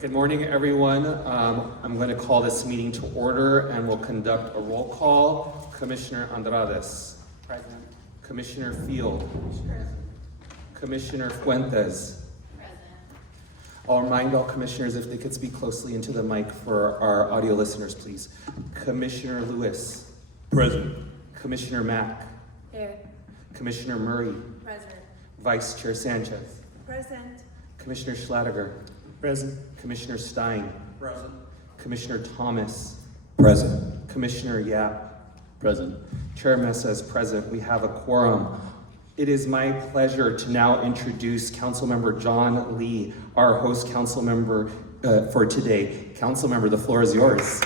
Good morning, everyone. I'm going to call this meeting to order and we'll conduct a roll call. Commissioner Andrades. Present. Commissioner Field. Present. Commissioner Fuentes. Present. I'll remind all commissioners if they could speak closely into the mic for our audio listeners, please. Commissioner Lewis. Present. Commissioner Mack. Here. Commissioner Murray. Present. Vice Chair Sanchez. Present. Commissioner Schlatter. Present. Commissioner Stein. Present. Commissioner Thomas. Present. Commissioner Yap. Present. Chair Mesa is present. We have a quorum. It is my pleasure to now introduce Councilmember John Lee, our host councilmember for today. Councilmember, the floor is yours.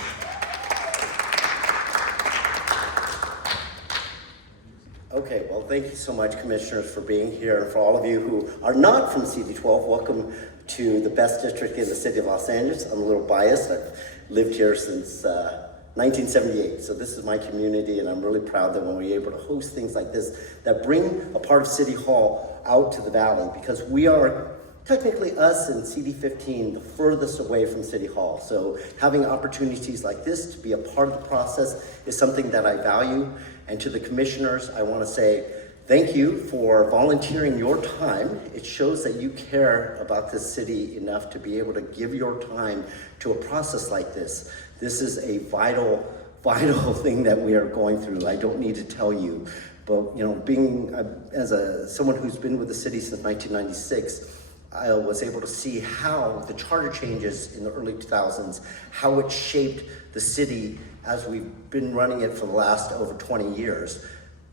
Okay, well, thank you so much, commissioners, for being here. And for all of you who are not from CD12, welcome to the best district in the city of Los Angeles. I'm a little biased. I've lived here since 1978, so this is my community, and I'm really proud that when we're able to host things like this that bring a part of City Hall out to the Valley, because we are technically, us and CD15, the furthest away from City Hall. So having opportunities like this to be a part of the process is something that I value. And to the commissioners, I want to say thank you for volunteering your time. It shows that you care about this city enough to be able to give your time to a process like this. This is a vital thing that we are going through. I don't need to tell you, but being someone who's been with the city since 1996, I was able to see how the charter changes in the early 2000s, how it shaped the city as we've been running it for the last over 20 years.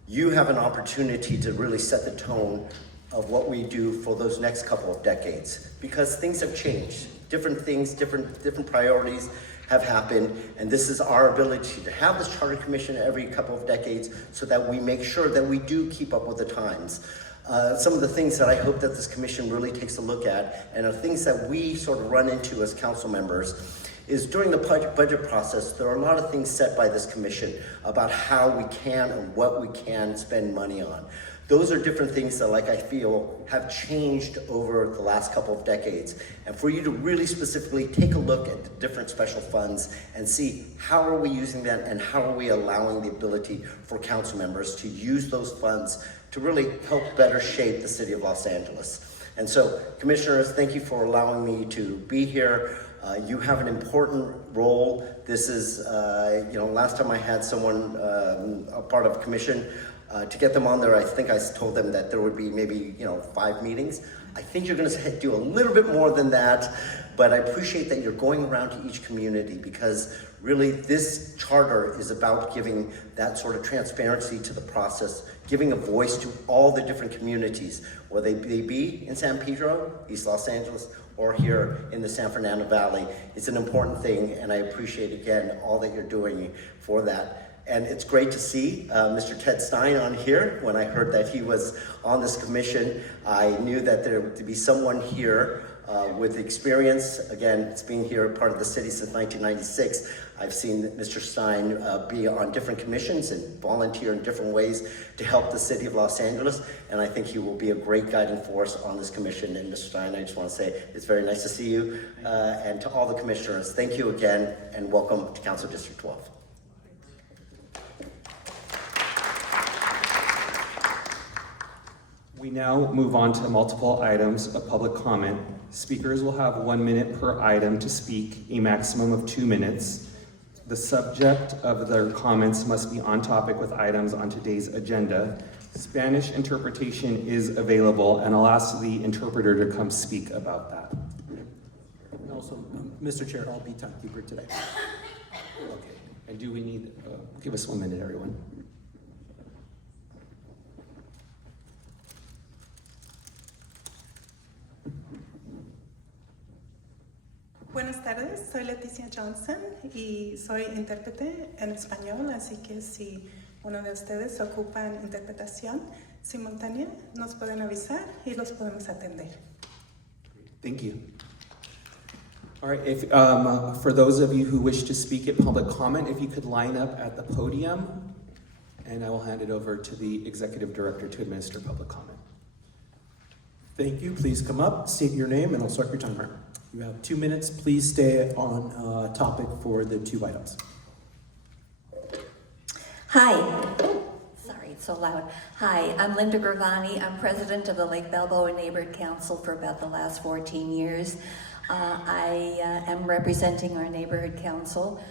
You have an opportunity to really set the tone of what we do for those next couple of decades, because things have changed. Different things, different priorities have happened, and this is our ability to have this charter commission every couple of decades so that we make sure that we do keep up with the times. Some of the things that I hope that this commission really takes a look at, and are things that we sort of run into as council members, is during the budget process, there are a lot of things set by this commission about how we can and what we can spend money on. Those are different things that, like, I feel have changed over the last couple of decades. And for you to really specifically take a look at the different special funds and see how are we using that and how are we allowing the ability for council members to use those funds to really help better shape the city of Los Angeles. And so, commissioners, thank you for allowing me to be here. You have an important role. This is, last time I had someone, a part of a commission, to get them on there, I think I told them that there would be maybe, 5 meetings. I think you're gonna do a little bit more than that, but I appreciate that you're going around to each community, because really this charter is about giving that sort of transparency to the process, giving a voice to all the different communities, whether they be in San Pedro, East Los Angeles, or here in the San Fernando Valley. It's an important thing, and I appreciate, again, all that you're doing for that. And it's great to see Mr. Ted Stein on here. When I heard that he was on this commission, I knew that there would be someone here with experience. Again, it's being here part of the city since 1996. I've seen Mr. Stein be on different commissions and volunteer in different ways to help the city of Los Angeles, and I think he will be a great guiding force on this commission. And Mr. Stein, I just want to say it's very nice to see you, and to all the commissioners, thank you again, and welcome to Council District 12. We now move on to multiple items of public comment. Speakers will have 1 minute per item to speak, a maximum of 2 minutes. The subject of their comments must be on topic with items on today's agenda. Spanish interpretation is available, and I'll ask the interpreter to come speak about that. And also, Mr. Chair, I'll be timekeeper today. Okay, and do we need, give us 1 minute, everyone. Buenas tardes, soy Leticia Johnson y soy intérprete en español, así que si uno de ustedes ocupan interpretación simultánea, nos pueden avisar y los podemos atender. Thank you. All right, if, for those of you who wish to speak at public comment, if you could line up at the podium, and I will hand it over to the Executive Director to administer public comment. Thank you. Please come up, state your name, and I'll start your timer. You have 2 minutes. Please stay on topic for the 2 items. Hi. Sorry, it's so loud. Hi, I'm Linda Gravani. I'm president of the Lake Balboa Neighborhood Council for about the last 14 years. I am representing our neighborhood council.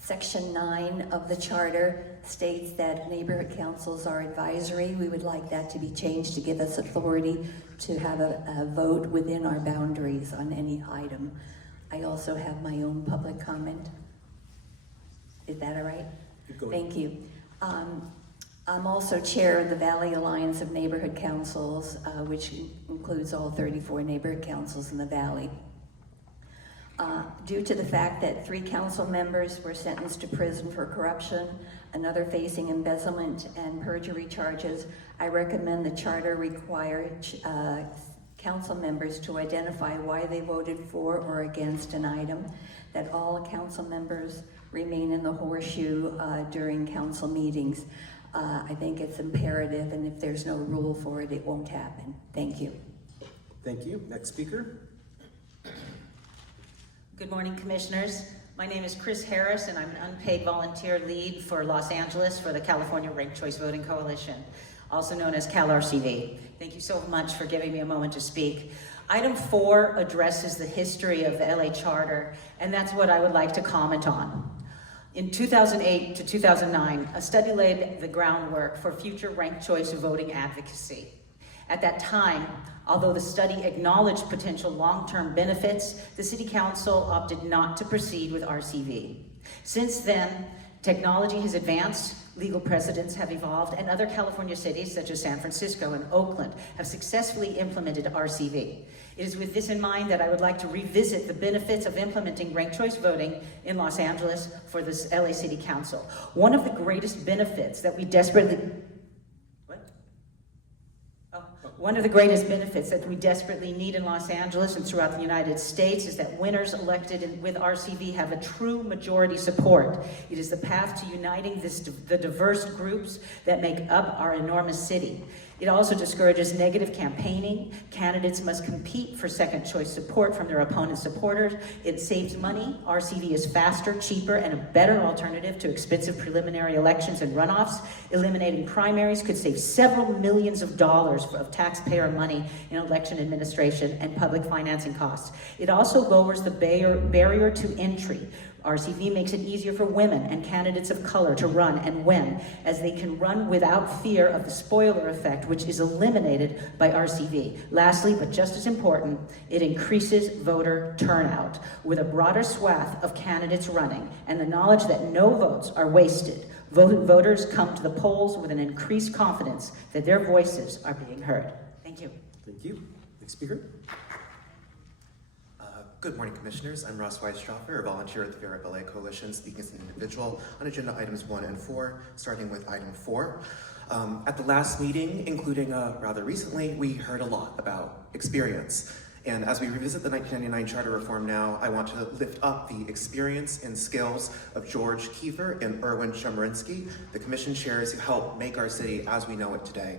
Section 9 of the charter states that neighborhood councils are advisory. We would like that to be changed to give us authority to have a vote within our boundaries on any item. I also have my own public comment. Is that all right? Thank you. I'm also chair of the Valley Alliance of Neighborhood Councils, which includes all 34 neighborhood councils in the Valley. Due to the fact that 3 council members were sentenced to prison for corruption, another facing embezzlement and perjury charges, I recommend the charter require council members to identify why they voted for or against an item, that all council members remain in the horseshoe during council meetings. I think it's imperative, and if there's no rule for it, it won't happen. Thank you. Thank you. Next speaker. Good morning, commissioners. My name is Chris Harris, and I'm an unpaid volunteer lead for Los Angeles for the California Ranked Choice Voting Coalition, also known as CalRCV. Thank you so much for giving me a moment to speak. Item 4 addresses the history of the LA Charter, and that's what I would like to comment on. In 2008 to 2009, a study laid the groundwork for future ranked choice voting advocacy. At that time, although the study acknowledged potential long-term benefits, the City Council opted not to proceed with RCV. Since then, technology has advanced, legal precedents have evolved, and other California cities, such as San Francisco and Oakland, have successfully implemented RCV. It is with this in mind that I would like to revisit the benefits of implementing ranked choice voting in Los Angeles for this LA City Council. One of the greatest benefits that we desperately need in Los Angeles and throughout the United States is that winners elected with RCV have a true majority support. It is the path to uniting the diverse groups that make up our enormous city. It also discourages negative campaigning. Candidates must compete for second choice support from their opponent's supporters. It saves money. RCV is faster, cheaper, and a better alternative to expensive preliminary elections and runoffs. Eliminating primaries could save several millions of dollars of taxpayer money in election administration and public financing costs. It also lowers the barrier to entry. RCV makes it easier for women and candidates of color to run and win, as they can run without fear of the spoiler effect, which is eliminated by RCV. Lastly, but just as important, it increases voter turnout. With a broader swath of candidates running and the knowledge that no votes are wasted, voters come to the polls with an increased confidence that their voices are being heard. Thank you. Thank you. Next speaker. Good morning, Commissioners. I'm Ross Weisstroffer, a volunteer at the Fair Rep LA Coalition, speaking as an individual on agenda items 1 and 4, starting with item 4. At the last meeting, including rather recently, we heard a lot about experience. And as we revisit the 1999 Charter Reform now, I want to lift up the experience and skills of George Kiefer and Erwin Chemerinsky, the Commission chairs who helped make our city as we know it today.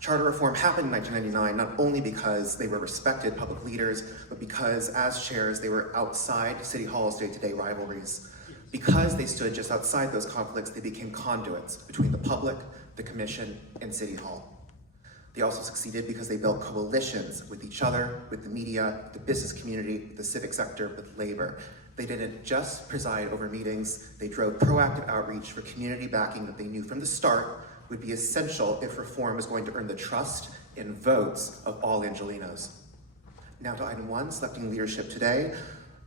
Charter reform happened in 1999 not only because they were respected public leaders, but because as chairs they were outside City Hall's day-to-day rivalries. Because they stood just outside those conflicts, they became conduits between the public, the Commission, and City Hall. They also succeeded because they built coalitions with each other, with the media, the business community, the civic sector, with labor. They didn't just preside over meetings, they drove proactive outreach for community backing that they knew from the start would be essential if reform is going to earn the trust and votes of all Angelenos. Now to item 1, selecting leadership today.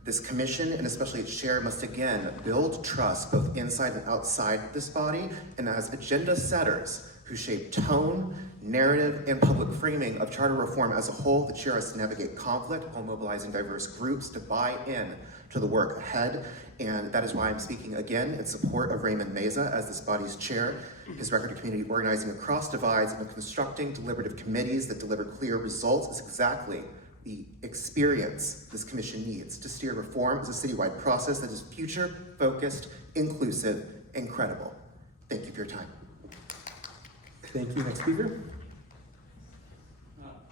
This commission, and especially its chair, must again build trust both inside and outside this body, and as agenda setters who shape tone, narrative, and public framing of charter reform as a whole, the chair has to navigate conflict while mobilizing diverse groups to buy in to the work ahead. And that is why I'm speaking again in support of Raymond Meza as this body's chair. His record of community organizing across divides and constructing deliberative committees that deliver clear results is exactly the experience this commission needs to steer reform as a citywide process that is future-focused, inclusive, and credible. Thank you for your time. Thank you. Next speaker.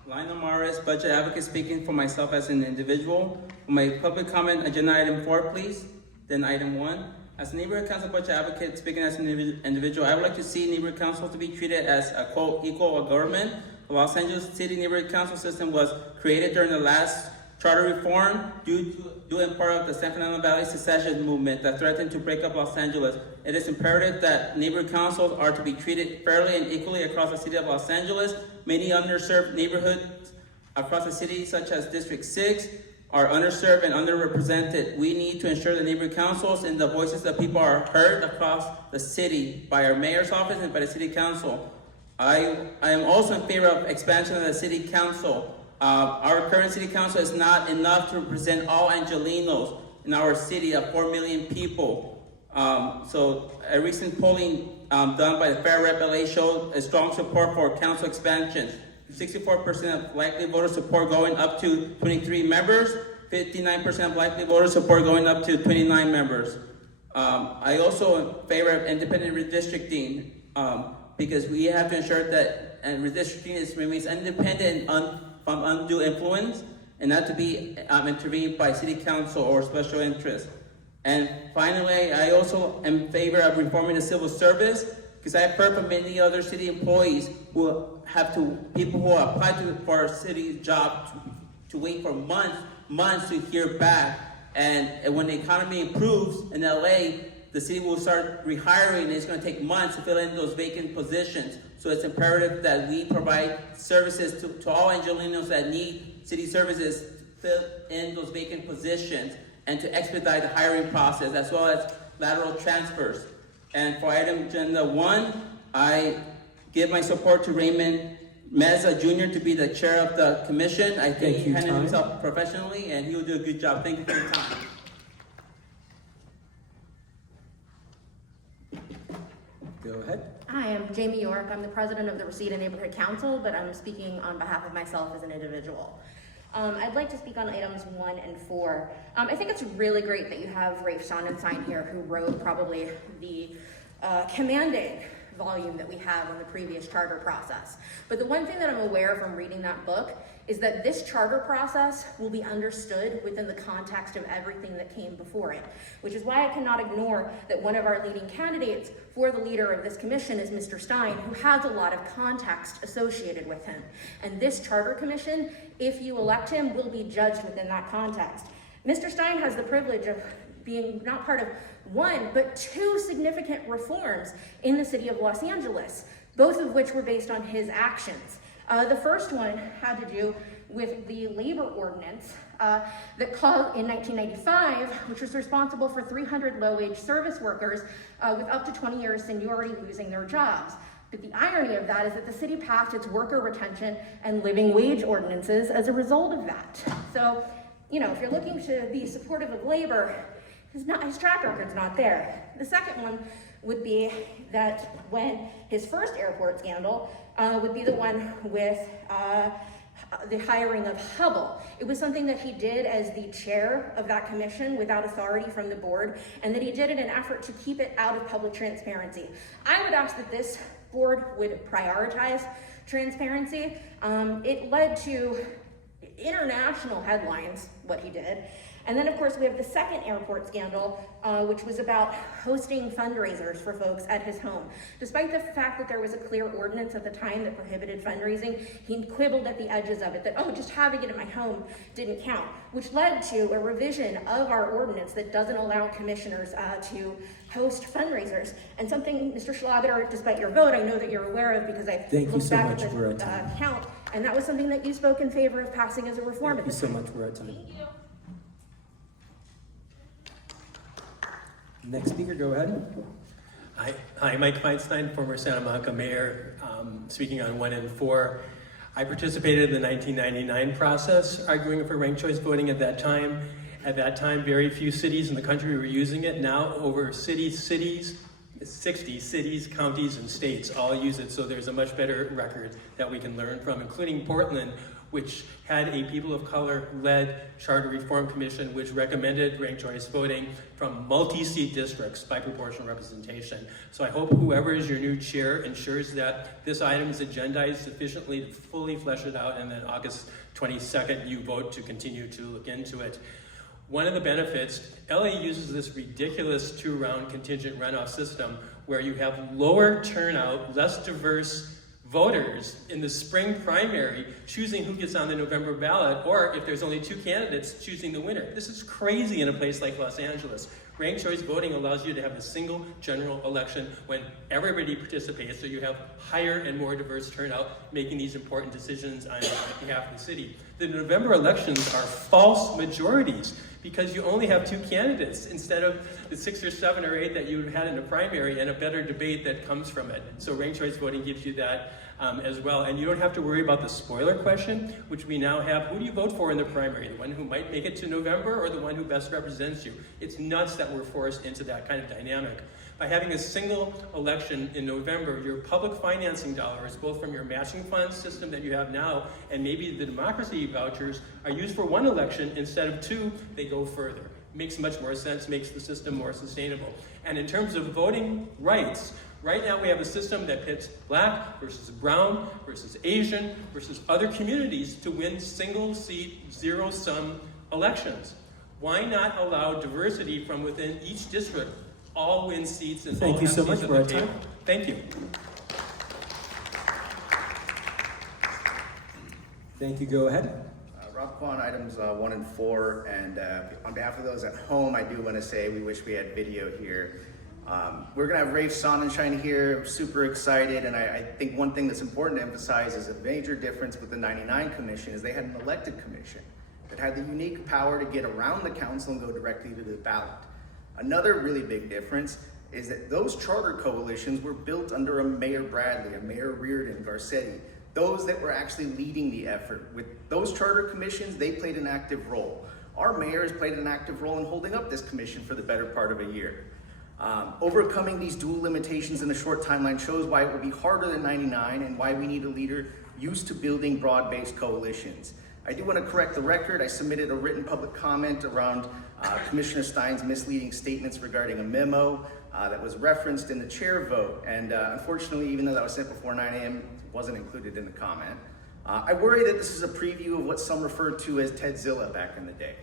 Lionel Morris, budget advocate, speaking for myself as an individual. My public comment, agenda item 4, please. Then item 1. As a neighborhood council budget advocate, speaking as an individual, I would like to see neighborhood council to be treated as a quote equal government. The Los Angeles City Neighborhood Council system was created during the last charter reform due in part of the San Fernando Valley secession movement that threatened to break up Los Angeles. It is imperative that neighborhood councils are to be treated fairly and equally across the city of Los Angeles. Many underserved neighborhoods across the city, such as District 6, are underserved and underrepresented. We need to ensure the neighborhood councils and the voices of people are heard across the city by our mayor's office and by the city council. I am also in favor of expansion of the city council. Our current city council is not enough to represent all Angelenos in our city of 4 million people. So a recent polling done by the Fair Rep LA showed a strong support for council expansion. 64% of likely voter support going up to 23 members, 59% of likely voter support going up to 29 members. I also in favor of independent redistricting because we have to ensure that redistricting remains independent from undue influence and not to be intervened by city council or special interest. And finally, I also am in favor of reforming the civil service because I've heard from many other city employees people who apply for a city job to wait for months to hear back. And when the economy improves in LA, the city will start rehiring and it's going to take months to fill in those vacant positions. So it's imperative that we provide services to all Angelenos that need city services to fill in those vacant positions and to expedite the hiring process as well as lateral transfers. And for item agenda 1, I give my support to Raymond Meza Jr. to be the chair of the commission. I think he handled himself professionally and he will do a good job. Thank you for your time. Go ahead. Hi, I'm Jamie York. I'm the president of the Reseda Neighborhood Council, but I'm speaking on behalf of myself as an individual. I'd like to speak on items 1 and 4. I think it's really great that you have Raphael Sonenshein here, who wrote probably the commanding volume that we have on the previous charter process. But the one thing that I'm aware from reading that book is that this charter process will be understood within the context of everything that came before it, which is why I cannot ignore that one of our leading candidates for the leader of this commission is Mr. Stein, who has a lot of context associated with him. And this charter commission, if you elect him, will be judged within that context. Mr. Stein has the privilege of being not part of one, but 2 significant reforms in the city of Los Angeles, both of which were based on his actions. The first one had to do with the labor ordinance that called in 1995, which was responsible for 300 low-wage service workers with up to 20 years seniority losing their jobs. But the irony of that is that the city passed its worker retention and living wage ordinances as a result of that. So, you know, if you're looking to be supportive of labor, his track record's not there. The second one would be that when his first airport scandal would be the one with the hiring of Hubble. It was something that he did as the chair of that commission without authority from the board, and that he did in an effort to keep it out of public transparency. I would ask that this board would prioritize transparency. It led to international headlines, what he did. And then, of course, we have the second airport scandal, which was about hosting fundraisers for folks at his home. Despite the fact that there was a clear ordinance at the time that prohibited fundraising, he quibbled at the edges of it that, oh, just having it at my home didn't count, which led to a revision of our ordinance that doesn't allow commissioners to host fundraisers. And something, Mr. Schlager, despite your vote, I know that you're aware of because I looked back at the count, and that was something that you spoke in favor of passing as a reform. Thank you so much. We're at time. Thank you. Next speaker, go ahead. Hi, Mike Feinstein, former Santa Monica mayor, speaking on 1 and 4. I participated in the 1999 process, arguing for ranked choice voting at that time. At that time, very few cities in the country were using it. Now, over 60 cities, counties, and states all use it, so there's a much better record that we can learn from, including Portland, which had a people of color-led charter reform commission which recommended ranked choice voting from multi-seat districts by proportional representation. So I hope whoever is your new chair ensures that this item is agendized sufficiently to fully flesh it out, and then August 22nd you vote to continue to look into it. One of the benefits, LA uses this ridiculous 2-round contingent runoff system where you have lower turnout, less diverse voters in the spring primary choosing who gets on the November ballot, or if there's only 2 candidates, choosing the winner. This is crazy in a place like Los Angeles. Ranked choice voting allows you to have a single general election when everybody participates, so you have higher and more diverse turnout making these important decisions on behalf of the city. The November elections are false majorities because you only have 2 candidates instead of the 6 or 7 or 8 that you had in the primary, and a better debate that comes from it. So ranked choice voting gives you that as well. And you don't have to worry about the spoiler question, which we now have. Who do you vote for in the primary? The one who might make it to November, or the one who best represents you? It's nuts that we're forced into that kind of dynamic. By having a single election in November, your public financing dollars, both from your matching fund system that you have now, and maybe the democracy vouchers, are used for 1 election instead of 2. They go further. Makes much more sense, makes the system more sustainable. And in terms of voting rights, right now we have a system that pits Black versus Brown versus Asian versus other communities to win single-seat, zero-sum elections. Why not allow diversity from within each district? All win seats and all Thank you have so seats much at for our the table. time. Thank you. Thank you. Go ahead. Raphael on items 1 and 4, and on behalf of those at home, I do want to say we wish we had video here. We're going to have Rafe Sonenshein here. I'm super excited, and I think one thing that's important to emphasize is a major difference with the 99 Commission is they had an elected commission that had the unique power to get around the council and go directly to the ballot. Another really big difference is that those charter coalitions were built under a Mayor Bradley, a Mayor Reardon, Garcetti, those that were actually leading the effort. With those charter commissions, they played an active role. Our mayor has played an active role in holding up this commission for the better part of a year. Overcoming these dual limitations in a short timeline shows why it will be harder than 99 and why we need a leader used to building broad-based coalitions. I do want to correct the record. I submitted a written public comment around Commissioner Stein's misleading statements regarding a memo that was referenced in the chair vote. And unfortunately, even though that was sent before 9 a.m., it wasn't included in the comment. I worry that this is a preview of what some referred to as Tedzilla back in the day,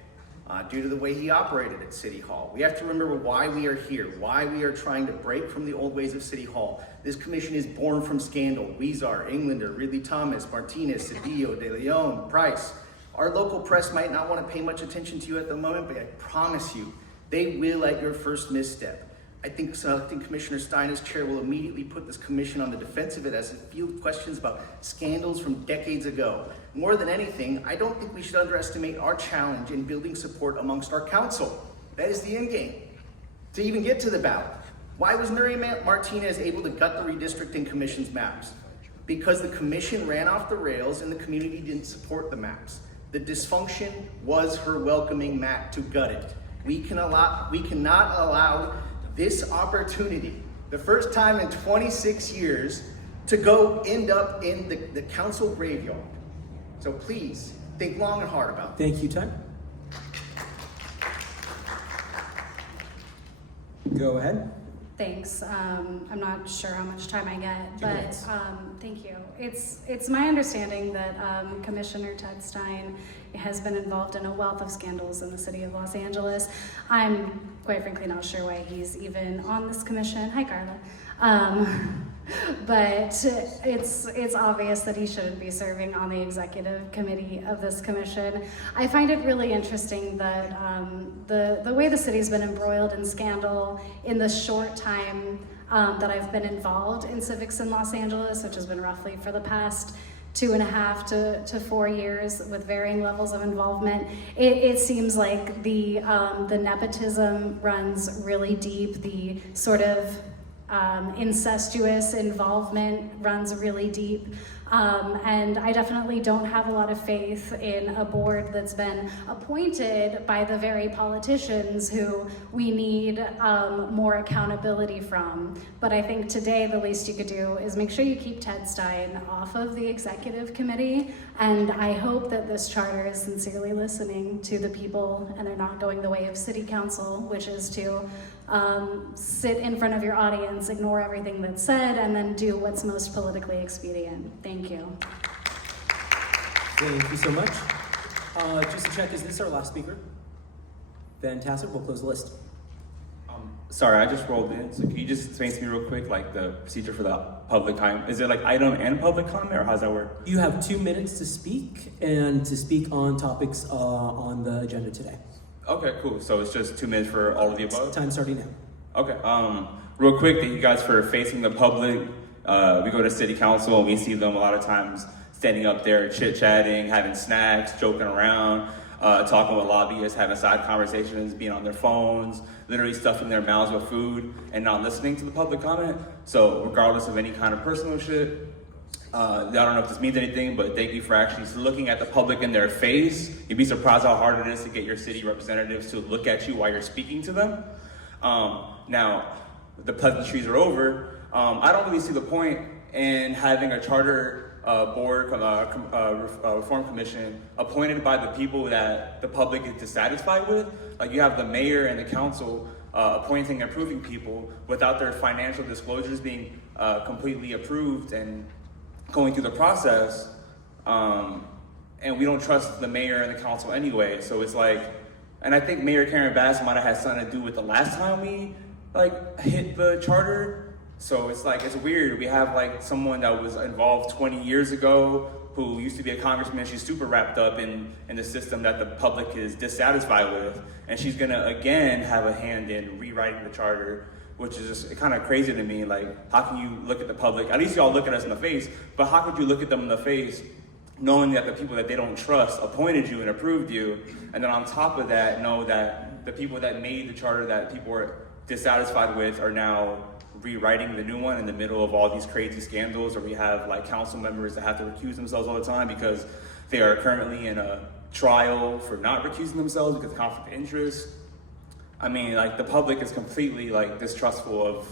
due to the way he operated at City Hall. We have to remember why we are here, why we are trying to break from the old ways of City Hall. This commission is born from scandal. Weezer, Englander, Ridley Thomas, Martinez, Cedillo, De Leon, Price. Our local press might not want to pay much attention to you at the moment, but I promise you, they will at your first misstep. I think selecting Commissioner Stein as chair will immediately put this commission on the defensive as it fields questions about scandals from decades ago. More than anything, I don't think we should underestimate our challenge in building support amongst our council. That is the end game, to even get to the ballot. Why was Nuri Martinez able to gut the redistricting commission's maps? Because the commission ran off the rails and the community didn't support the maps. The dysfunction was her welcoming Matt to gut it. We cannot allow this opportunity, the first time in 26 years, to go end up in the council graveyard. So please, think long and hard about it. Thank you, Ty. Go ahead. Thanks. I'm not sure how much time I get, 2 minutes. but thank you. It's my understanding that Commissioner Ted Stein has been involved in a wealth of scandals in the city of Los Angeles. I'm quite frankly not sure why he's even on this commission. Hi, Carla. But it's obvious that he shouldn't be serving on the executive committee of this commission. I find it really interesting that the way the city's been embroiled in scandal in the short time that I've been involved in civics in Los Angeles, which has been roughly for the past 2.5 to 4 years with varying levels of involvement. It seems like the nepotism runs really deep. The sort of incestuous involvement runs really deep. And I definitely don't have a lot of faith in a board that's been appointed by the very politicians who we need more accountability from. But I think today the least you could do is make sure you keep Ted Stein off of the executive committee. And I hope that this charter is sincerely listening to the people and they're not going the way of city council, which is to sit in front of your audience, ignore everything that's said, and then do what's most politically expedient. Thank you. Thank you so much. Just to check, is this our last speaker? Fantastic, we'll close the list. Sorry, I just rolled in, so can you just explain to me real quick, like the procedure for the public comment? Is it like item and public comment, or how does that work? You have 2 minutes to speak, and to speak on topics on the agenda today. Okay, cool. So it's just 2 minutes for all of the above? Time starting now. Okay, real quick, thank you guys for facing the public. We go to city council and we see them a lot of times standing up there, chit-chatting, having snacks, joking around, talking with lobbyists, having side conversations, being on their phones, literally stuffing their mouths with food and not listening to the public comment. So regardless of any kind of personal shit, I don't know if this means anything, but thank you for actually looking at the public in their face. You'd be surprised how hard it is to get your city representatives to look at you while you're speaking to them. Now, the pleasantries are over. I don't really see the point in having a charter board, reform commission appointed by the people that the public is dissatisfied with. Like you have the mayor and the council appointing and approving people without their financial disclosures being completely approved and going through the process. And we don't trust the mayor and the council anyway. So it's like, and I think Mayor Karen Bass might have had something to do with the last time we like hit the charter. So it's like, it's weird. We have like someone that was involved 20 years ago who used to be a congressman. She's super wrapped up in the system that the public is dissatisfied with. And she's gonna again have a hand in rewriting the charter, which is just kind of crazy to me. Like, how can you look at the public, at least y'all look at us in the face, but how could you look at them in the face knowing that the people that they don't trust appointed you and approved you, and then on top of that, know that the people that made the charter that people were dissatisfied with are now rewriting the new one in the middle of all these crazy scandals, or we have like council members that have to recuse themselves all the time because they are currently in a trial for not recusing themselves because of conflict of interest. I mean, like the public is completely like distrustful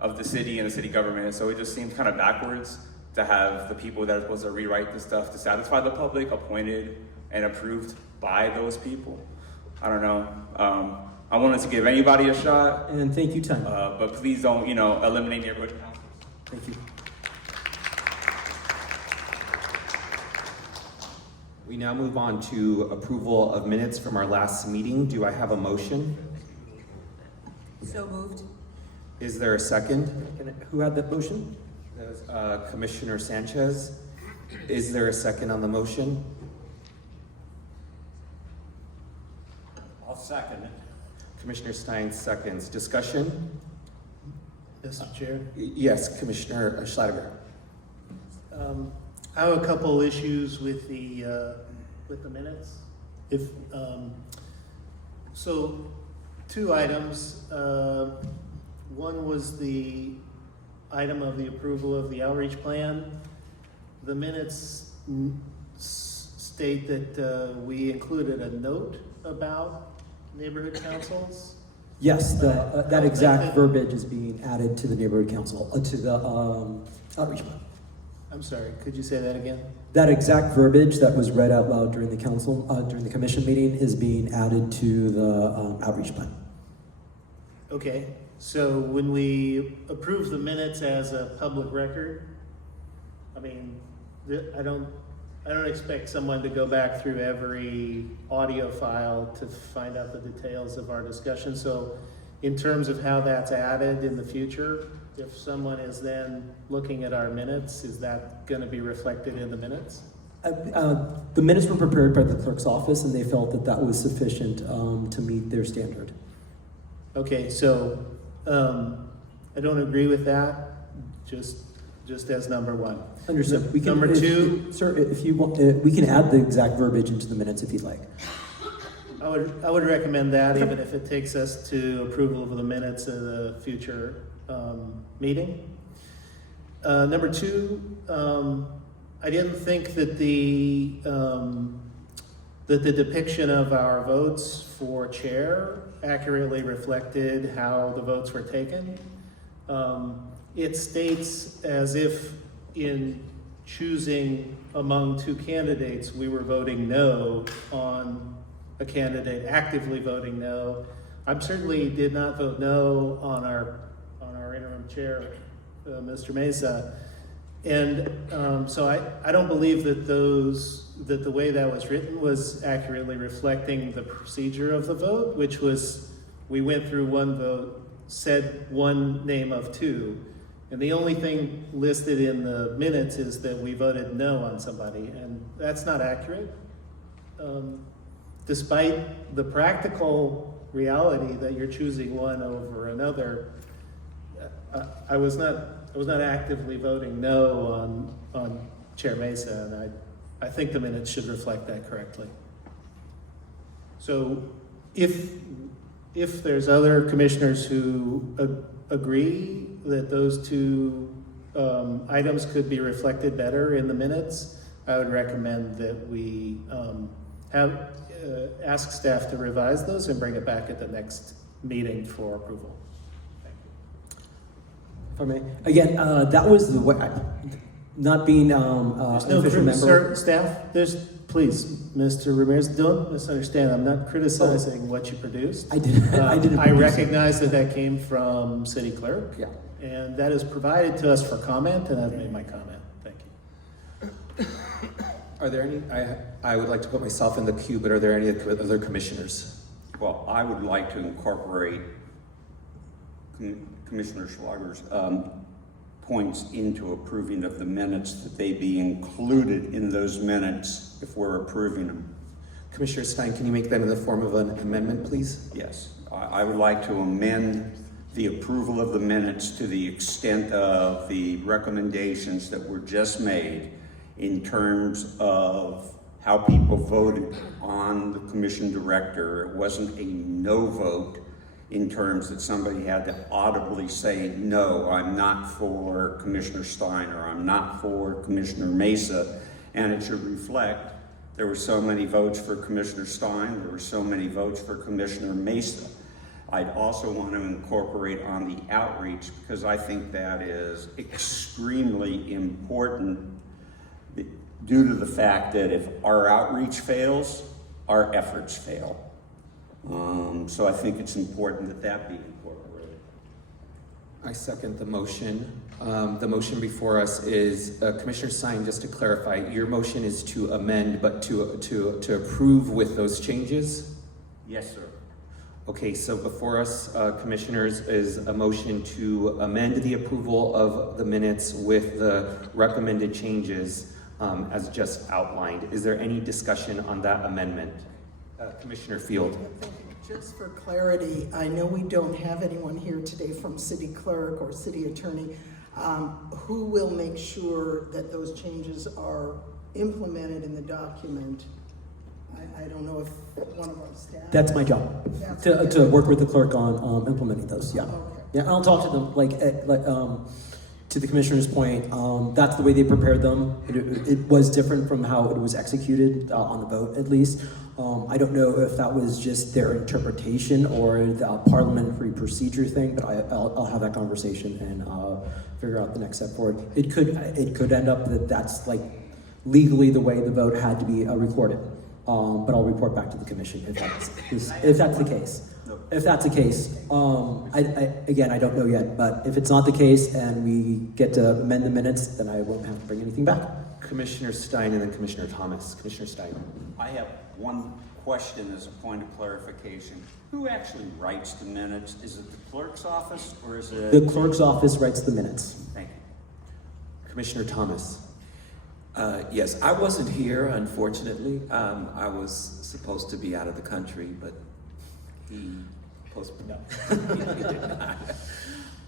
of the city and the city government, so it just seems kind of backwards to have the people that are supposed to rewrite this stuff to satisfy the public appointed and approved by those people. I don't know. I wanted to give anybody a shot. And thank you, Time. But please don't, eliminate neighborhood councils. Thank you. We now move on to approval of minutes from our last meeting. Do I have a motion? So moved. Is there a second? Who had that motion? That was Commissioner Sanchez. Is there a second on the motion? I'll second it. Commissioner Stein seconds. Discussion? Mr. Chair? Yes, Commissioner Schlatter. I have a couple issues with the minutes. So 2 items. One was the item of the approval of the outreach plan. The minutes state that we included a note about neighborhood councils. Yes, that exact verbiage is being added to the neighborhood council, to the outreach plan. I'm sorry, could you say that again? That exact verbiage that was read out loud during the commission meeting is being added to the outreach plan. Okay, so when we approve the minutes as a public record, I mean, I don't expect someone to go back through every audio file to find out the details of our discussion. So in terms of how that's added in the future, if someone is then looking at our minutes, is that going to be reflected in the minutes? The minutes were prepared by the clerk's office and they felt that that was sufficient to meet their standard. Okay, so I don't agree with that, just as number 1. Understood. We can, number 2, sir, if you want, we can add the exact verbiage into the minutes if you'd like. I would recommend that, even if it takes us to approval of the minutes of the future meeting. Number 2, I didn't think that the depiction of our votes for chair accurately reflected how the votes were taken. It states as if in choosing among two candidates, we were voting no on a candidate, actively voting no. I certainly did not vote no on our interim chair, Mr. Mesa. And so I don't believe that the way that was written was accurately reflecting the procedure of the vote, which was we went through one vote, said one name of two, and the only thing listed in the minutes is that we voted no on somebody, and that's not accurate. Despite the practical reality that you're choosing one over another, I was not actively voting no on Chair Mesa, and I think the minutes should reflect that correctly. So if there's other commissioners who agree that those two items could be reflected better in the minutes, I would recommend that we ask staff to revise those and bring it back at the next meeting for approval. If I may, again, that was the way. Not being There's an no official member. Sir, staff, please, Mr. Ramirez, don't misunderstand. I'm not criticizing what you produced. I didn't. I recognize that came from city clerk. Yeah. And that is provided to us for comment, and I've made my comment. Thank you. Are there any, I would like to put myself in the queue, but are there any other commissioners? Well, I would like to incorporate Commissioner Schlager's points into approving of the minutes, that they be included in those minutes if we're approving them. Commissioner Stein, can you make that in the form of an amendment, please? Yes, I would like to amend the approval of the minutes to the extent of the recommendations that were just made in terms of how people voted on the commission director. It wasn't a no vote in terms that somebody had to audibly say, no, I'm not for Commissioner Stein, or I'm not for Commissioner Mesa, and it should reflect there were so many votes for Commissioner Stein, there were so many votes for Commissioner Mesa. I'd also want to incorporate on the outreach, because I think that is extremely important due to the fact that if our outreach fails, our efforts fail. So I think it's important that that be incorporated. I second the motion. The motion before us is, Commissioner Stein, just to clarify, your motion is to amend, but to approve with those changes? Yes, sir. Okay, so before us, commissioners, is a motion to amend the approval of the minutes with the recommended changes as just outlined. Is there any discussion on that amendment? Commissioner Field. Just for clarity, I know we don't have anyone here today from city clerk or city attorney. Who will make sure that those changes are implemented in the document? I don't know if one of our staff. That's my job, to work with the clerk on implementing those. Yeah, okay. Yeah. I'll talk to them. To the commissioner's point, that's the way they prepared them. It was different from how it was executed on the vote, at least. I don't know if that was just their interpretation or the parliamentary procedure thing, but I'll have that conversation and figure out the next step forward. It could end up that that's like legally the way the vote had to be recorded. But I'll report back to the commission if that's the case. If that's the case, again, I don't know yet, but if it's not the case and we get to amend the minutes, then I won't have to bring anything back. Commissioner Stein and then Commissioner Thomas. Commissioner Stein. I have one question as a point of clarification. Who actually writes the minutes? Is it the clerk's office or is it? The clerk's office writes the minutes. Thank you. Commissioner Thomas. Yes, I wasn't here, unfortunately. I was supposed to be out of the country, but he postponed. He did not.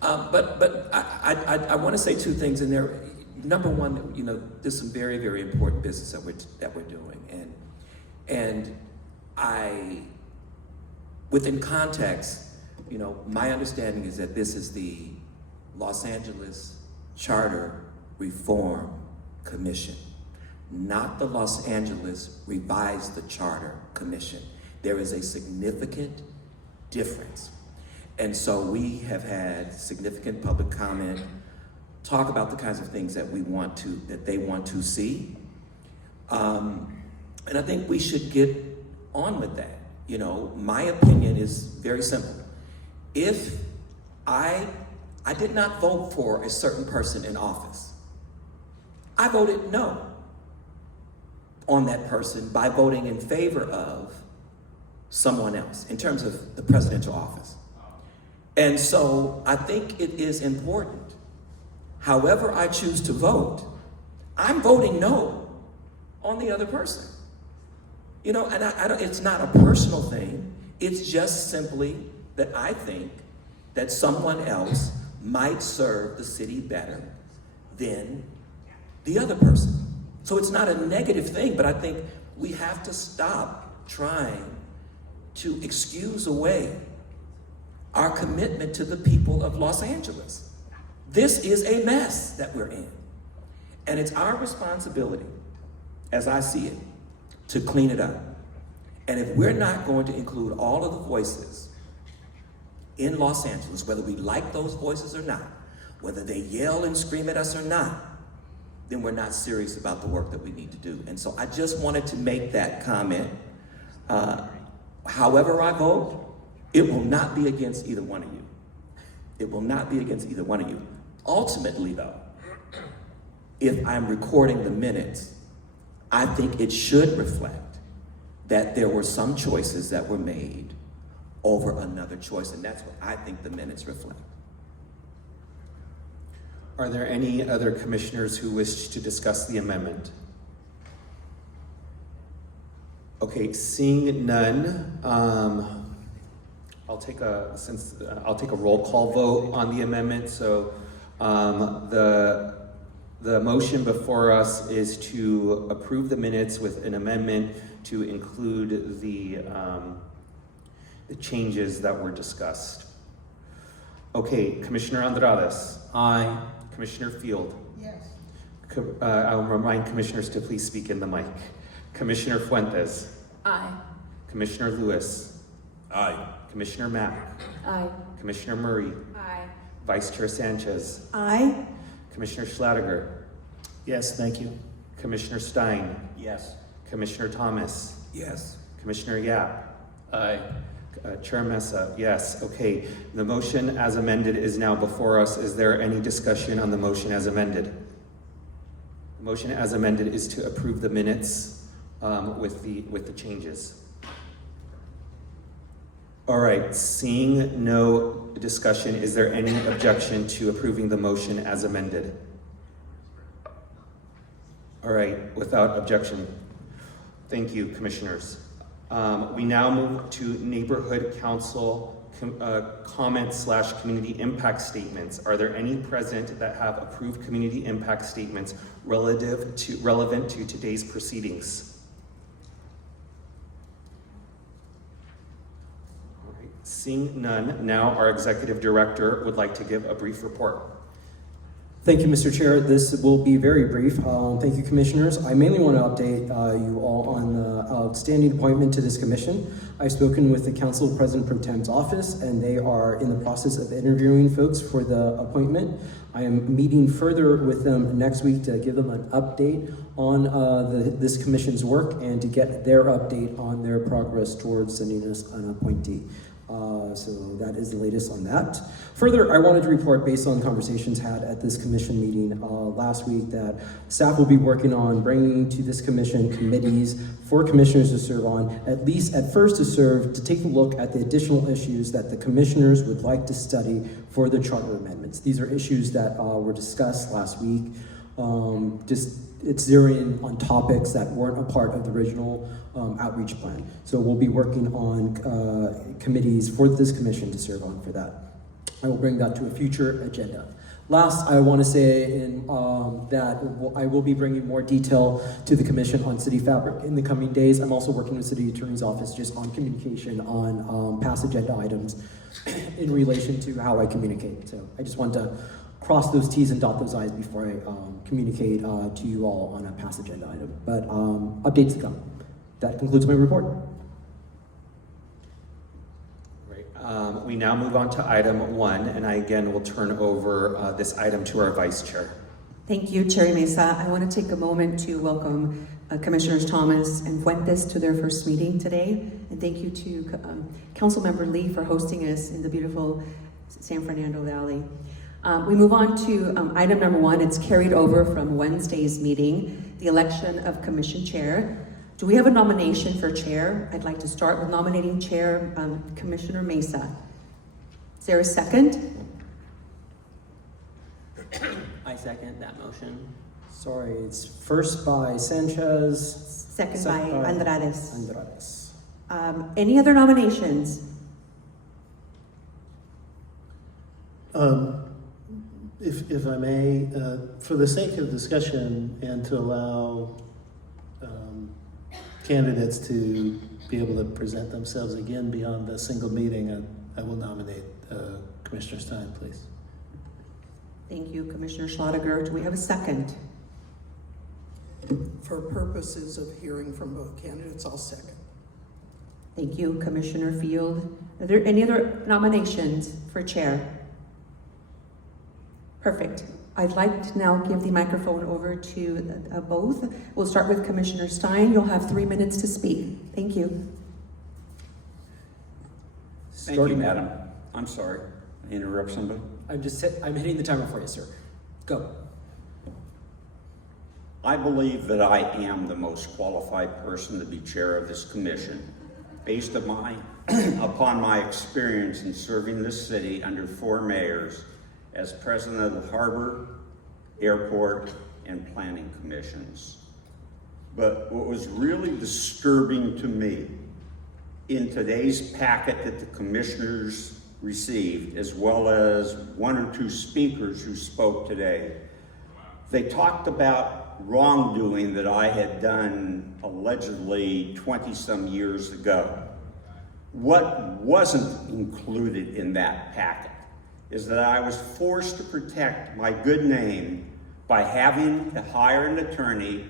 But I want to say two things in there. Number one, there's some very, very important business that we're doing, and I, within context, my understanding is that this is the Los Angeles Charter Reform Commission. not the Los Angeles Revised Charter Commission. There is a significant difference. And so we have had significant public comment, talk about the kinds of things that they want to see. And I think we should get on with that. You know, my opinion is very simple. If I did not vote for a certain person in office, I voted no on that person by voting in favor of someone else in terms of the presidential office. And so I think it is important. However I choose to vote, I'm voting no on the other person. You know, and I don't, it's not a personal thing. It's just simply that I think that someone else might serve the city better than the other person. So it's not a negative thing, but I think we have to stop trying to excuse away our commitment to the people of Los Angeles. This is a mess that we're in. And it's our responsibility, as I see it, to clean it up. And if we're not going to include all of the voices in Los Angeles, whether we like those voices or not, whether they yell and scream at us or not, then we're not serious about the work that we need to do. And so I just wanted to make that comment. However I vote, it will not be against either one of you. It will not be against either one of you. Ultimately, though, if I'm recording the minutes, I think it should reflect that there were some choices that were made over another choice, and that's what I think the minutes reflect. Are there any other commissioners who wish to discuss the amendment? Okay, seeing none, I'll take a roll call vote on the amendment. So the motion before us is to approve the minutes with an amendment to include the changes that were discussed. Okay, Commissioner Andrades. Aye. Commissioner Field. Yes. I'll remind commissioners to please speak in the mic. Commissioner Fuentes. Aye. Commissioner Lewis. Aye. Commissioner Mack. Aye. Commissioner Murray. Aye. Vice Chair Sanchez. Aye. Commissioner Schlatter. Yes, thank you. Commissioner Stein. Yes. Commissioner Thomas. Yes. Commissioner Yap. Aye. Chair Mesa, yes. Okay, the motion as amended is now before us. Is there any discussion on the motion as amended? The motion as amended is to approve the minutes with the changes. All right, seeing no discussion, is there any objection to approving the motion as amended? All right, without objection. Thank you, commissioners. We now move to Neighborhood Council comment/community impact statements. Are there any present that have approved community impact statements relevant to today's proceedings? All right. Seeing none, now our executive director would like to give a brief report. Thank you, Mr. Chair. This will be very brief. Thank you, commissioners. I mainly want to update you all on the outstanding appointment to this commission. I've spoken with the Council President Pro Tem's office, and they are in the process of interviewing folks for the appointment. I am meeting further with them next week to give them an update on this commission's work and to get their update on their progress towards sending us an appointee. So that is the latest on that. Further, I wanted to report, based on conversations had at this commission meeting last week, that staff will be working on bringing to this commission committees for commissioners to serve on, at least at first to take a look at the additional issues that the commissioners would like to study for the charter amendments. These are issues that were discussed last week. It's zeroing in on topics that weren't a part of the original outreach plan. So we'll be working on committees for this commission to serve on for that. I will bring that to a future agenda. Last, I want to say that I will be bringing more detail to the commission on city fabric in the coming days. I'm also working with City Attorney's Office just on communication on past agenda items in relation to how I communicate. So I just want to cross those T's and dot those I's before I communicate to you all on a past agenda item. But updates to come. That concludes my report. Great. We now move on to item 1, and I again will turn over this item to our vice chair. Thank you, Chair Mesa. I want to take a moment to welcome Commissioners Thomas and Fuentes to their first meeting today. And thank you to Councilmember Lee for hosting us in the beautiful San Fernando Valley. We move on to item number 1. It's carried over from Wednesday's meeting, the election of Commission Chair. Do we have a nomination for Chair? I'd like to start with nominating Chair Commissioner Mesa. Is there a second? I second that motion. Sorry, it's first by Sanchez. Second by Andrades. Andrades. Any other nominations? If I may, for the sake of discussion and to allow candidates to be able to present themselves again beyond the single meeting, I will nominate Commissioner Stein, please. Thank you, Commissioner Schlottiger. Do we have a second? For purposes of hearing from both candidates, I'll second. Thank you, Commissioner Field. Are there any other nominations for Chair? Perfect. I'd like to now give the microphone over to both. We'll start with Commissioner Stein. You'll have 3 minutes to speak. Thank you. Thank you, Madam. I'm sorry. I interrupt somebody? I'm hitting the timer for you, sir. Go. I believe that I am the most qualified person to be chair of this commission, based upon my experience in serving this city under 4 mayors as president of the Harbor, Airport, and Planning Commissions. But what was really disturbing to me in today's packet that the commissioners received, as well as 1 or 2 speakers who spoke today, they talked about wrongdoing that I had done allegedly 20-some years ago. What wasn't included in that packet is that I was forced to protect my good name by having to hire an attorney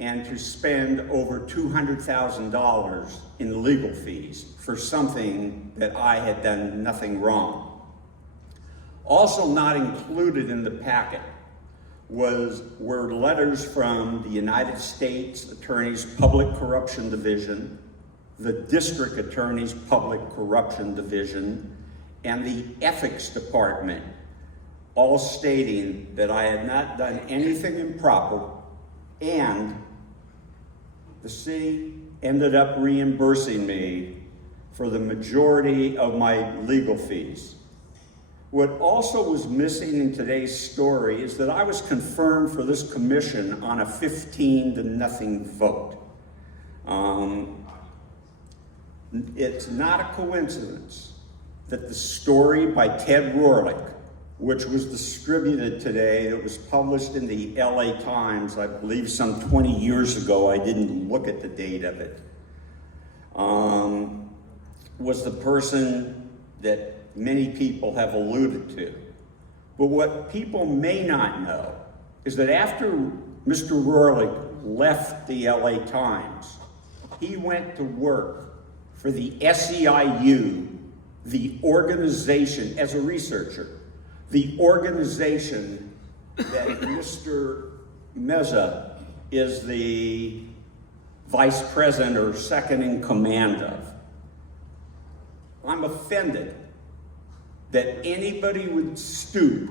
and to spend over $200,000 in legal fees for something that I had done nothing wrong. Also not included in the packet were letters from the United States Attorney's Public Corruption Division, the District Attorney's Public Corruption Division, and the Ethics Department, all stating that I had not done anything improper, and the city ended up reimbursing me for the majority of my legal fees. What also was missing in today's story is that I was confirmed for this commission on a 15-0 vote. It's not a coincidence that the story by Ted Rorlick, which was distributed today, that was published in the LA Times, I believe some 20 years ago, I didn't look at the date of it, was the person that many people have alluded to. But what people may not know is that after Mr. Rorlick left the LA Times, he went to work for the SEIU, the organization, as a researcher, the organization that Mr. Meza is the vice president or second in command of. I'm offended that anybody would stoop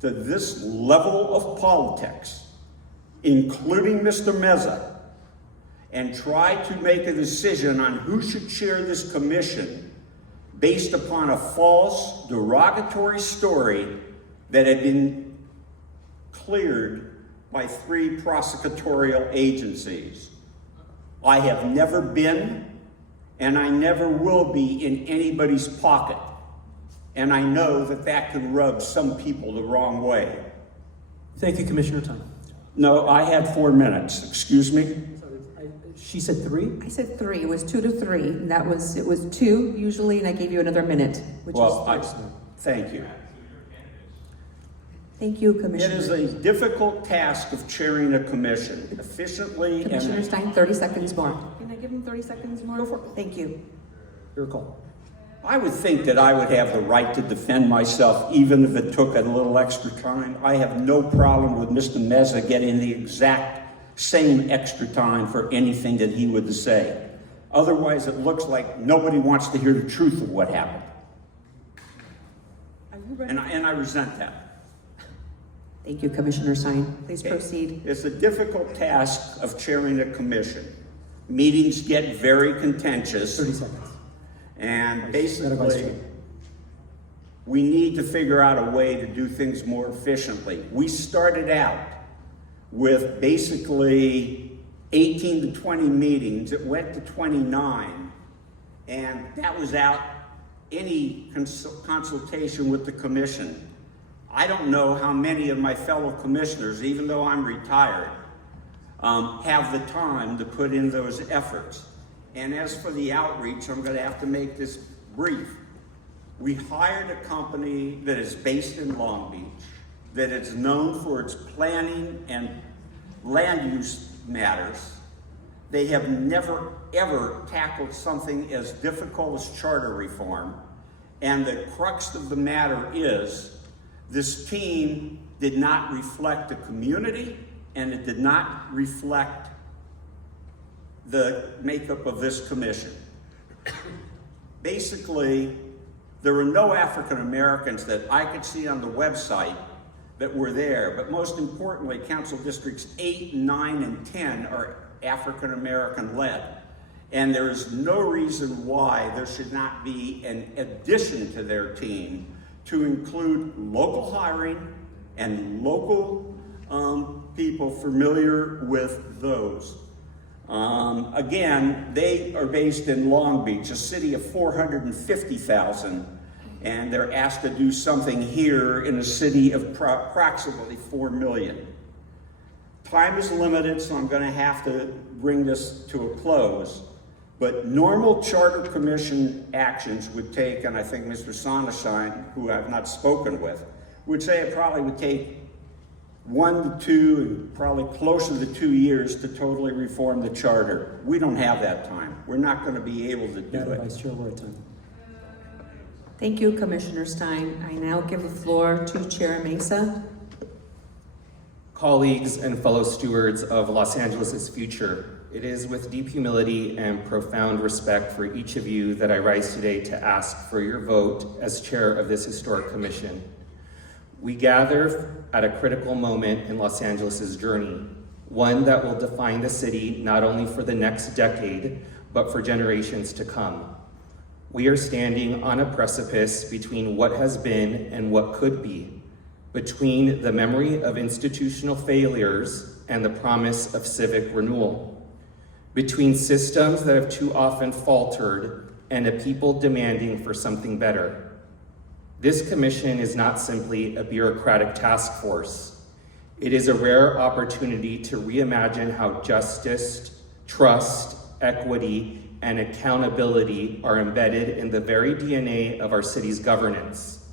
to this level of politics, including Mr. Meza, and try to make a decision on who should chair this commission based upon a false, derogatory story that had been cleared by 3 prosecutorial agencies. I have never been, and I never will be in anybody's pocket. And I know that that could rub some people the wrong way. Thank you, Commissioner Time. No, I had 4 minutes. Excuse me? She said 3? I said 3. It was 2 to 3. And it was 2 usually, and I gave you another minute, which Well, is 3. thank you. Thank you, It Commissioner. is a difficult task of chairing a commission efficiently Commissioner and Stein, 30 seconds more. Can I give him 30 seconds more? Go for it. Thank you. Your call. I would think that I would have the right to defend myself even if it took a little extra time. I have no problem with Mr. Meza getting the exact same extra time for anything that he would say. Otherwise, it looks like nobody wants to hear the truth of what happened. And I resent that. Thank you, Commissioner Stein. Please proceed. It's a difficult task of chairing a commission. Meetings get very contentious. 30 seconds. And Vice basically, Chair. we need to figure out a way to do things more efficiently. We started out with basically 18 to 20 meetings. It went to 29, and that was out any consultation with the commission. I don't know how many of my fellow commissioners, even though I'm retired, have the time to put in those efforts. And as for the outreach, I'm going to have to make this brief. We hired a company that is based in Long Beach, that is known for its planning and land use matters. They have never, ever tackled something as difficult as charter reform. And the crux of the matter is, this team did not reflect the community, and it did not reflect the makeup of this commission. Basically, there were no African Americans that I could see on the website that were there, but most importantly, Council Districts 8, 9, and 10 are African American led. And there is no reason why there should not be an addition to their team to include local hiring and local people familiar with those. Again, they are based in Long Beach, a city of 450,000, and they're asked to do something here in a city of approximately 4 million. Time is limited, so I'm going to have to bring this to a close. But normal charter commission actions would take, and I think Mr. Sonenshein, who I've not spoken with, would say it probably would take 1 to 2 and probably closer to 2 years to totally reform the charter. We don't have that time. We're not going to be able to do it. Vice Chair, we're at time. Thank you, Commissioner Stein. I now give the floor to Chair Mesa. Colleagues and fellow stewards of Los Angeles' future, it is with deep humility and profound respect for each of you that I rise today to ask for your vote as chair of this historic commission. We gather at a critical moment in Los Angeles' journey, one that will define the city not only for the next decade, but for generations to come. We are standing on a precipice between what has been and what could be, between the memory of institutional failures and the promise of civic renewal, between systems that have too often faltered and a people demanding for something better. This commission is not simply a bureaucratic task force. It is a rare opportunity to reimagine how justice, trust, equity, and accountability are embedded in the very DNA of our city's governance,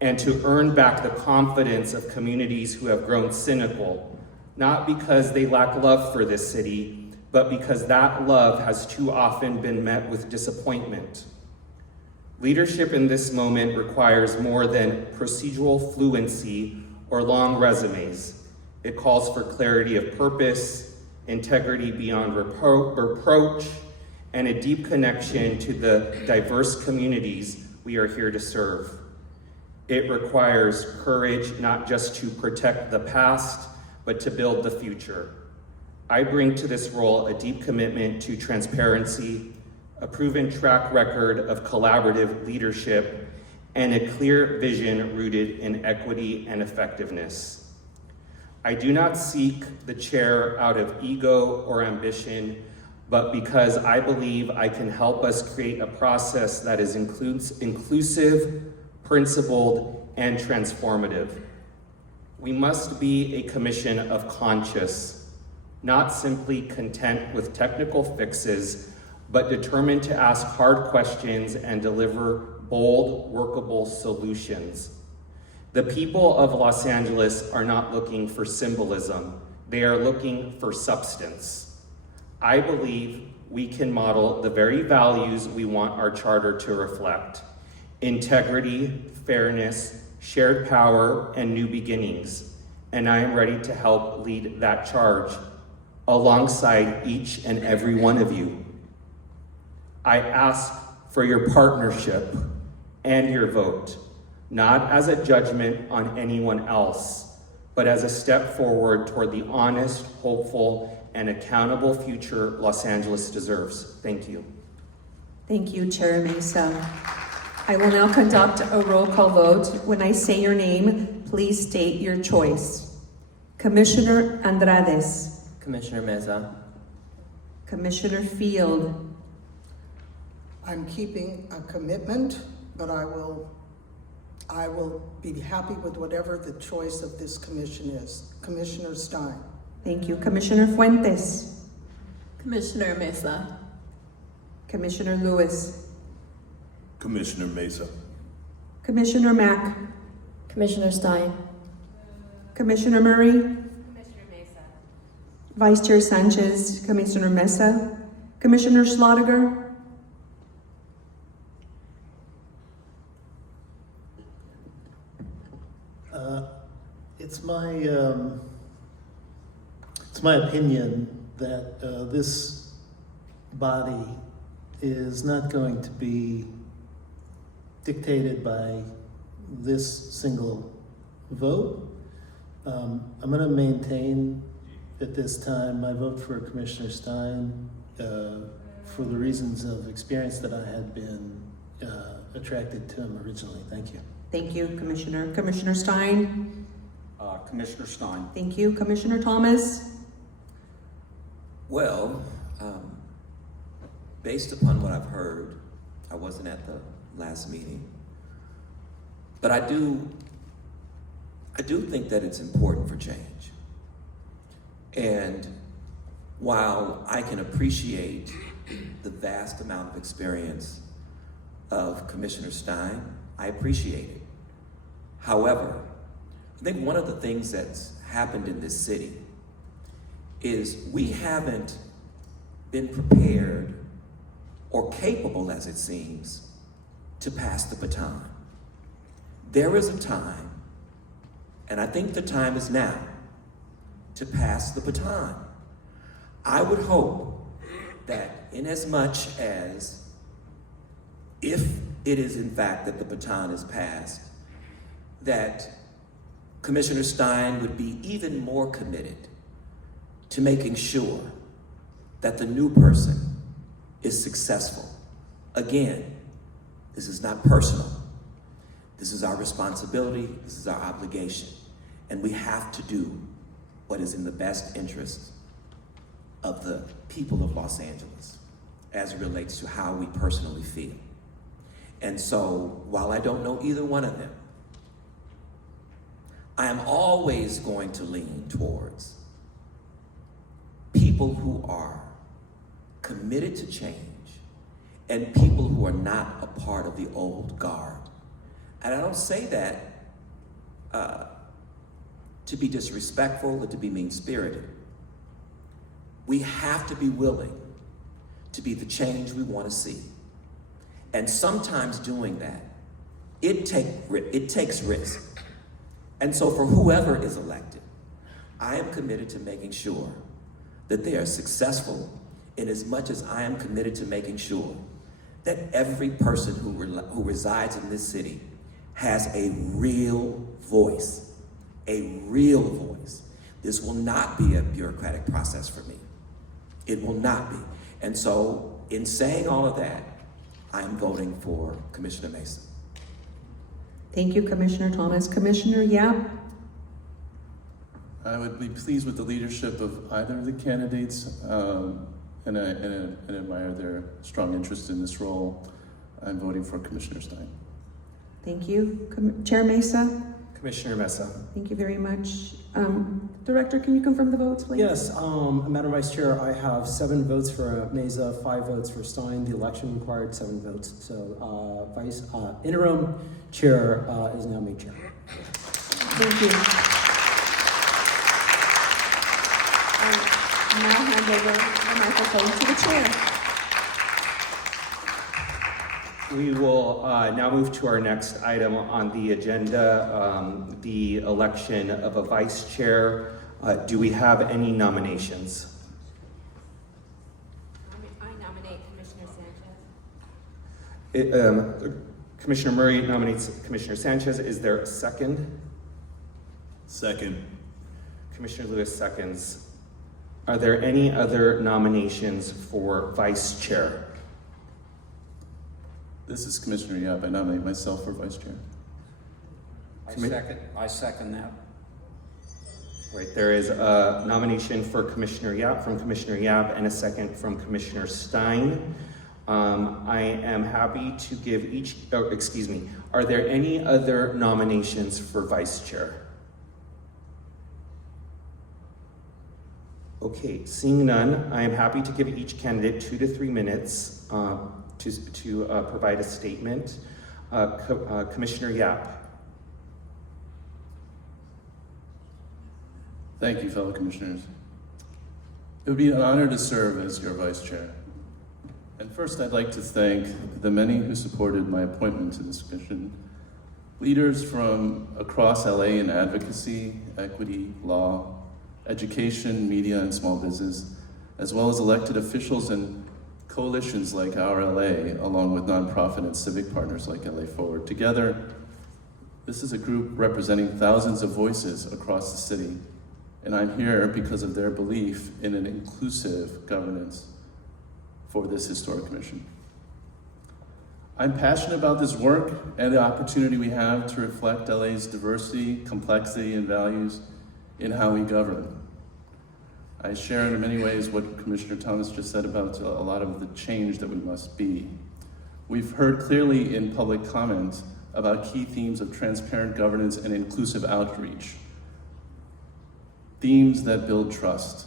and to earn back the confidence of communities who have grown cynical, not because they lack love for this city, but because that love has too often been met with disappointment. Leadership in this moment requires more than procedural fluency or long resumes. It calls for clarity of purpose, integrity beyond reproach, and a deep connection to the diverse communities we are here to serve. It requires courage not just to protect the past, but to build the future. I bring to this role a deep commitment to transparency, a proven track record of collaborative leadership, and a clear vision rooted in equity and effectiveness. I do not seek the chair out of ego or ambition, but because I believe I can help us create a process that is inclusive, principled, and transformative. We must be a commission of conscience, not simply content with technical fixes, but determined to ask hard questions and deliver bold, workable solutions. The people of Los Angeles are not looking for symbolism. They are looking for substance. I believe we can model the very values we want our charter to reflect: integrity, fairness, shared power, and new beginnings. And I am ready to help lead that charge alongside each and every one of you. I ask for your partnership and your vote, not as a judgment on anyone else, but as a step forward toward the honest, hopeful, and accountable future Los Angeles deserves. Thank you. Thank you, Chair Mesa. I will now conduct a roll call vote. When I say your name, please state your choice. Commissioner Andrades. Commissioner Mesa. Commissioner Field. I'm keeping a commitment, but I will be happy with whatever the choice of this commission is. Commissioner Stein. Thank you. Commissioner Fuentes. Commissioner Mesa. Commissioner Lewis. Commissioner Mesa. Commissioner Mack. Commissioner Stein. Commissioner Murray. Commissioner Mesa. Vice Chair Sanchez. Commissioner Mesa. Commissioner Schlottiger. It's my opinion that this body is not going to be dictated by this single vote. I'm going to maintain at this time my vote for Commissioner Stein for the reasons of experience that I had been attracted to him originally. Thank you. Thank you, Commissioner. Commissioner Stein. Commissioner Stein. Thank you. Commissioner Thomas. Well, based upon what I've heard, I wasn't at the last meeting, but I do think that it's important for change. And while I can appreciate the vast amount of experience of Commissioner Stein, I appreciate it. However, I think one of the things that's happened in this city is we haven't been prepared or capable, as it seems, to pass the baton. There is a time, and I think the time is now, to pass the baton. I would hope that inasmuch as, if it is in fact that the baton is passed, that Commissioner Stein would be even more committed to making sure that the new person is successful. Again, this is not personal. This is our responsibility, this is our obligation, and we have to do what is in the best interest of the people of Los Angeles as it relates to how we personally feel. And so, while I don't know either one of them, I am always going to lean towards people who are committed to change and people who are not a part of the old guard. And I don't say that to be disrespectful or to be mean-spirited. We have to be willing to be the change we want to see. And sometimes doing that, it takes risk. And so for whoever is elected, I am committed to making sure that they are successful in as much as I am committed to making sure that every person who resides in this city has a real voice, a real voice. This will not be a bureaucratic process for me. It will not be. And so in saying all of that, I'm voting for Commissioner Mason. Thank you, Commissioner Thomas. Commissioner Yap. I would be pleased with the leadership of either of the candidates and admire their strong interest in this role. I'm voting for Commissioner Stein. Thank you. Chair Mesa. Commissioner Mesa. Thank you very much. Director, can you confirm the votes, please? Yes, Madam Vice Chair, I have 7 votes for Mesa, 5 votes for Stein. The election required 7 votes. So interim chair is now made chair. Thank you. I now hand over the microphone to the chair. We will now move to our next item on the agenda, the election of a vice chair. Do we have any nominations? I nominate Commissioner Sanchez. Commissioner Murray nominates Commissioner Sanchez. Is there a second? Second. Commissioner Lewis seconds. Are there any other nominations for vice chair? This is Commissioner Yap. I nominate myself for vice chair. I second that. Right, there is a nomination for Commissioner Yap from Commissioner Yap and a second from Commissioner Stein. I am happy to give each, are there any other nominations for vice chair? Okay, seeing none, I am happy to give each candidate 2 to 3 minutes to provide a statement. Commissioner Yap. Thank you, fellow commissioners. It would be an honor to serve as your vice chair. And first, I'd like to thank the many who supported my appointment to this commission. Leaders from across LA in advocacy, equity, law, education, media, and small business, as well as elected officials and coalitions like Our LA, along with nonprofit and civic partners like LA Forward. Together, this is a group representing thousands of voices across the city, and I'm here because of their belief in an inclusive governance for this historic commission. I'm passionate about this work and the opportunity we have to reflect LA's diversity, complexity, and values in how we govern. I share in many ways what Commissioner Thomas just said about a lot of the change that we must be. We've heard clearly in public comment about key themes of transparent governance and inclusive outreach. Themes that build trust.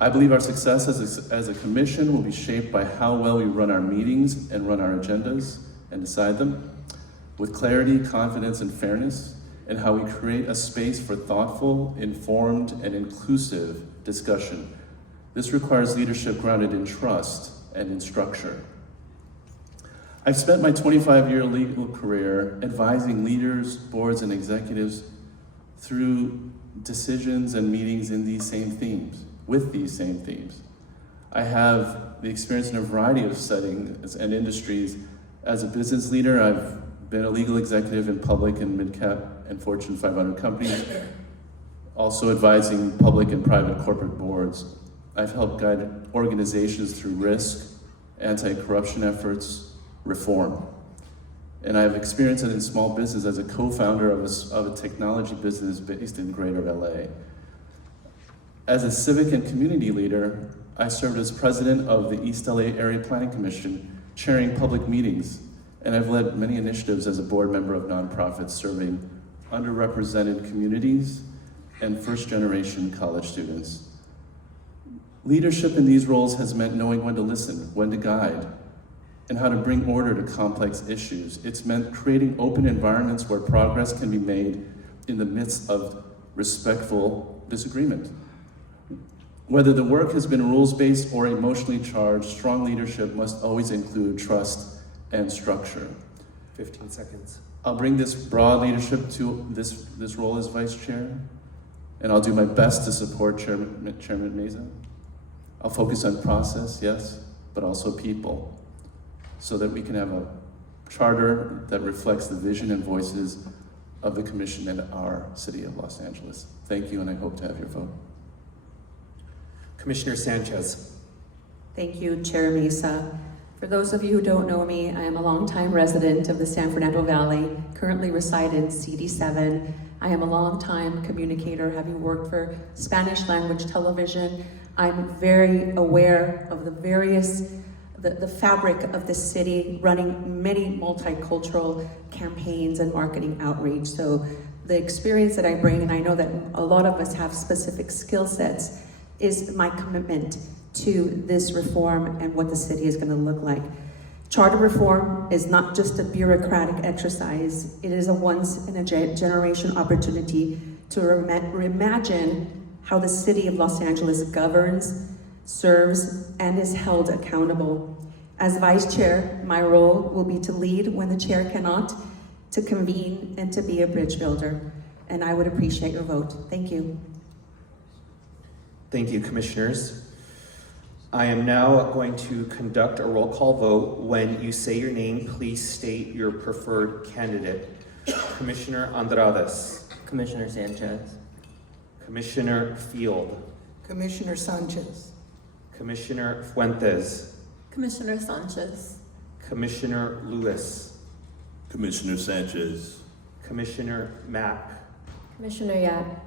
I believe our success as a commission will be shaped by how well we run our meetings and run our agendas and decide them, with clarity, confidence, and fairness, and how we create a space for thoughtful, informed, and inclusive discussion. This requires leadership grounded in trust and in structure. I've spent my 25-year legal career advising leaders, boards, and executives through decisions and meetings in these same themes, with these same themes. I have the experience in a variety of settings and industries. As a business leader, I've been a legal executive in public and mid-cap and Fortune 500 companies, also advising public and private corporate boards. I've helped guide organizations through risk, anti-corruption efforts, reform. And I have experience in small business as a co-founder of a technology business based in Greater LA. As a civic and community leader, I served as president of the East LA Area Planning Commission, chairing public meetings, and I've led many initiatives as a board member of nonprofits serving underrepresented communities and first-generation college students. Leadership in these roles has meant knowing when to listen, when to guide, and how to bring order to complex issues. It's meant creating open environments where progress can be made in the midst of respectful disagreement. Whether the work has been rules-based or emotionally charged, strong leadership must always include trust and structure. 15 seconds. I'll bring this broad leadership to this role as vice chair, and I'll do my best to support Chairman Mesa. I'll focus on process, yes, but also people, so that we can have a charter that reflects the vision and voices of the commission and our city of Los Angeles. Thank you, and I hope to have your vote. Commissioner Sanchez. Thank you, Chair Mesa. For those of you who don't know me, I am a longtime resident of the San Fernando Valley, currently reside in CD7. I am a longtime communicator, having worked for Spanish language television. I'm very aware of the fabric of the city, running many multicultural campaigns and marketing outreach. So the experience that I bring, and I know that a lot of us have specific skill sets, is my commitment to this reform and what the city is going to look like. Charter reform is not just a bureaucratic exercise, it is a once-in-a-generation opportunity to reimagine how the city of Los Angeles governs, serves, and is held accountable. As vice chair, my role will be to lead when the chair cannot, to convene, and to be a bridge builder. And I would appreciate your vote. Thank you. Thank you, commissioners. I am now going to conduct a roll call vote. When you say your name, please state your preferred candidate. Commissioner Andrades. Commissioner Sanchez. Commissioner Field. Commissioner Sanchez. Commissioner Fuentes. Commissioner Sanchez. Commissioner Lewis. Commissioner Sanchez. Commissioner Mack. Commissioner Yap.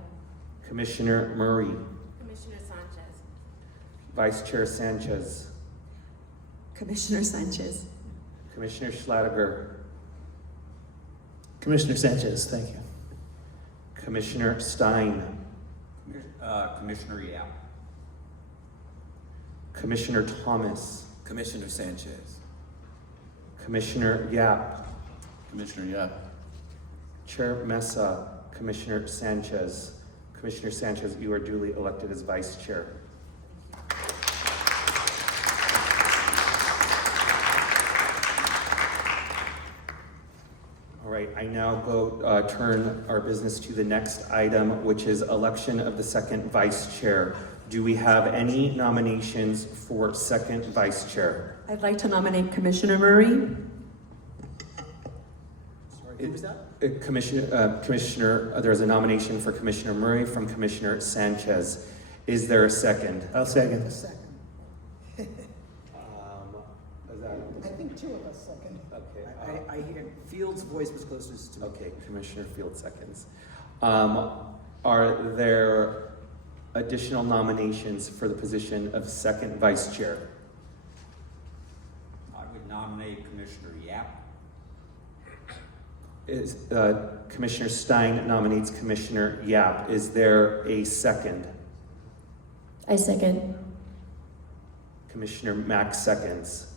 Commissioner Murray. Commissioner Sanchez. Vice Chair Sanchez. Commissioner Sanchez. Commissioner Schladiger. Commissioner Sanchez, thank you. Commissioner Stein. Commissioner Yap. Commissioner Thomas. Commissioner Sanchez. Commissioner Yap. Commissioner Yap. Chair Mesa. Commissioner Sanchez. Commissioner Sanchez, you are duly elected as Vice Chair. All right, I now turn our business to the next item, which is election of the second Vice Chair. Do we have any nominations for second Vice Chair? I'd like to nominate Commissioner Murray. Sorry, who was that? Commissioner, there's a nomination for Commissioner Murray from Commissioner Sanchez. Is there a second? I'll second. A second. Is that, I think two of us second. okay. I hear Field's voice was closest to me. Okay, Commissioner Field seconds. Are there additional nominations for the position of second Vice Chair? I would nominate Commissioner Yap. Commissioner Stein nominates Commissioner Yap. Is there a second? I second. Commissioner Mack seconds.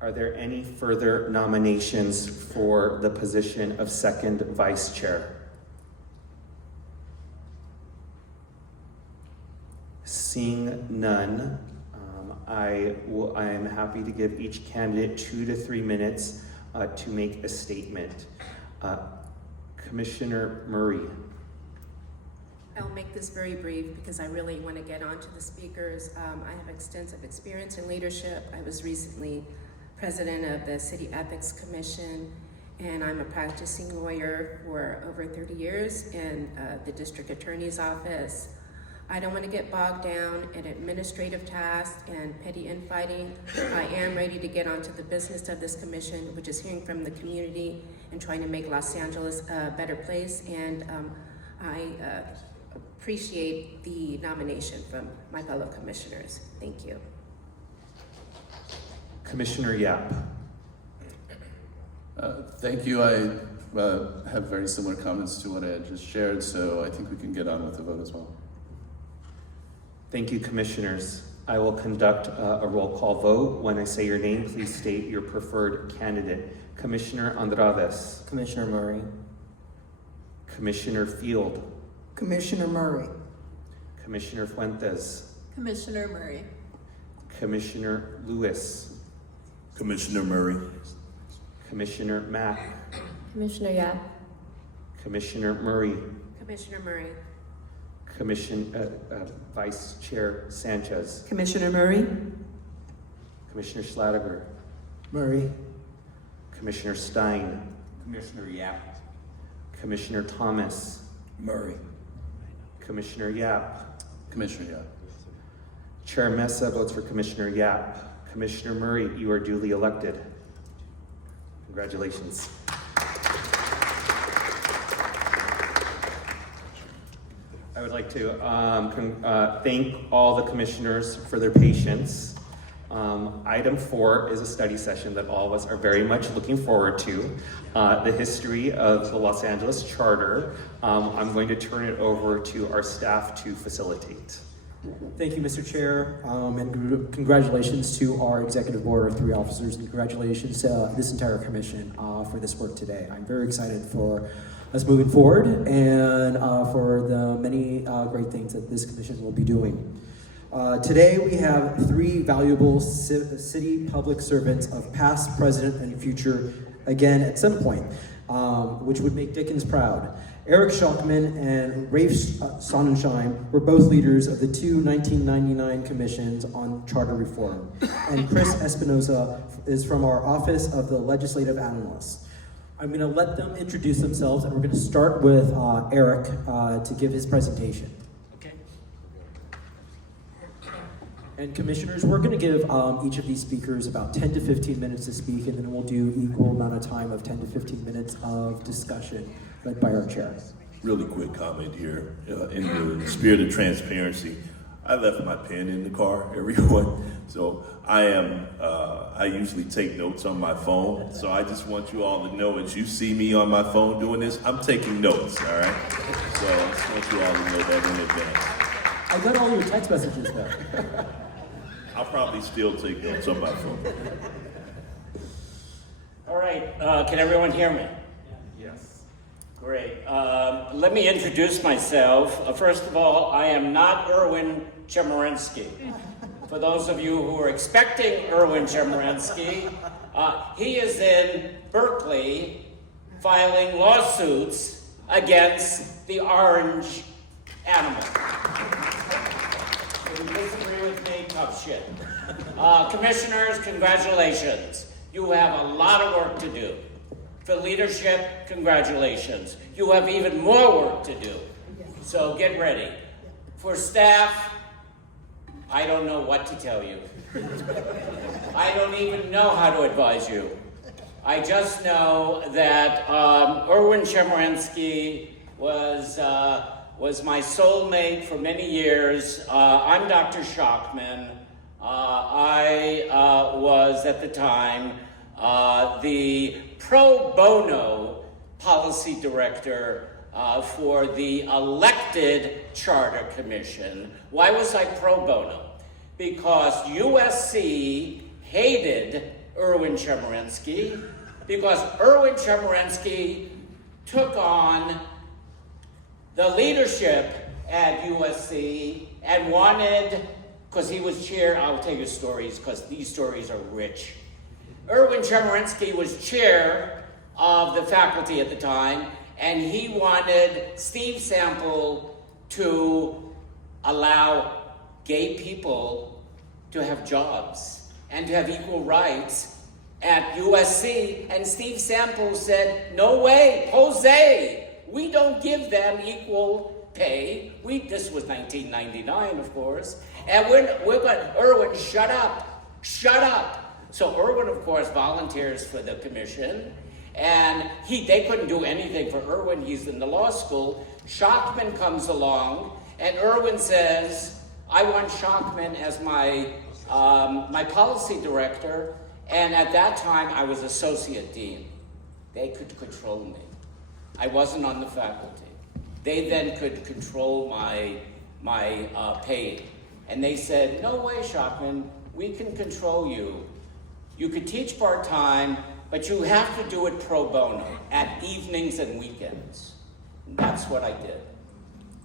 Are there any further nominations for the position of second Vice Chair? Seeing none, I am happy to give each candidate 2 to 3 minutes to make a statement. Commissioner Murray. I'll make this very brief because I really want to get on to the speakers. I have extensive experience in leadership. I was recently president of the City Ethics Commission, and I'm a practicing lawyer for over 30 years in the district attorney's office. I don't want to get bogged down in administrative tasks and petty infighting. I am ready to get onto the business of this commission, which is hearing from the community and trying to make Los Angeles a better place. And I appreciate the nomination from my fellow commissioners. Thank you. Commissioner Yap. Thank you. I have very similar comments to what I had just shared, so I think we can get on with the vote as well. Thank you, commissioners. I will conduct a roll call vote. When I say your name, please state your preferred candidate. Commissioner Andrades. Commissioner Murray. Commissioner Field. Commissioner Murray. Commissioner Fuentes. Commissioner Murray. Commissioner Lewis. Commissioner Murray. Commissioner Mack. Commissioner Yap. Commissioner Murray. Commissioner Murray. Vice Chair Sanchez. Commissioner Murray. Commissioner Schladiger. Murray. Commissioner Stein. Commissioner Yap. Commissioner Thomas. Murray. Commissioner Yap. Commissioner Yap. Chair Mesa votes for Commissioner Yap. Commissioner Murray, you are duly elected. Congratulations. I would like to thank all the commissioners for their patience. Item 4 is a study session that all of us are very much looking forward to. The history of the Los Angeles Charter. I'm going to turn it over to our staff to facilitate. Thank you, Mr. Chair, and congratulations to our executive board of 3 officers, and congratulations to this entire commission for this work today. I'm very excited for us moving forward and for the many great things that this commission will be doing. Today we have 3 valuable city public servants of past, present, and future, again at some point, which would make Dickens proud. Eric Shockman and Rafe Sonenshein were both leaders of the 2 1999 commissions on charter reform. And Chris Espinoza is from our Office of the Legislative Analyst. I'm going to let them introduce themselves, and we're going to start with Eric to give his presentation. Okay. And commissioners, we're going to give each of these speakers about 10 to 15 minutes to speak, and then we'll do equal amount of time of 10 to 15 minutes of discussion led by our chair. Really quick comment here. In the spirit of transparency, I left my pen in the car, everyone. So I usually take notes on my phone. So I just want you all to know, as you see me on my phone doing this, I'm taking notes, all right? So I just want you all to know that in advance. I got all your text messages though. I'll probably still take notes on my phone. All right, can everyone hear me? Yes. Great. Let me introduce myself. First of all, I am not Erwin Chemerinsky. For those of you who are expecting Erwin Chemerinsky, he is in Berkeley filing lawsuits against the orange animal. If you disagree with me, tough shit. Commissioners, congratulations. You have a lot of work to do. For leadership, congratulations. You have even more work to do. So get ready. For staff, I don't know what to tell you. I don't even know how to advise you. I just know that Erwin Chemerinsky was my soulmate for many years. I'm Dr. Shockman. I was, at the time, the pro bono policy director for the elected Charter Commission. Why was I pro bono? Because USC hated Erwin Chemerinsky, because Erwin Chemerinsky took on the leadership at USC and wanted, because he was chair, I'll tell you stories because these stories are rich. Erwin Chemerinsky was chair of the faculty at the time, and he wanted Steve Sample to allow gay people to have jobs and to have equal rights at USC. And Steve Sample said, no way, Jose, we don't give them equal pay. This was 1999, of course. And we're going, Erwin, shut up. So Erwin, of course, volunteers for the commission, and they couldn't do anything for Erwin. He's in the law school. Shockman comes along, and Erwin says, I want Shockman as my policy director, and at that time, I was associate dean. They could control me. I wasn't on the faculty. They then could control my pay. And they said, no way, Shockman, we can control you. You could teach part-time, but you have to do it pro bono at evenings and weekends. And that's what I did.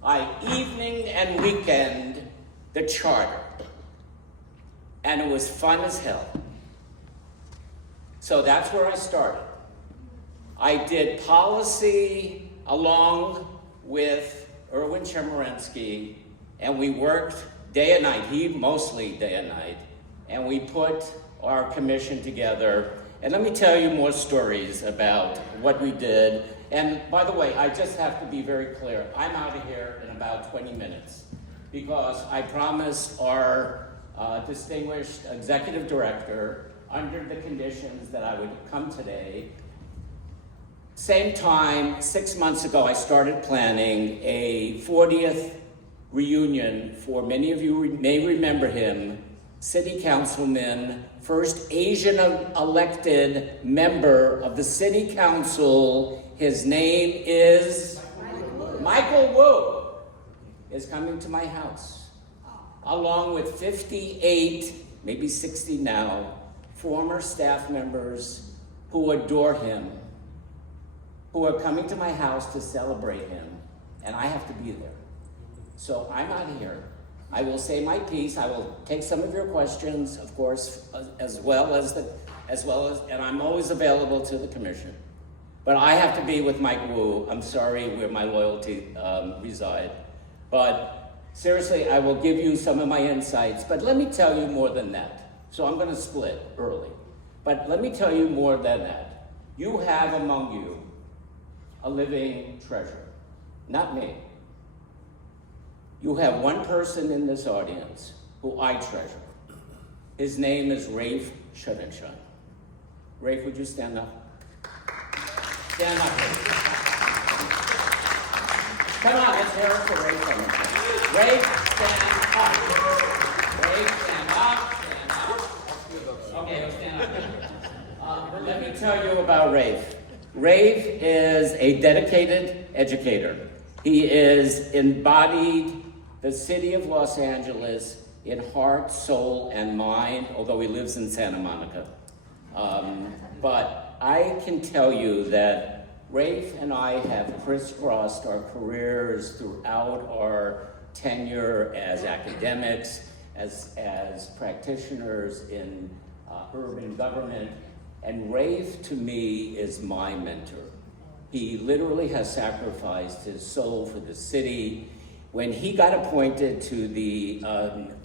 I evening and weekend the charter. And it was fun as hell. So that's where I started. I did policy along with Erwin Chemerinsky, and we worked day and night, he mostly day and night, and we put our commission together. And let me tell you more stories about what we did. And by the way, I just have to be very clear. I'm out of here in about 20 minutes because I promised our distinguished executive director, under the conditions that I would come today. Same time, 6 months ago, I started planning a 40th reunion for, many of you may remember him, city councilman, first Asian elected member of the city council. His name is Michael Wu, is coming to my house. along with 58, maybe 60 now, former staff members who adore him, who are coming to my house to celebrate him, and I have to be there. So I'm out here. I will say my piece. I will take some of your questions, of course, as well as, and I'm always available to the commission. But I have to be with Mike Wu. I'm sorry where my loyalty reside. But seriously, I will give you some of my insights. But let me tell you more than that. So I'm going to split early. But let me tell you more than that. You have among you a living treasure, not me. You have one person in this audience who I treasure. His name is Raphael Sonenshein. Rafe, would you stand up? Stand up, Rafe. Come on, let's hear it for Rafe Sonenshein. Rafe, stand up. Rafe, stand up. Stand up. Okay, stand up. Let me tell you about Rafe. Rafe is a dedicated educator. He is embodied the city of Los Angeles in heart, soul, and mind, although he lives in Santa Monica. But I can tell you that Rafe and I have crisscrossed our careers throughout our tenure as academics, as practitioners in urban government, and Rafe, to me, is my mentor. He literally has sacrificed his soul for the city. When he got appointed to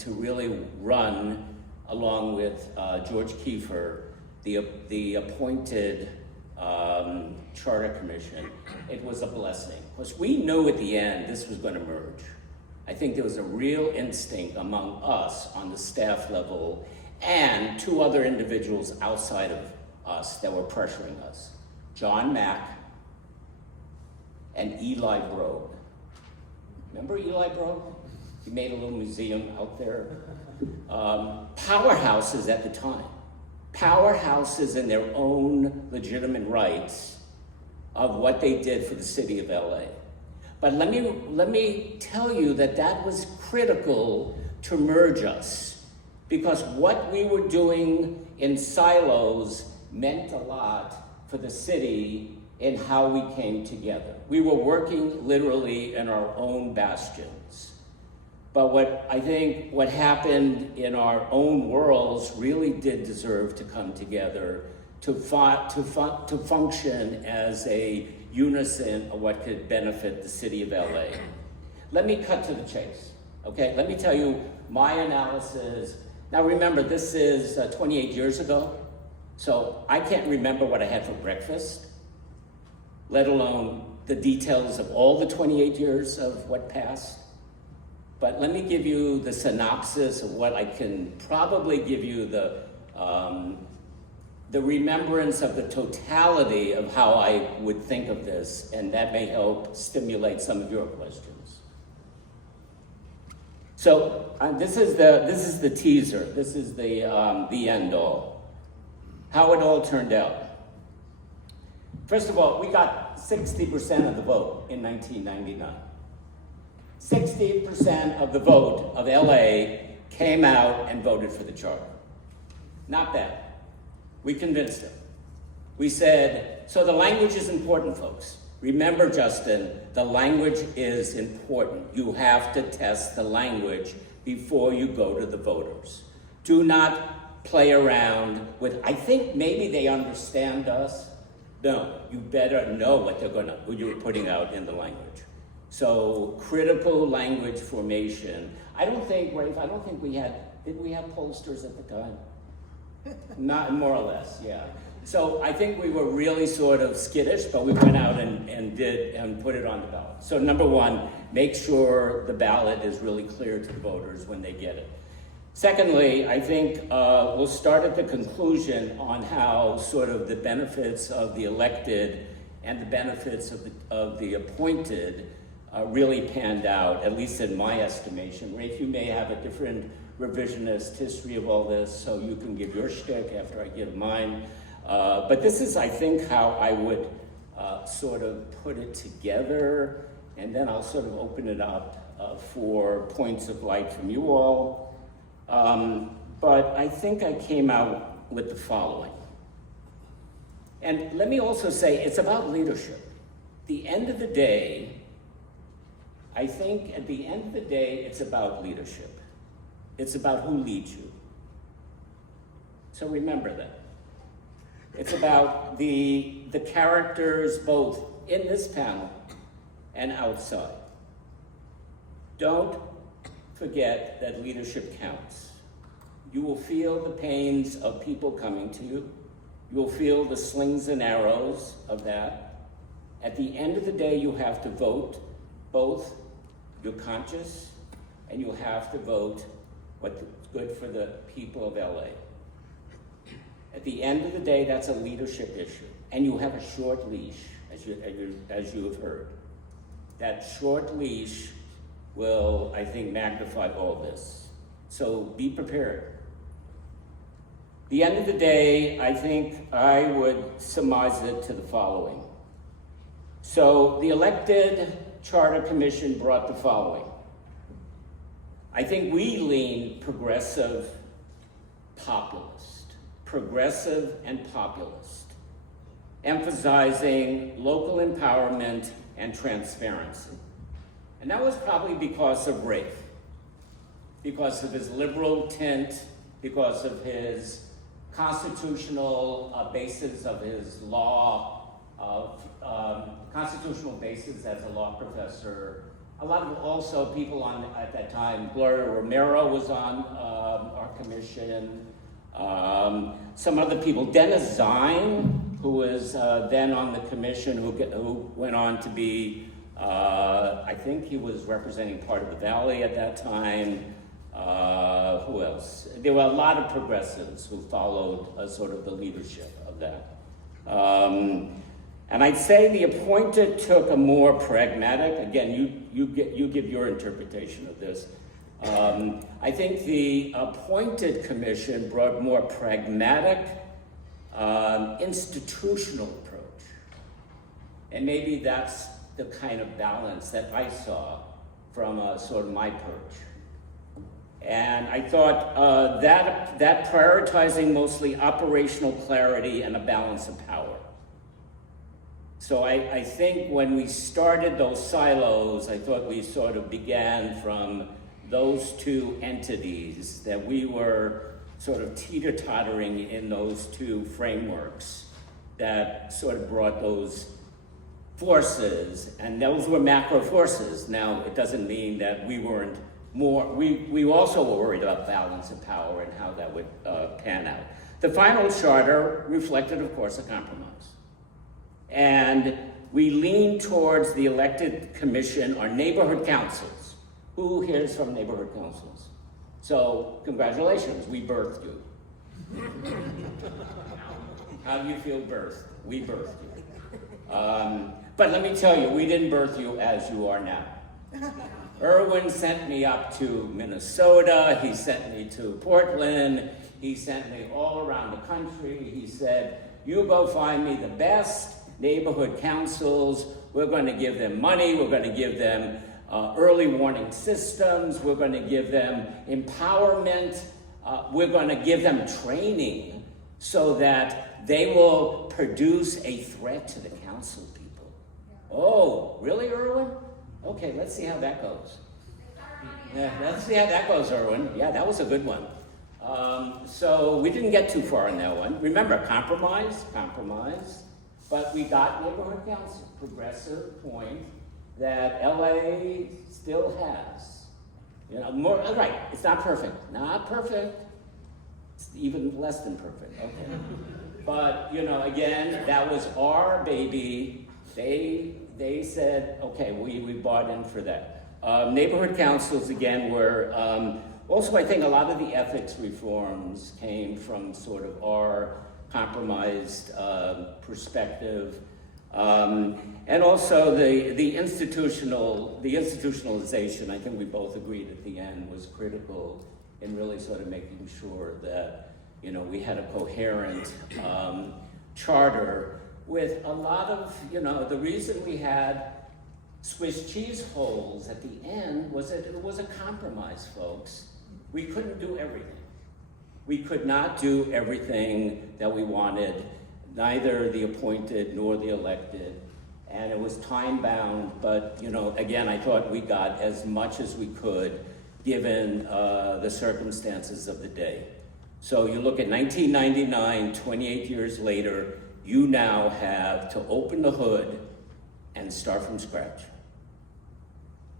really run, along with George Kiefer, the appointed Charter Commission, it was a blessing. Because we knew at the end this was going to merge. I think there was a real instinct among us on the staff level and two other individuals outside of us that were pressuring us. John Mack and Eli Brogue. Remember Eli Brogue? He made a little museum out there. Powerhouses at the time. Powerhouses in their own legitimate rights of what they did for the city of LA. But let me tell you that was critical to merge us, because what we were doing in silos meant a lot for the city in how we came together. We were working literally in our own bastions. But what happened in our own worlds really did deserve to come together to function as a unison of what could benefit the city of LA. Let me cut to the chase, okay? Let me tell you my analysis. Now remember, this is 28 years ago, so I can't remember what I had for breakfast, let alone the details of all the 28 years of what passed. But let me give you the synopsis of what I can probably give you the remembrance of the totality of how I would think of this, and that may help stimulate some of your questions. So this is the teaser. This is the end all. How it all turned out. First of all, we got 60% of the vote in 1999. 60% of the vote of LA came out and voted for the charter. Not bad. We convinced them. We said, so the language is important, folks. Remember, Justin, the language is important. You have to test the language before you go to the voters. Do not play around with, I think maybe they understand us. No, you better know what you're putting out in the language. So critical language formation. Did we have pollsters at the time? Not more or less, yeah. So I think we were really sort of skittish, but we went out and put it on the ballot. So number one, make sure the ballot is really clear to the voters when they get it. Secondly, I think we'll start at the conclusion on how sort of the benefits of the elected and the benefits of the appointed really panned out, at least in my estimation. Rafe, you may have a different revisionist history of all this, so you can give your shtick after I give mine. But this is, I think, how I would sort of put it together, and then I'll sort of open it up for points of light from you all. But I think I came out with the following. And let me also say, it's about leadership. At the end of the day, I think at the end of the day, it's about leadership. It's about who leads you. So remember that. It's about the characters both in this panel and outside. Don't forget that leadership counts. You will feel the pains of people coming to you. You will feel the slings and arrows of that. At the end of the day, you have to vote both your conscience and you have to vote what's good for the people of LA. At the end of the day, that's a leadership issue. And you have a short leash, as you have heard. That short leash will, I think, magnify all this. So be prepared. At the end of the day, I think I would surmise it to the following. So the elected Charter Commission brought the following. I think we lean progressive, populist, progressive and populist, emphasizing local empowerment and transparency. And that was probably because of Rafe, because of his liberal tint, because of his constitutional basis of his law, of constitutional basis as a law professor. A lot of also people on at that time, Gloria Romero was on our commission. Some other people, Dennis Zine, who was then on the commission, who went on to be, I think he was representing part of the Valley at that time. Who else? There were a lot of progressives who followed sort of the leadership of that. And I'd say the appointed took a more pragmatic, again, you give your interpretation of this. I think the appointed commission brought more pragmatic, institutional approach. And maybe that's the kind of balance that I saw from sort of my perch. And I thought that prioritizing mostly operational clarity and a balance of power. So I think when we started those silos, I thought we sort of began from those two entities, that we were sort of teeter-tottering in those two frameworks that sort of brought those forces, and those were macro forces. Now, it doesn't mean that we weren't more, we also were worried about balance of power and how that would pan out. The final charter reflected, of course, a compromise. And we leaned towards the elected commission or neighborhood councils. Who hears from neighborhood councils? So, congratulations, we birthed you. How do you feel birthed? We birthed you. But let me tell you, we didn't birth you as you are now. Erwin sent me up to Minnesota, he sent me to Portland, he sent me all around the country. He said, you go find me the best neighborhood councils, we're going to give them money, we're going to give them early warning systems, we're going to give them empowerment, we're going to give them training so that they will produce a threat to the council people. Oh, really, Erwin? Okay, let's see how that goes. Yeah, let's see how that goes, Erwin. Yeah, that was a good one. So we didn't get too far on that one. Remember, compromise, but we got neighborhood council, progressive point that LA still has. You know, more, right, it's not perfect. Not perfect. It's even less than perfect, okay. But, you know, again, that was our baby. They said, okay, we bought in for that. Neighborhood councils, again, were, also I think a lot of the ethics reforms came from sort of our compromised perspective. And also the institutionalization, I think we both agreed at the end, was critical in really sort of making sure that, you know, we had a coherent charter with a lot of, you know, the reason we had Swiss cheese holes at the end was that it was a compromise, folks. We couldn't do everything. We could not do everything that we wanted, neither the appointed nor the elected. And it was time bound, but again, I thought we got as much as we could given the circumstances of the day. So you look at 1999, 28 years later, you now have to open the hood and start from scratch.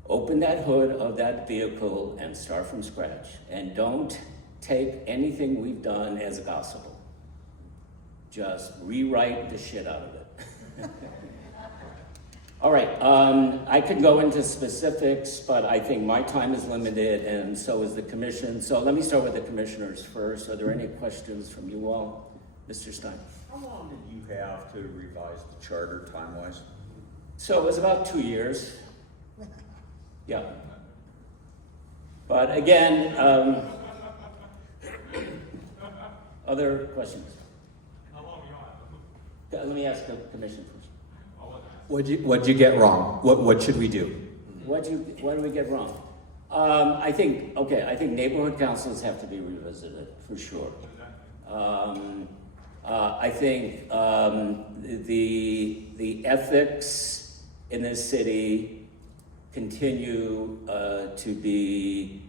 Open that hood of that vehicle and start from scratch. And don't take anything we've done as gospel. Just rewrite the shit out of it. All right, I could go into specifics, but I think my time is limited and so is the commission. So let me start with the commissioners first. Are there any questions from you all? Mr. Stein. How long did you have to revise the charter time-wise? So it was about 2 years. Yeah. But again, other questions? Let me ask the commission first. What'd you get wrong? What should we do? What did we get wrong? I think neighborhood councils have to be revisited, for sure. I think the ethics in this city continue to be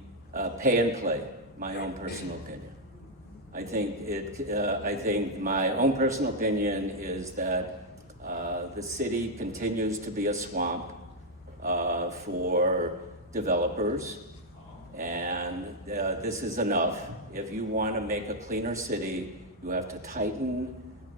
pay and play, my own personal opinion. I think my own personal opinion is that the city continues to be a swamp for developers, and this is enough. If you want to make a cleaner city, you have to tighten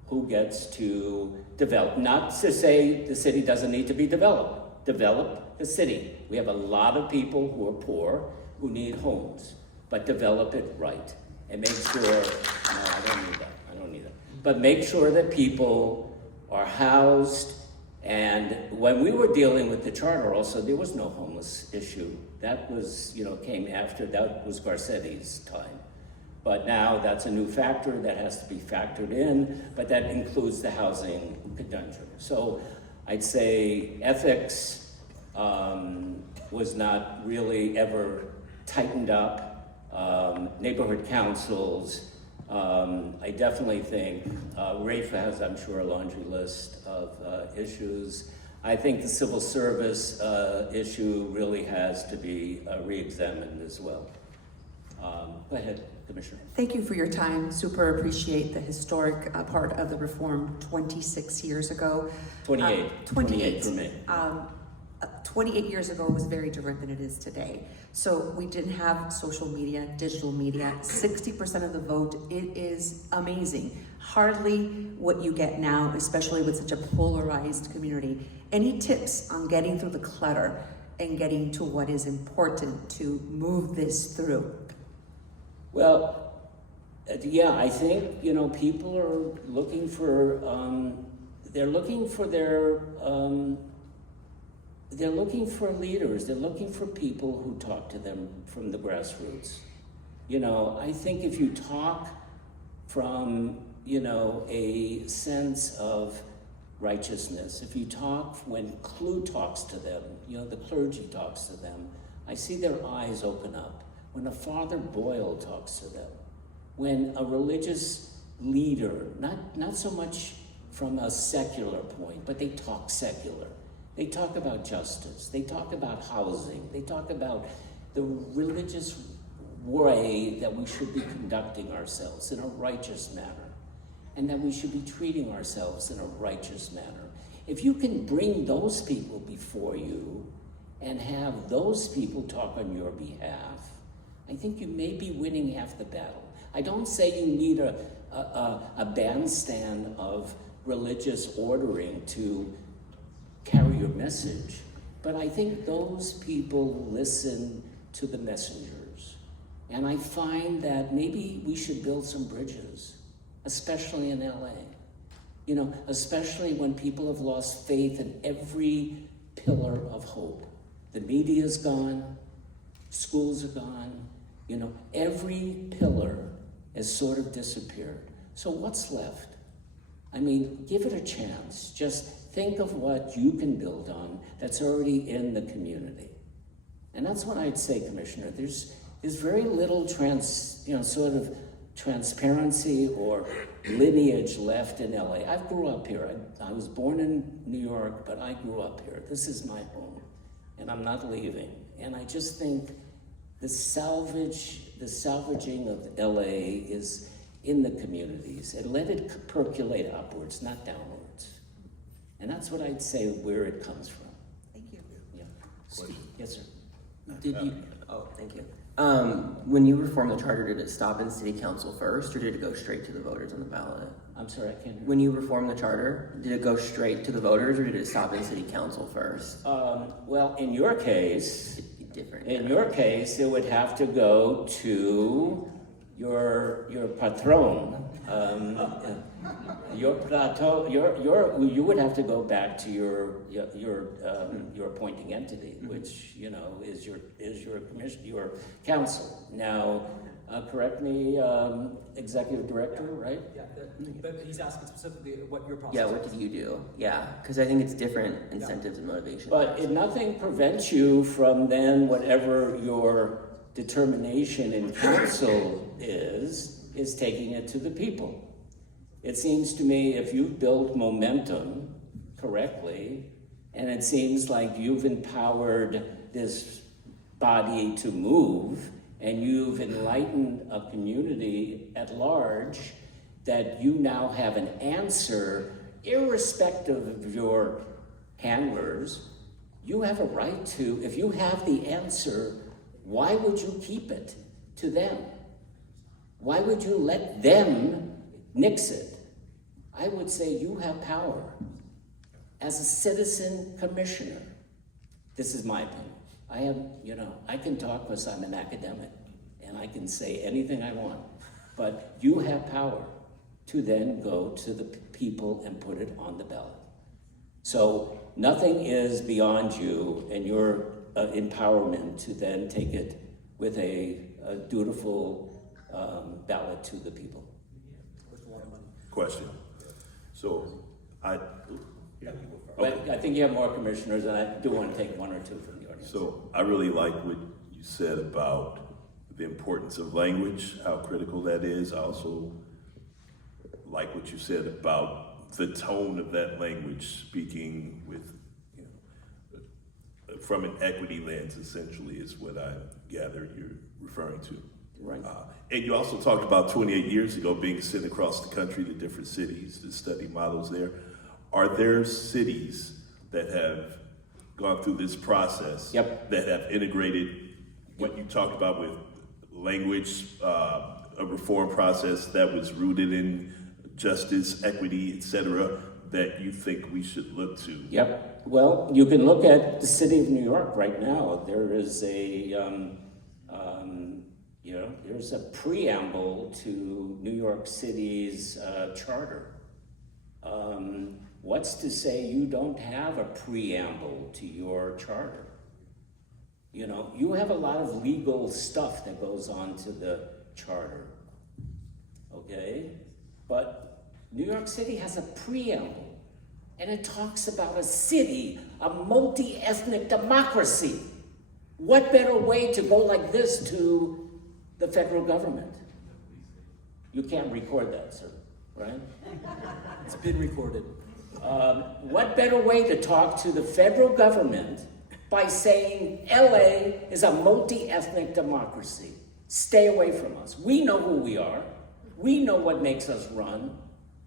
who gets to develop. Not to say the city doesn't need to be developed. Develop the city. We have a lot of people who are poor who need homes, but develop it right. And make sure, no, I don't need that. But make sure that people are housed. And when we were dealing with the charter also, there was no homeless issue. That was, came after, that was Garcetti's time. But now that's a new factor that has to be factored in, but that includes the housing conundrum. So I'd say ethics was not really ever tightened up. Neighborhood councils, I definitely think Raphael has, I'm sure, a laundry list of issues. I think the civil service issue really has to be re-examined as well. Go ahead, Commissioner. Thank you for your time. Super appreciate the historic part of the reform 26 years ago. 28. 28 for me. 28 years ago was very different than it is today. So we didn't have social media, digital media, 60% of the vote. It is amazing. Hardly what you get now, especially with such a polarized community. Any tips on getting through the clutter and getting to what is important to move this through? Well, yeah, I think, people are looking for, they're looking for leaders. They're looking for people who talk to them from the grassroots. I think if you talk from, a sense of righteousness, if you talk when Clue talks to them, the clergy talks to them, I see their eyes open up. When a Father Boyle talks to them, when a religious leader, not so much from a secular point, but they talk secular. They talk about justice. They talk about housing. They talk about the religious way that we should be conducting ourselves in a righteous manner, and that we should be treating ourselves in a righteous manner. If you can bring those people before you and have those people talk on your behalf, I think you may be winning half the battle. I don't say you need a bandstand of religious ordering to carry your message, but I think those people listen to the messengers. And I find that maybe we should build some bridges, especially in LA. Especially when people have lost faith in every pillar of hope. The media's gone, schools are gone, every pillar has sort of disappeared. So what's left? Give it a chance. Just Think of what you can build on that's already in the community. And that's what I'd say, Commissioner. There's very little sort of transparency or lineage left in LA. I grew up here. I was born in New York, but I grew up here. This is my home, and I'm not leaving. And I just think the salvaging of LA is in the communities, and let it percolate upwards, not downwards. And that's what I'd say where it comes from. Thank you. Yeah. Question. Yes, sir. Did you? Oh, thank you. When you reformed the charter, did it stop in city council first, or did it go straight to the voters on the ballot? I'm sorry, I can't hear. When you reformed the charter, did it go straight to the voters, or did it stop in city council first? Well, in your case, different. In your case, it would have to go to your patron. You would have to go back to your appointing entity, which is your commission, your council. Now, correct me, executive director, right? Yeah, but he's asking specifically what your process. Yeah, what did you do? Yeah, because I think it's different incentives and motivation. But nothing prevents you from then whatever your determination in council is taking it to the people. It seems to me if you've built momentum correctly, and it seems like you've empowered this body to move, and you've enlightened a community at large, that you now have an answer, irrespective of your handlers. You have a right to, if you have the answer, why would you keep it to them? Why would you let them nix it? I would say you have power. As a citizen commissioner, this is my opinion. I can talk because I'm an academic, and I can say anything I want, but you have power to then go to the people and put it on the ballot. So nothing is beyond you and your empowerment to then take it with a dutiful ballot to the people. Question. So, But I think you have more commissioners, and I do want to take one or two from the audience. So I really like what you said about the importance of language, how critical that is. I also like what you said about the tone of that language, speaking with, from an equity lens, essentially, is what I gather you're referring to. Right. And you also talked about 28 years ago being sent across the country to different cities to study models there. Are there cities that have gone through this process that have integrated what you talked about with language, a reform process that was rooted in justice, equity, etc., that you think we should look to? Yep. Well, you can look at the city of New York right now. There is there's a preamble to New York City's charter. What's to say you don't have a preamble to your charter? You have a lot of legal stuff that goes on to the charter, okay? But New York City has a preamble, and it talks about a city, a multi-ethnic democracy. What better way to go like this to the federal government? You can't record that, sir, right? It's been recorded. What better way to talk to the federal government by saying LA is a multi-ethnic democracy? Stay away from us. We know who we are. We know what makes us run.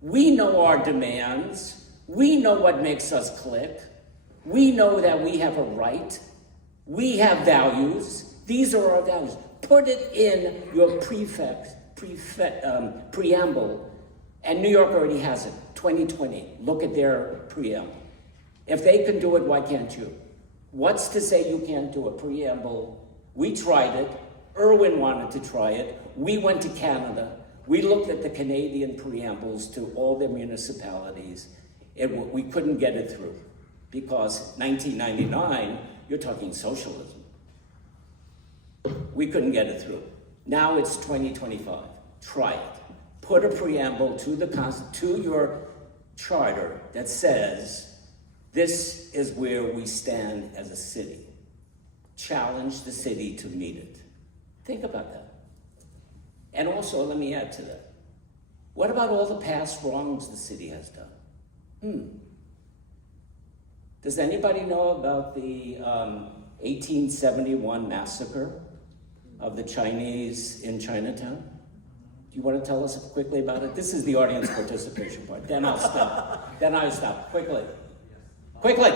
We know our demands. We know what makes us click. We know that we have a right. We have values. These are our values. Put it in your preamble, and New York already has it. 2020. Look at their preamble. If they can do it, why can't you? What's to say you can't do a preamble? We tried it. Irwin wanted to try it. We went to Canada. We looked at the Canadian preambles to all their municipalities. We couldn't get it through because 1999, you're talking socialism. We couldn't get it through. Now it's 2025. Try it. Put a preamble to your charter that says This is where we stand as a city. Challenge the city to meet it. Think about that. And also, let me add to that. What about all the past wrongs the city has done? Does anybody know about the 1871 massacre of the Chinese in Chinatown? Do you want to tell us quickly about it? This is the audience participation part. Then I'll stop. Then I'll stop. Quickly. Quickly.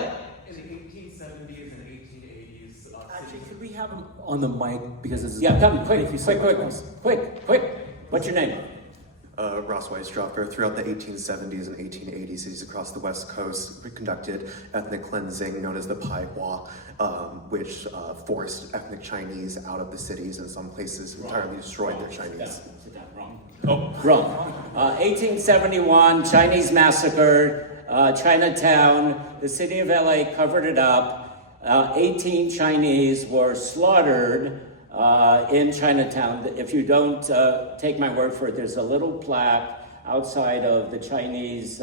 In the 1870s and 1880s, Actually, could we have him on the mic because this is... Yeah, come, quick, Thank you so quick, much, quick, quick. What's your name? Ross Weisdropper. Throughout the 1870s and 1880s, cities across the West Coast conducted ethnic cleansing known as the Pai Hua, which forced ethnic Chinese out of the cities, and some places entirely destroyed their Chinese. Wrong. 1871, Chinese massacre, Chinatown, the city of LA covered it up. 18 Chinese were slaughtered in Chinatown. If you don't take my word for it, there's a little plaque outside of the Chinese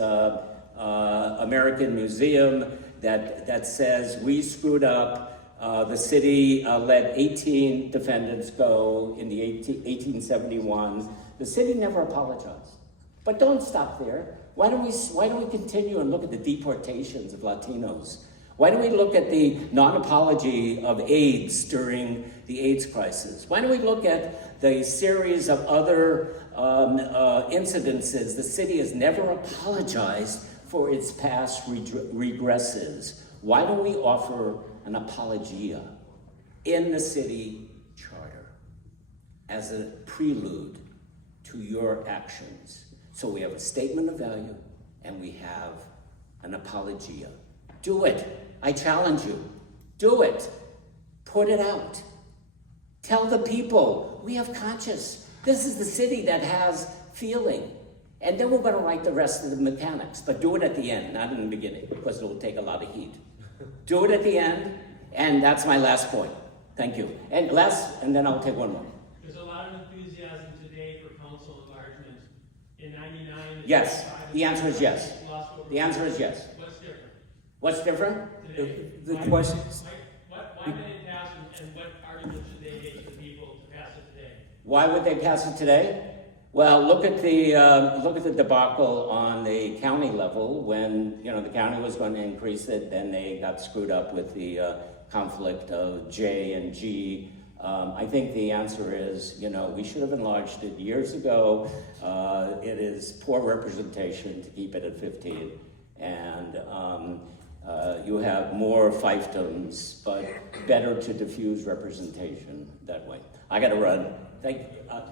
American Museum that says, "We screwed up." The city let 18 defendants go in the 1871. The city never apologized. But don't stop there. Why don't we continue and look at the deportations of Latinos? Why don't we look at the non-apology of AIDS during the AIDS crisis? Why don't we look at the series of other incidences? The city has never apologized for its past regresses. Why don't we offer an apologia in the city charter as a prelude to your actions? So we have a statement of value and we have an apologia. Do it. I challenge you. Do it. Put it out. Tell the people, we have conscience. This is the city that has feeling. And then we're going to write the rest of the mechanics. But do it at the end, not in the beginning, because it will take a lot of heat. Do it at the end, and that's my last point. Thank you. And then I'll take one more. There's a lot of enthusiasm today for council enlargement. In 99... Yes. The answer is yes. The answer is yes. What's different? What's different? Today. The question... Why did it pass, and what argument should they make to the people to pass it today? Why would they pass it today? Well, look at the debacle on the county level when the county was going to increase it, then they got screwed up with the conflict of J and G. I think the answer is, we should have enlarged it years ago. It is poor representation to keep it at 15, and you have more fiefdoms, but better to diffuse representation that way. I got to run. Thank you.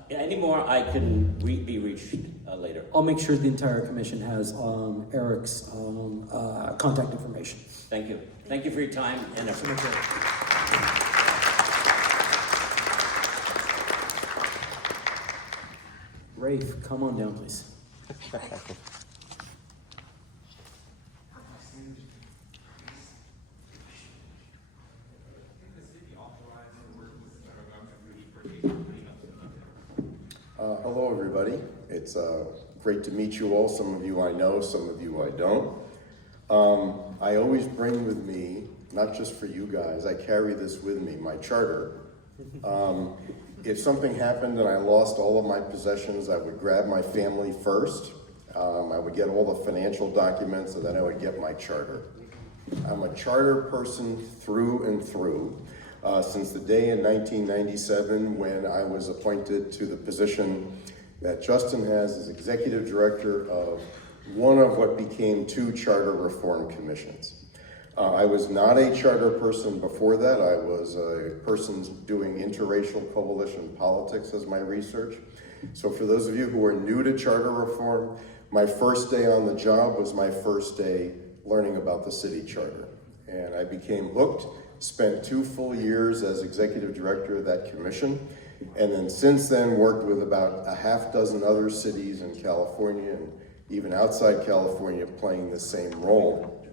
Any more I can be reached later. I'll make sure the entire commission has Eric's contact information. Thank you. Thank you for your time and effort. Rafe, come on down, please. Hello, everybody. It's great to meet you all. Some of you I know, some of you I don't. I always bring with me, not just for you guys, I carry this with me, my charter. If something happened and I lost all of my possessions, I would grab my family first. I would get all the financial documents, and then I would get my charter. I'm a charter person through and through. Since the day in 1997 when I was appointed to the position that Justin has as executive director of one of what became two charter reform commissions. I was not a charter person before that. I was a person doing interracial coalition politics as my research. So for those of you who are new to charter reform, my first day on the job was my first day learning about the city charter. And I became hooked. Spent 2 full years as executive director of that commission, and then since then worked with about a half dozen other cities in California and even outside California playing the same role.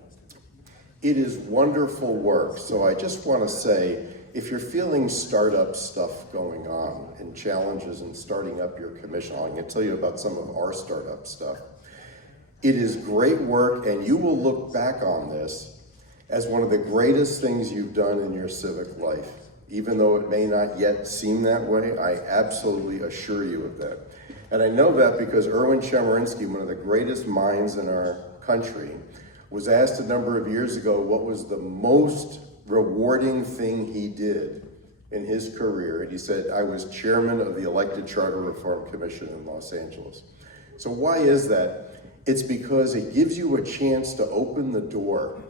It is wonderful work, so I just want to say, if you're feeling startup stuff going on and challenges in starting up your commission, I'm going to tell you about some of our startup stuff. It is great work, and you will look back on this as one of the greatest things you've done in your civic life. Even though it may not yet seem that way, I absolutely assure you of that. And I know that because Erwin Chemerinsky, one of the greatest minds in our country, was asked a number of years ago what was the most rewarding thing he did in his career. And he said, I was chairman of the elected Charter Reform Commission in Los Angeles. So why is that? It's because it gives you a chance to open the door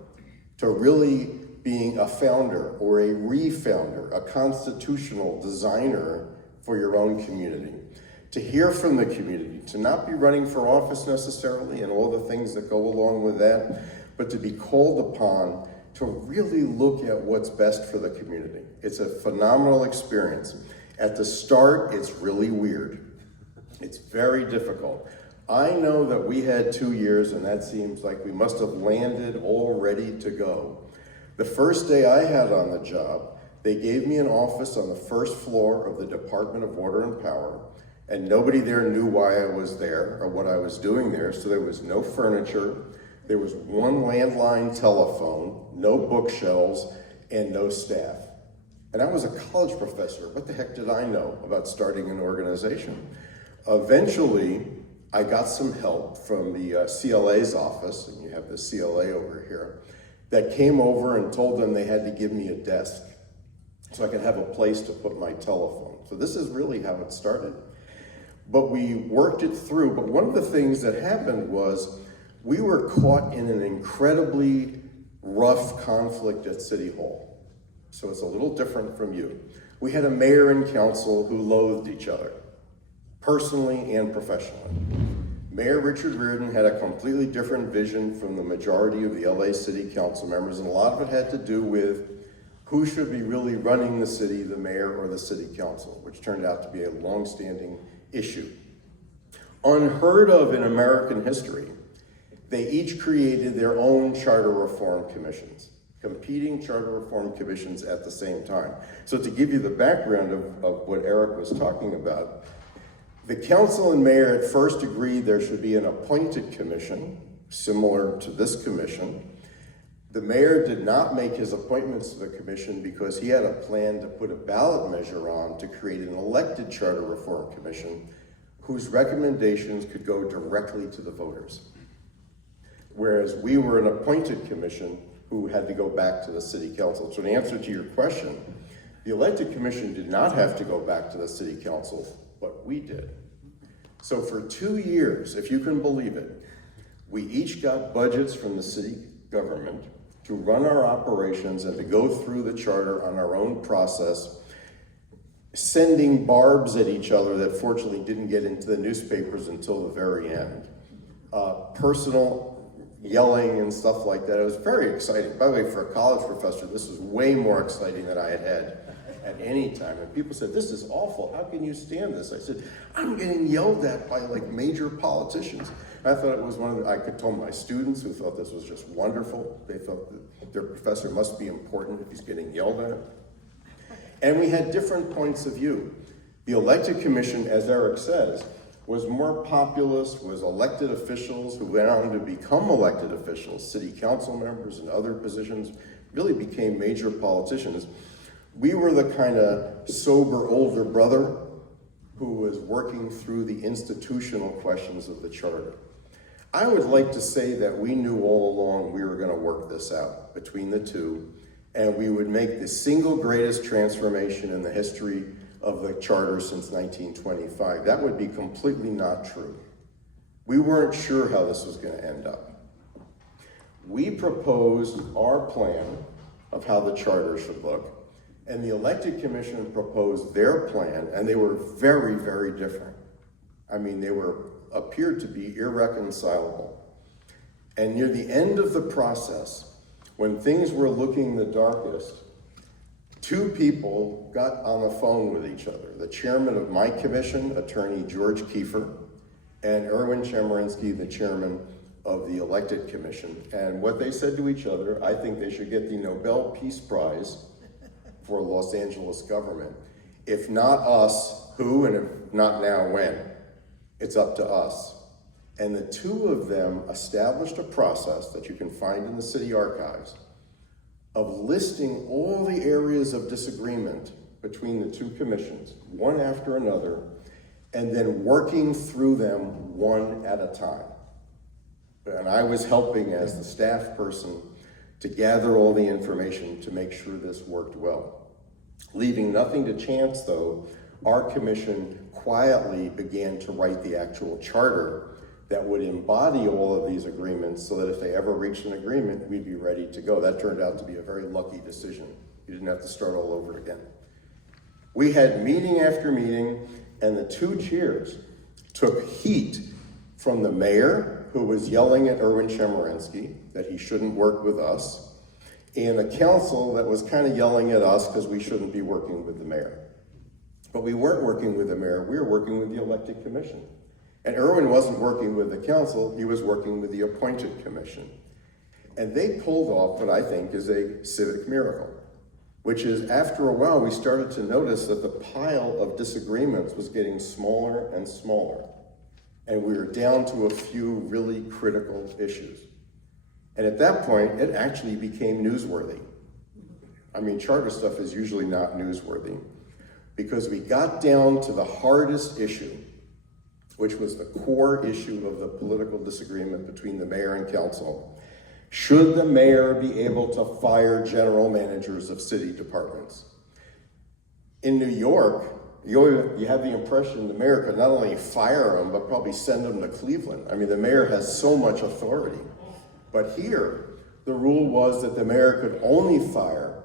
to really being a founder or a refounder, a constitutional designer for your own community. To hear from the community, to not be running for office necessarily and all the things that go along with that, but to be called upon to really look at what's best for the community. It's a phenomenal experience. At the start, it's really weird. It's very difficult. I know that we had 2 years, and that seems like we must have landed all ready to go. The first day I had on the job, they gave me an office on the first floor of the Department of Water and Power, and nobody there knew why I was there or what I was doing there, so there was no furniture, there was one landline telephone, no bookshelves, and no staff. And I was a college professor. What the heck did I know about starting an organization? Eventually, I got some help from the CLA's office, and you have the CLA over here, that came over and told them they had to give me a desk so I could have a place to put my telephone. So this is really how it started. But we worked it through. But one of the things that happened was we were caught in an incredibly rough conflict at City Hall. So it's a little different from you. We had a mayor and council who loathed each other, personally and professionally. Mayor Richard Reardon had a completely different vision from the majority of the LA City Council members, and a lot of it had to do with who should be really running the city, the mayor or the city council, which turned out to be a long-standing issue. Unheard of in American history, they each created their own charter reform commissions, competing charter reform commissions at the same time. So to give you the background of what Eric was talking about, the council and mayor at first agreed there should be an appointed commission, similar to this commission. The mayor did not make his appointments to the commission because he had a plan to put a ballot measure on to create an elected charter reform commission whose recommendations could go directly to the voters. Whereas we were an appointed commission who had to go back to the city council. So in answer to your question, the elected commission did not have to go back to the city council, but we did. So for 2 years, if you can believe it, we each got budgets from the city government to run our operations and to go through the charter on our own process, sending barbs at each other that fortunately didn't get into the newspapers until the very end. Personal yelling and stuff like that. It was very exciting. By the way, for a college professor, this was way more exciting than I had had at any time. And people said, this is awful. How can you stand this? I said, I'm getting yelled at by like major politicians. I thought it was I could tell my students who thought this was just wonderful. They thought that their professor must be important if he's getting yelled at. And we had different points of view. The elected commission, as Eric says, was more populist, was elected officials who went on to become elected officials, city council members and other positions, really became major politicians. We were the kind of sober older brother who was working through the institutional questions of the charter. I would like to say that we knew all along we were going to work this out between the two, and we would make the single greatest transformation in the history of the charter since 1925. That would be completely not true. We weren't sure how this was going to end up. We proposed our plan of how the charter should look, and the elected commission proposed their plan, and they were very, very different. I mean, they appeared to be irreconcilable. And near the end of the process, when things were looking the darkest, two people got on the phone with each other. The chairman of my commission, Attorney George Kiefer, and Erwin Chemerinsky, the chairman of the elected commission. And what they said to each other, I think they should get the Nobel Peace Prize for Los Angeles government. If not us, who? And if not now, when? It's up to us. And the two of them established a process that you can find in the city archives of listing all the areas of disagreement between the two commissions, one after another, and then working through them one at a time. And I was helping as the staff person to gather all the information to make sure this worked well. Leaving nothing to chance, though, our commission quietly began to write the actual charter that would embody all of these agreements so that if they ever reached an agreement, we'd be ready to go. That turned out to be a very lucky decision. You didn't have to start all over again. We had meeting after meeting, and the two chairs took heat from the mayor, who was yelling at Erwin Chemerinsky that he shouldn't work with us, and the council that was kind of yelling at us because we shouldn't be working with the mayor. But we weren't working with the mayor, we were working with the elected commission. And Erwin wasn't working with the council, he was working with the appointed commission. And they pulled off what I think is a civic miracle, which is after a while we started to notice that the pile of disagreements was getting smaller and smaller. And we were down to a few really critical issues. And at that point, it actually became newsworthy. I mean, charter stuff is usually not newsworthy, because we got down to the hardest issue, which was the core issue of the political disagreement between the mayor and council. Should the mayor be able to fire general managers of city departments? In New York, you have the impression the mayor could not only fire them, but probably send them to Cleveland. I mean, the mayor has so much authority. But here, the rule was that the mayor could only fire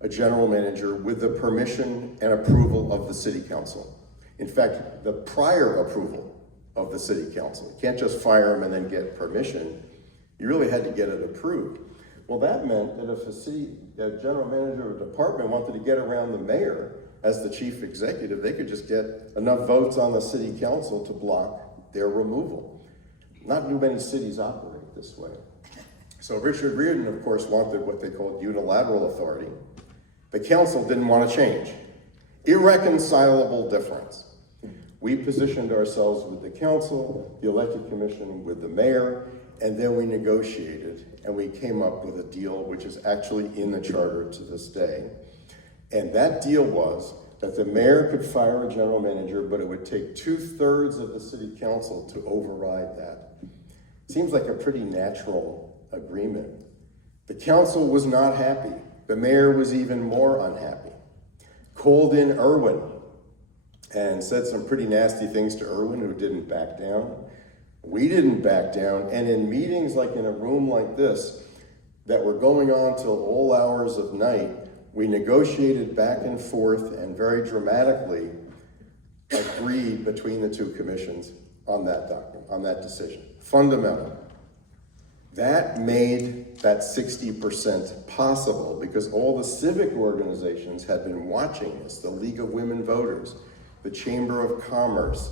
a general manager with the permission and approval of the city council. In fact, the prior approval of the city council. You can't just fire them and then get permission. You really had to get it approved. Well, that meant that if a general manager of a department wanted to get around the mayor as the chief executive, they could just get enough votes on the city council to block their removal. Not too many cities operate this way. So Richard Riordan, of course, wanted what they called unilateral authority. The council didn't want to change. Irreconcilable difference. We positioned ourselves with the council, the elected commission, with the mayor, and then we negotiated, and we came up with a deal which is actually in the charter to this day. And that deal was that the mayor could fire a general manager, but it would take 2/3 of the city council to override that. Seems like a pretty natural agreement. The council was not happy. The mayor was even more unhappy. Called in Erwin and said some pretty nasty things to Erwin, who didn't back down. We didn't back down, and in meetings like in a room like this that were going on till all hours of night, we negotiated back and forth and very dramatically agreed between the two commissions on that document, on that decision. Fundamental. That made that 60% possible because all the civic organizations had been watching this, the League of Women Voters, the Chamber of Commerce,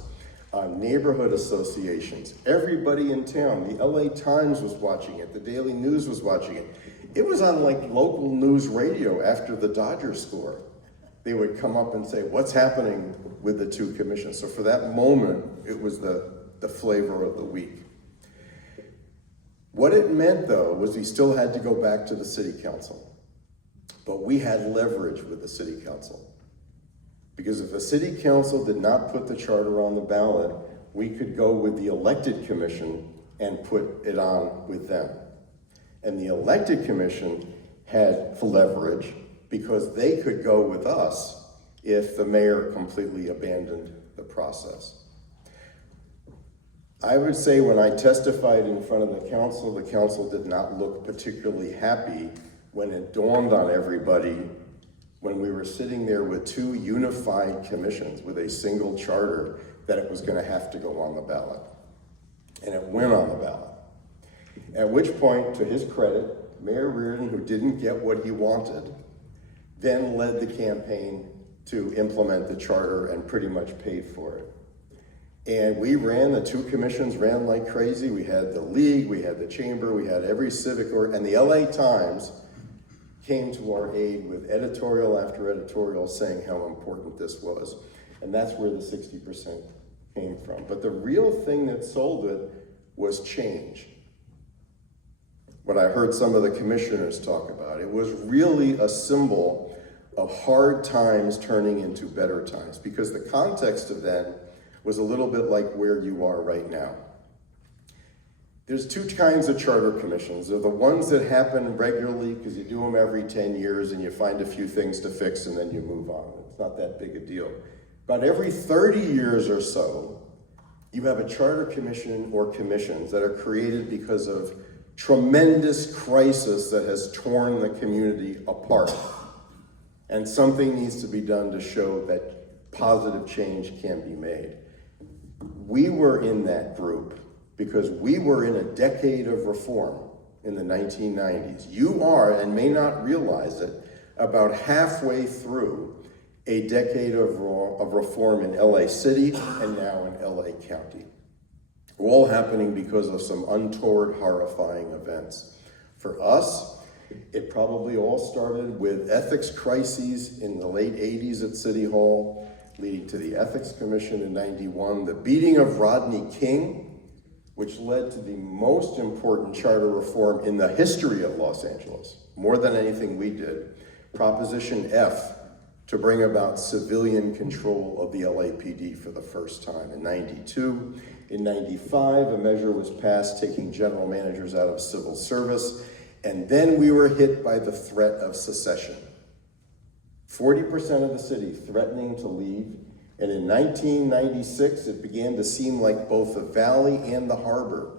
neighborhood associations, everybody in town. The LA Times was watching it, the Daily News was watching it. It was on like local news radio after the Dodgers score. They would come up and say, what's happening with the two commissions? So for that moment, it was the flavor of the week. What it meant, though, was we still had to go back to the city council. But we had leverage with the city council. Because if the city council did not put the charter on the ballot, we could go with the elected commission and put it on with them. And the elected commission had leverage because they could go with us if the mayor completely abandoned the process. I would say when I testified in front of the council did not look particularly happy when it dawned on everybody when we were sitting there with two unified commissions with a single charter that it was going to have to go on the ballot. And it went on the ballot. At which point, to his credit, Mayor Riordan, who didn't get what he wanted, then led the campaign to implement the charter and pretty much paid for it. And we ran, the two commissions ran like crazy. We had the League, we had the Chamber, we had every civic and the LA Times came to our aid with editorial after editorial saying how important this was. And that's where the 60% came from. But the real thing that sold it was change. what I heard some of the commissioners talk about. It was really a symbol of hard times turning into better times, because the context of that was a little bit like where you are right now. There's two kinds of charter commissions. They're the ones that happen regularly because you do them every 10 years and you find a few things to fix and then you move on. It's not that big a deal. About every 30 years or so, you have a charter commission or commissions that are created because of tremendous crisis that has torn the community apart. And something needs to be done to show that positive change can be made. We were in that group because we were in a decade of reform in the 1990s. You are, and may not realize it, about halfway through a decade of reform in LA City and now in LA County. All happening because of some untoward, horrifying events. For us, it probably all started with ethics crises in the late 80s at City Hall, leading to the Ethics Commission in 91, the beating of Rodney King, which led to the most important charter reform in the history of Los Angeles, more than anything we did, Proposition F, to bring about civilian control of the LAPD for the first time in 92. In 95, a measure was passed taking general managers out of civil service, and then we were hit by the threat of secession. 40% of the city threatening to leave, and in 1996, it began to seem like both the valley and the harbor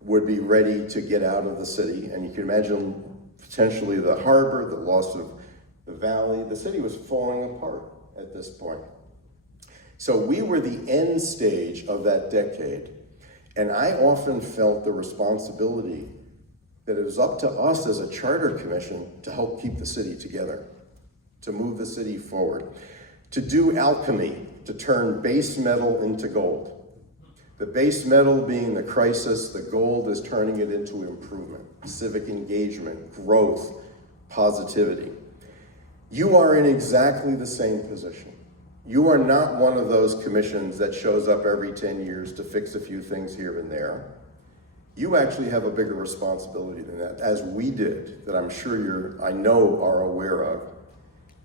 would be ready to get out of the city, and you can imagine potentially the harbor, the loss of the valley. The city was falling apart at this point. So we were the end stage of that decade, and I often felt the responsibility that it was up to us as a charter commission to help keep the city together, to move the city forward, to do alchemy, to turn base metal into gold. The base metal being the crisis, the gold is turning it into improvement, civic engagement, growth, positivity. You are in exactly the same position. You are not one of those commissions that shows up every 10 years to fix a few things here and there. You actually have a bigger responsibility than that, as we did, that I'm sure I know are aware of.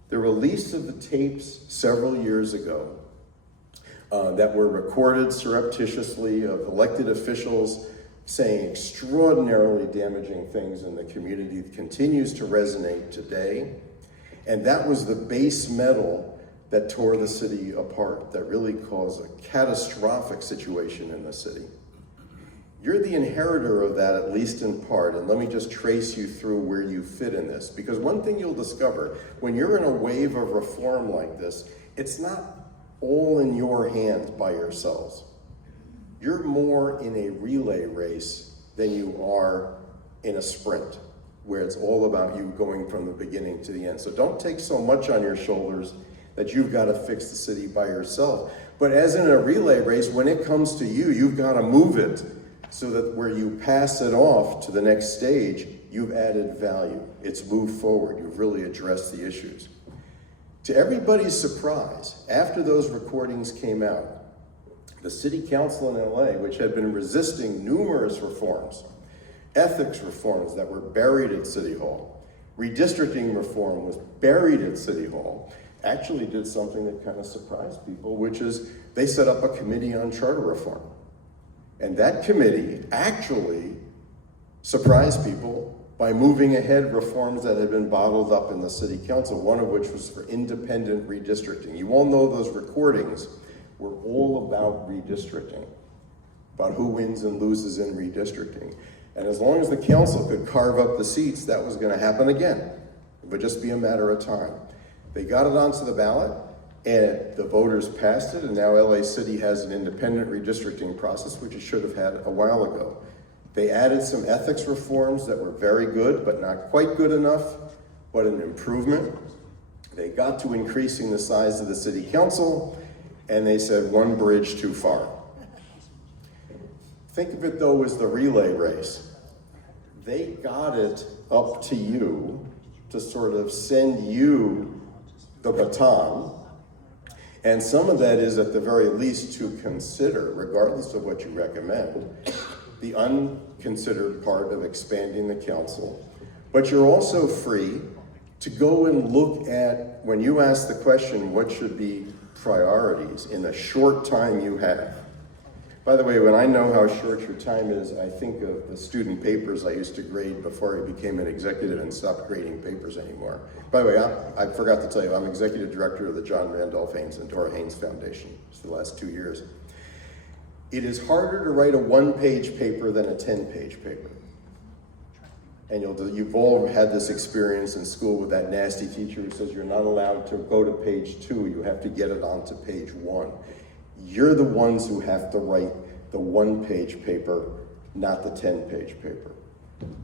The release of the tapes several years ago that were recorded surreptitiously of elected officials saying extraordinarily damaging things in the community continues to resonate today. And that was the base metal that tore the city apart, that really caused a catastrophic situation in the city. You're the inheritor of that, at least in part, and let me just trace you through where you fit in this. Because one thing you'll discover, when you're in a wave of reform like this, it's not all in your hands by yourselves. You're more in a relay race than you are in a sprint, where it's all about you going from the beginning to the end. So don't take so much on your shoulders that you've got to fix the city by yourself. But as in a relay race, when it comes to you, you've got to move it so that where you pass it off to the next stage, you've added value. It's moved forward. You've really addressed the issues. To everybody's surprise, after those recordings came out, the city council in LA, which had been resisting numerous reforms, ethics reforms that were buried at City Hall, redistricting reform was buried at City Hall, actually did something that kind of surprised people, which is they set up a committee on charter reform. And that committee actually surprised people by moving ahead reforms that had been bottled up in the city council, one of which was for independent redistricting. You all know those recordings were all about redistricting, about who wins and loses in redistricting. And as long as the council could carve up the seats, that was going to happen again. It would just be a matter of time. They got it onto the ballot, and the voters passed it, and now LA City has an independent redistricting process, which it should have had a while ago. They added some ethics reforms that were very good, but not quite good enough, but an improvement. They got to increasing the size of the city council, and they said one bridge too far. Think of it though as the relay race. They got it up to you to sort of send you the baton, and some of that is at the very least to consider, regardless of what you recommend, the unconsidered part of expanding the council, but you're also free to go and look at, when you ask the question, what should be priorities in the short time you have. By the way, when I know how short your time is, I think of the student papers I used to grade before I became an executive and stopped grading papers anymore. By the way, I forgot to tell you, I'm executive director of the John Randolph Haynes and Dora Haynes Foundation for the last 2 years. It is harder to write a 1-page paper than a 10-page paper. And you've all had this experience in school with that nasty teacher who says you're not allowed to go to page 2, you have to get it onto page 1. You're the ones who have to write the 1-page paper, not the 10-page paper.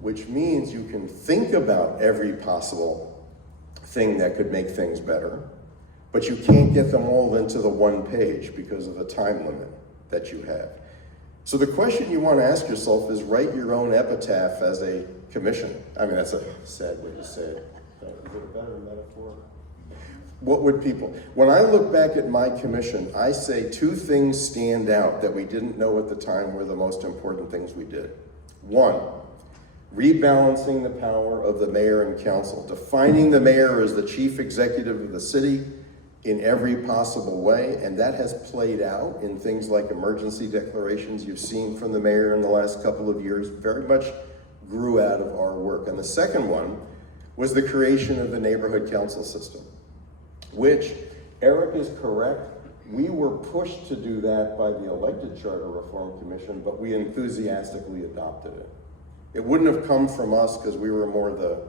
Which means you can think about every possible thing that could make things better, but you can't get them all into the 1 page because of the time limit that you have. So the question you want to ask yourself is, write your own epitaph as a commission. I mean, that's a sad way to say it. Is it a better metaphor? What would people, when I look back at my commission, I say 2 things stand out that we didn't know at the time were the most important things we did. 1, rebalancing the power of the mayor and council, defining the mayor as the chief executive of the city in every possible way, and that has played out in things like emergency declarations you've seen from the mayor in the last couple of years, very much grew out of our work. And the second one was the creation of the neighborhood council system, which, Eric is correct, we were pushed to do that by the elected Charter Reform Commission, but we enthusiastically adopted it. It wouldn't have come from us because we were more the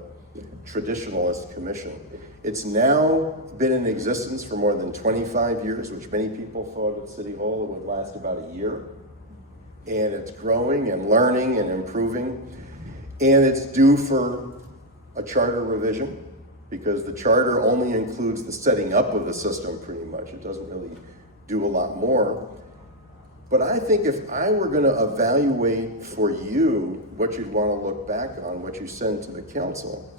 traditionalist commission. It's now been in existence for more than 25 years, which many people thought at City Hall it would last about a year. And it's growing and learning and improving. And it's due for a charter revision, because the charter only includes the setting up of the system pretty much. It doesn't really do a lot more. But I think if I were going to evaluate for you what you'd want to look back on, what you send to the council,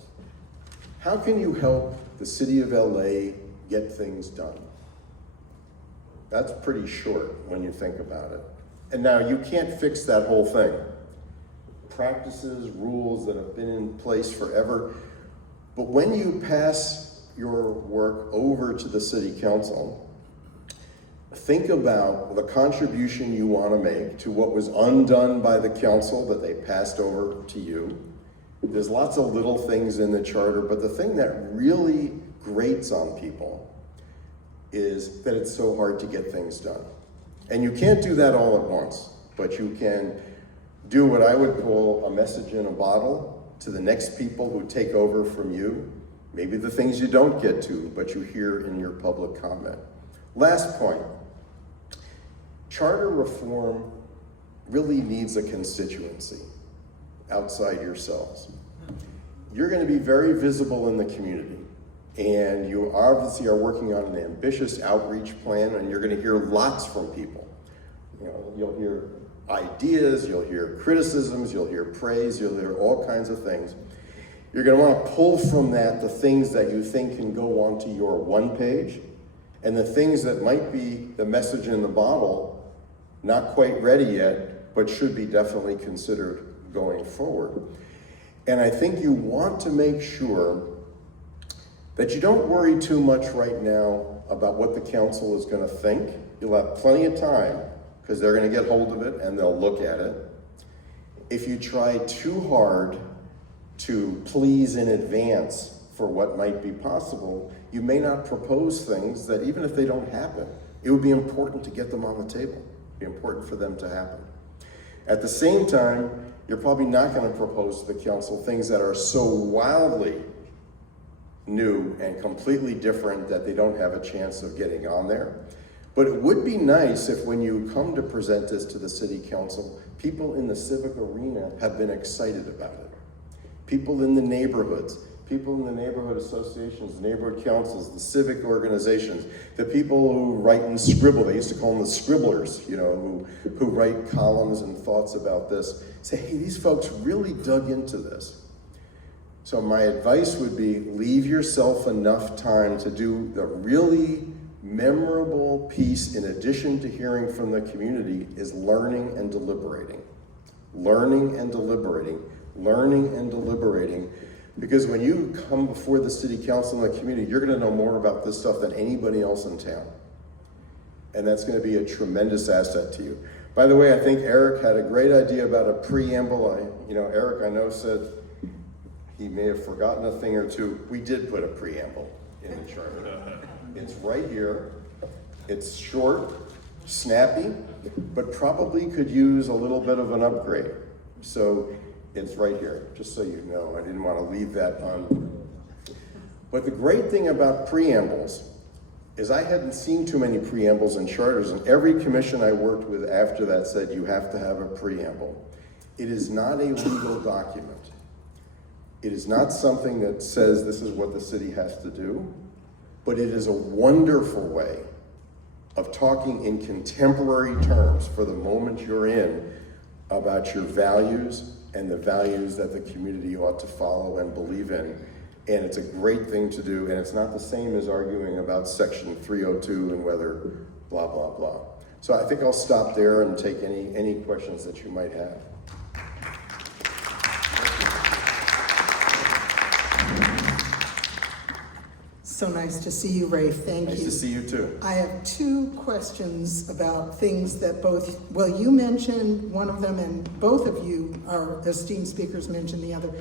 how can you help the city of LA get things done? That's pretty short when you think about it. And now you can't fix that whole thing. Practices, rules that have been in place forever. But when you pass your work over to the city council, think about the contribution you want to make to what was undone by the council that they passed over to you. There's lots of little things in the charter, but the thing that really grates on people is that it's so hard to get things done. And you can't do that all at once, but you can do what I would call a message in a bottle to the next people who take over from you. Maybe the things you don't get to, but you hear in your public comment. Last point, charter reform really needs a constituency outside yourselves. You're going to be very visible in the community, and you obviously are working on an ambitious outreach plan, and you're going to hear lots from people. You know, you'll hear ideas, you'll hear criticisms, you'll hear praise, you'll hear all kinds of things. You're going to want to pull from that the things that you think can go onto your 1 page, and the things that might be the message in the bottle, not quite ready yet, but should be definitely considered going forward. And I think you want to make sure that you don't worry too much right now about what the council is going to think. You'll have plenty of time, because they're going to get hold of it and they'll look at it. If you try too hard to please in advance for what might be possible, you may not propose things that, even if they don't happen, it would be important to get them on the table. It'd be important for them to happen. At the same time, you're probably not going to propose to the council things that are so wildly new and completely different that they don't have a chance of getting on there. But it would be nice if, when you come to present this to the city council, people in the civic arena have been excited about it. People in the neighborhoods, people in the neighborhood associations, the neighborhood councils, the civic organizations, the people who write and scribble, they used to call them the scribblers, you know, who write columns and thoughts about this, say, hey, these folks really dug into this. So my advice would be, leave yourself enough time to do the really memorable piece. In addition to hearing from the community, is learning and deliberating. learning and deliberating, because when you come before the city council and the community, you're gonna know more about this stuff than anybody else in town. And that's gonna be a tremendous asset to you. By the way, I think Eric had a great idea about a preamble. Eric, I know, said he may have forgotten a thing or two. We did put a preamble in the charter. It's right here. It's short, snappy, but probably could use a little bit of an upgrade. So it's right here, just so you know. I didn't want to leave that on. But the great thing about preambles is I hadn't seen too many preambles and charters, and every commission I worked with after that said you have to have a preamble. It is not a legal document. It is not something that says this is what the city has to do, but it is a wonderful way of talking in contemporary terms for the moment you're in about your values and the values that the community ought to follow and believe in. And it's a great thing to do, and it's not the same as arguing about Section 302 and whether blah, blah, blah. So I think I'll stop there and take any questions that you might have. So nice to see you, Rafe. Thank you. Nice to see you too. I have two questions about things that you mentioned one of them, and both of you, our esteemed speakers, mentioned the other.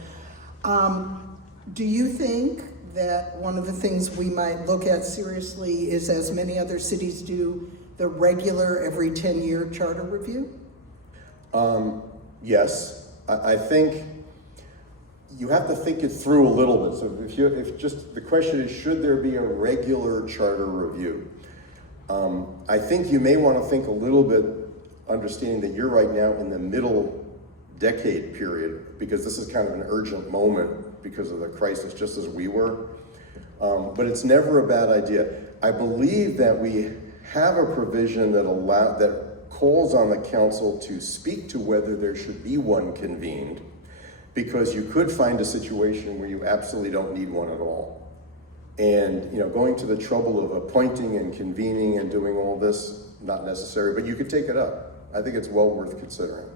Do you think that one of the things we might look at seriously is, as many other cities do, the regular every 10-year charter review? Yes. I think you have to think it through a little bit. So if just the question is, should there be a regular charter review? I think you may want to think a little bit, understanding that you're right now in the middle decade period, because this is kind of an urgent moment because of the crisis, just as we were. But it's never a bad idea. I believe that we have a provision that calls on the council to speak to whether there should be one convened, because you could find a situation where you absolutely don't need one at all. And going to the trouble of appointing and convening and doing all this, not necessary, but you could take it up. I think it's well worth considering.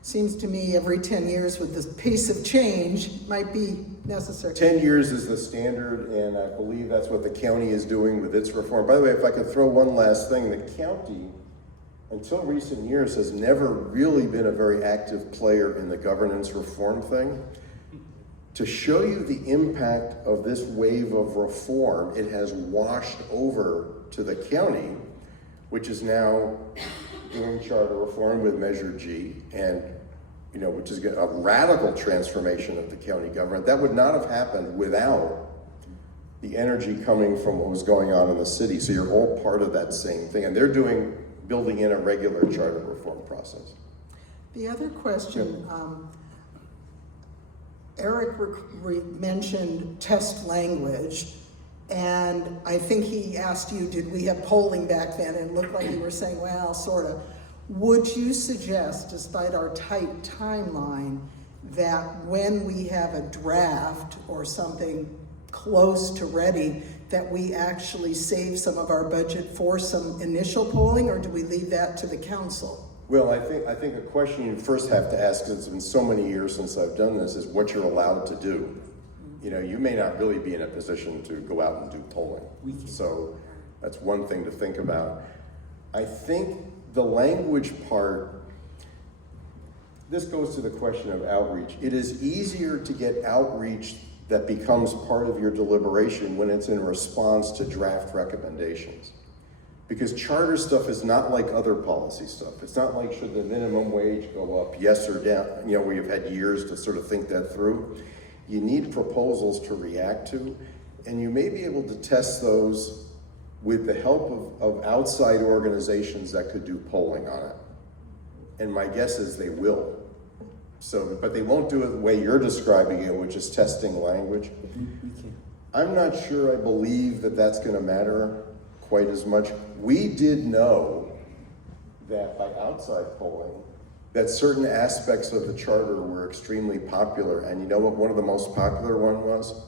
Seems to me every 10 years with this pace of change might be necessary. 10 years is the standard, and I believe that's what the county is doing with its reform. By the way, if I could throw one last thing, the county, until recent years, has never really been a very active player in the governance reform thing. To show you the impact of this wave of reform, it has washed over to the county, which is now doing charter reform with Measure G, and which is a radical transformation of the county government. That would not have happened without the energy coming from what was going on in the city. So you're all part of that same thing, and they're building in a regular charter reform process. The other question, Eric mentioned test language, and I think he asked you, did we have polling back then? And it looked like you were saying, well, sort of. Would you suggest, despite our tight timeline, that when we have a draft or something close to ready, that we actually save some of our budget for some initial polling, or do we leave that to the council? Well, I think a question you first have to ask, because it's been so many years since I've done this, is what you're allowed to do. You may not really be in a position to go out and do polling. So that's one thing to think about. I think the language part, this goes to the question of outreach. It is easier to get outreach that becomes part of your deliberation when it's in response to draft recommendations. Because charter stuff is not like other policy stuff. It's not like, should the minimum wage go up, yes or down, where you've had years to sort of think that through. You need proposals to react to, and you may be able to test those with the help of outside organizations that could do polling on it. And my guess is they will. But they won't do it the way you're describing it, which is testing language. I'm not sure I believe that that's going to matter quite as much. We did know that by outside polling, that certain aspects of the charter were extremely popular. And you know what one of the most popular one was?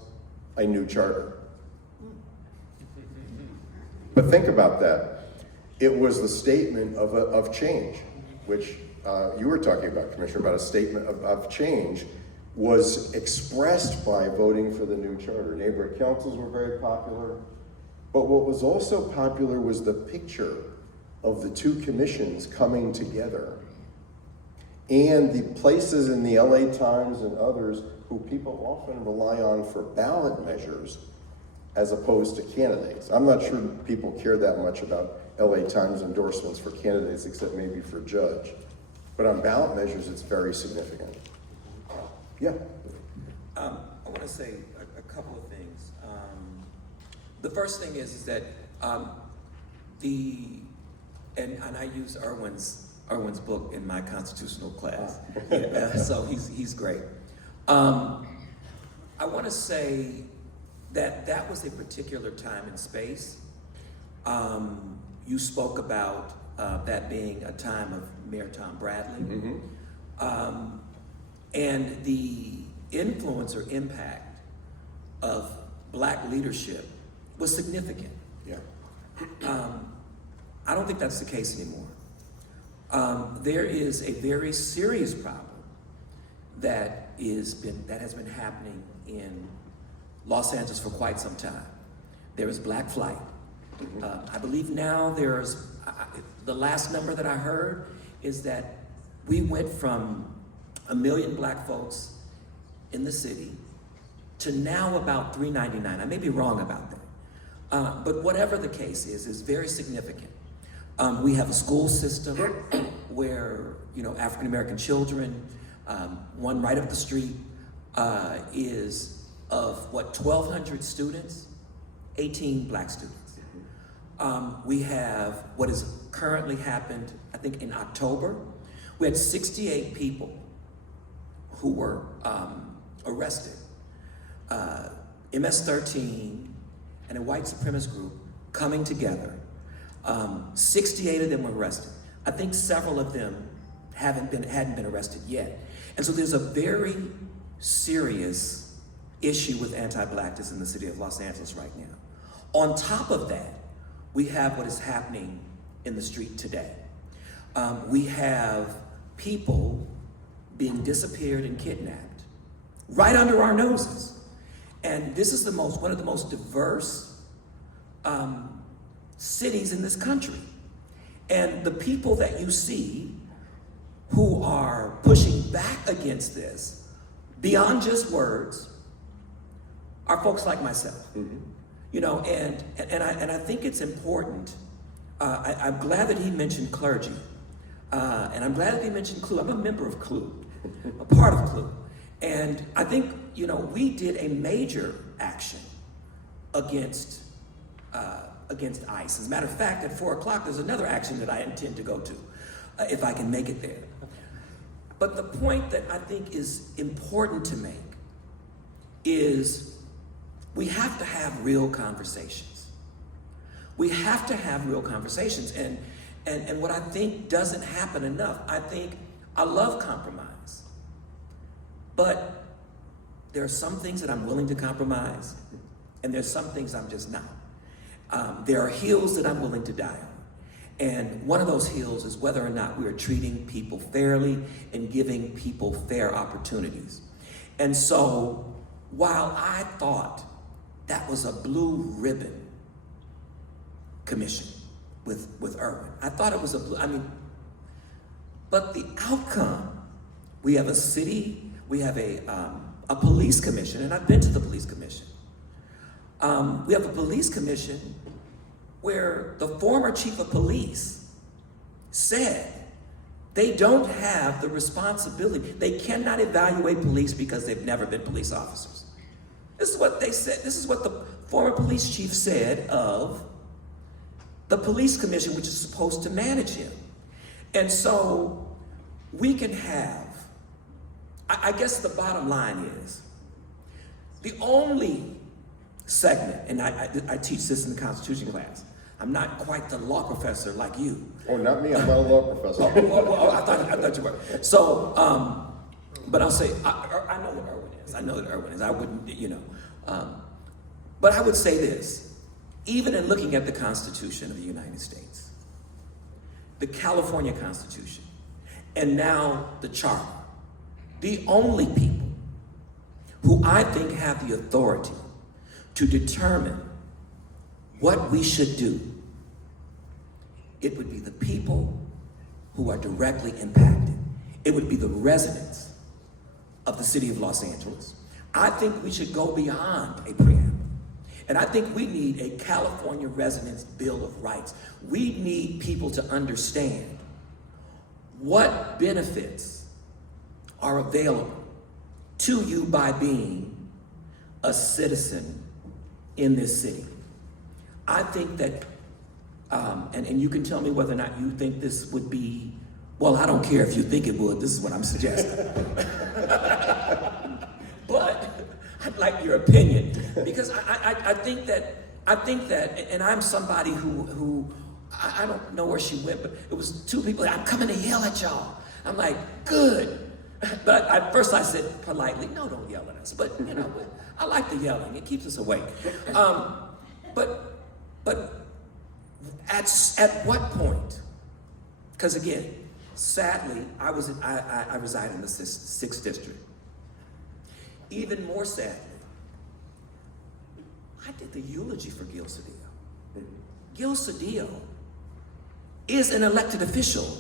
A new charter. But think about that. It was the statement of change, which you were talking about, Commissioner, about a statement of change, was expressed by voting for the new charter. Neighborhood councils were very popular, but what was also popular was the picture of the two commissions coming together, and the places in the LA Times and others who people often rely on for ballot measures as opposed to candidates. I'm not sure people care that much about LA Times endorsements for candidates except maybe for judge. But on ballot measures, it's very significant. Yeah. I want to say a couple of things. The first thing is that and I use Irwin's book in my constitutional class, so he's great. I want to say that was a particular time and space. You spoke about that being a time of Mayor Tom Bradley, and the influence or impact of Black leadership was significant. Yeah. I don't think that's the case anymore. There is a very serious problem that has been happening in Los Angeles for quite some time. There is Black flight. I believe now the last number that I heard is that we went from 1 million Black folks in the city to now about 399. I may be wrong about that. But whatever the case is very significant. We have a school system where, African American children, one right up the street, is of 1,200 students, 18 Black students. We have what has currently happened, I think in October, we had 68 people who were arrested. MS-13 and a white supremacist group coming together. 68 of them were arrested. I think several of them hadn't been arrested yet. And so there's a very serious issue with anti-Blackness in the city of Los Angeles right now. On top of that, we have what is happening in the street today. We have people being disappeared and kidnapped right under our noses. And this is one of the most diverse cities in this country. And the people that you see who are pushing back against this, beyond just words, are folks like myself. And I think it's important. I'm glad that he mentioned clergy. And I'm glad that he mentioned CLU. I'm a member of CLU, a part of CLU. And I think, we did a major action against ICE. As a matter of fact, at 4 o'clock, there's another action that I intend to go to, if I can make it there. But the point that I think is important to make is we have to have real conversations. We have to have real conversations. And what I think doesn't happen enough, I love compromise. But there are some things that I'm willing to compromise, and there's some things I'm just not. There are hills that I'm willing to die on. And one of those hills is whether or not we are treating people fairly and giving people fair opportunities. And so while I thought that was a blue ribbon commission with Irwin, I thought it was but the outcome, we have a city, we have a police commission, and I've been to the police commission. We have a police commission where the former chief of police said they don't have the responsibility. They cannot evaluate police because they've never been police officers. This is what they said. This is what the former police chief said of the police commission, which is supposed to manage him. And so we can have, I guess the bottom line is, the only segment, and I teach this in the Constitution class. I'm not quite the law professor like you. Oh, not me. I'm not a law professor. I thought you were. So, but I'll say, I know what Irwin is. I know what Irwin is. I wouldn't, but I would say this. Even in looking at the Constitution of the United States, the California Constitution, and now the charter. The only people who I think have the authority to determine what we should do, it would be the people who are directly impacted. It would be the residents of the city of Los Angeles. I think we should go beyond a preamble. And I think we need a California Residents' Bill of Rights. We need people to understand what benefits are available to you by being a citizen in this city. I think that, and you can tell me whether or not you think this would be, well, I don't care if you think it would, this is what I'm suggesting. But I'd like your opinion, because I think that, and I'm somebody who I don't know where she went, but it was two people, I'm coming to yell at y'all. I'm like, good. But at first I said politely, no, don't yell at us. But, you know, I like the yelling, it keeps us awake. But at what point, because again, sadly, I reside in the 6th district. Even more sadly, I did the eulogy for Gil Cedillo. Gil Cedillo is an elected official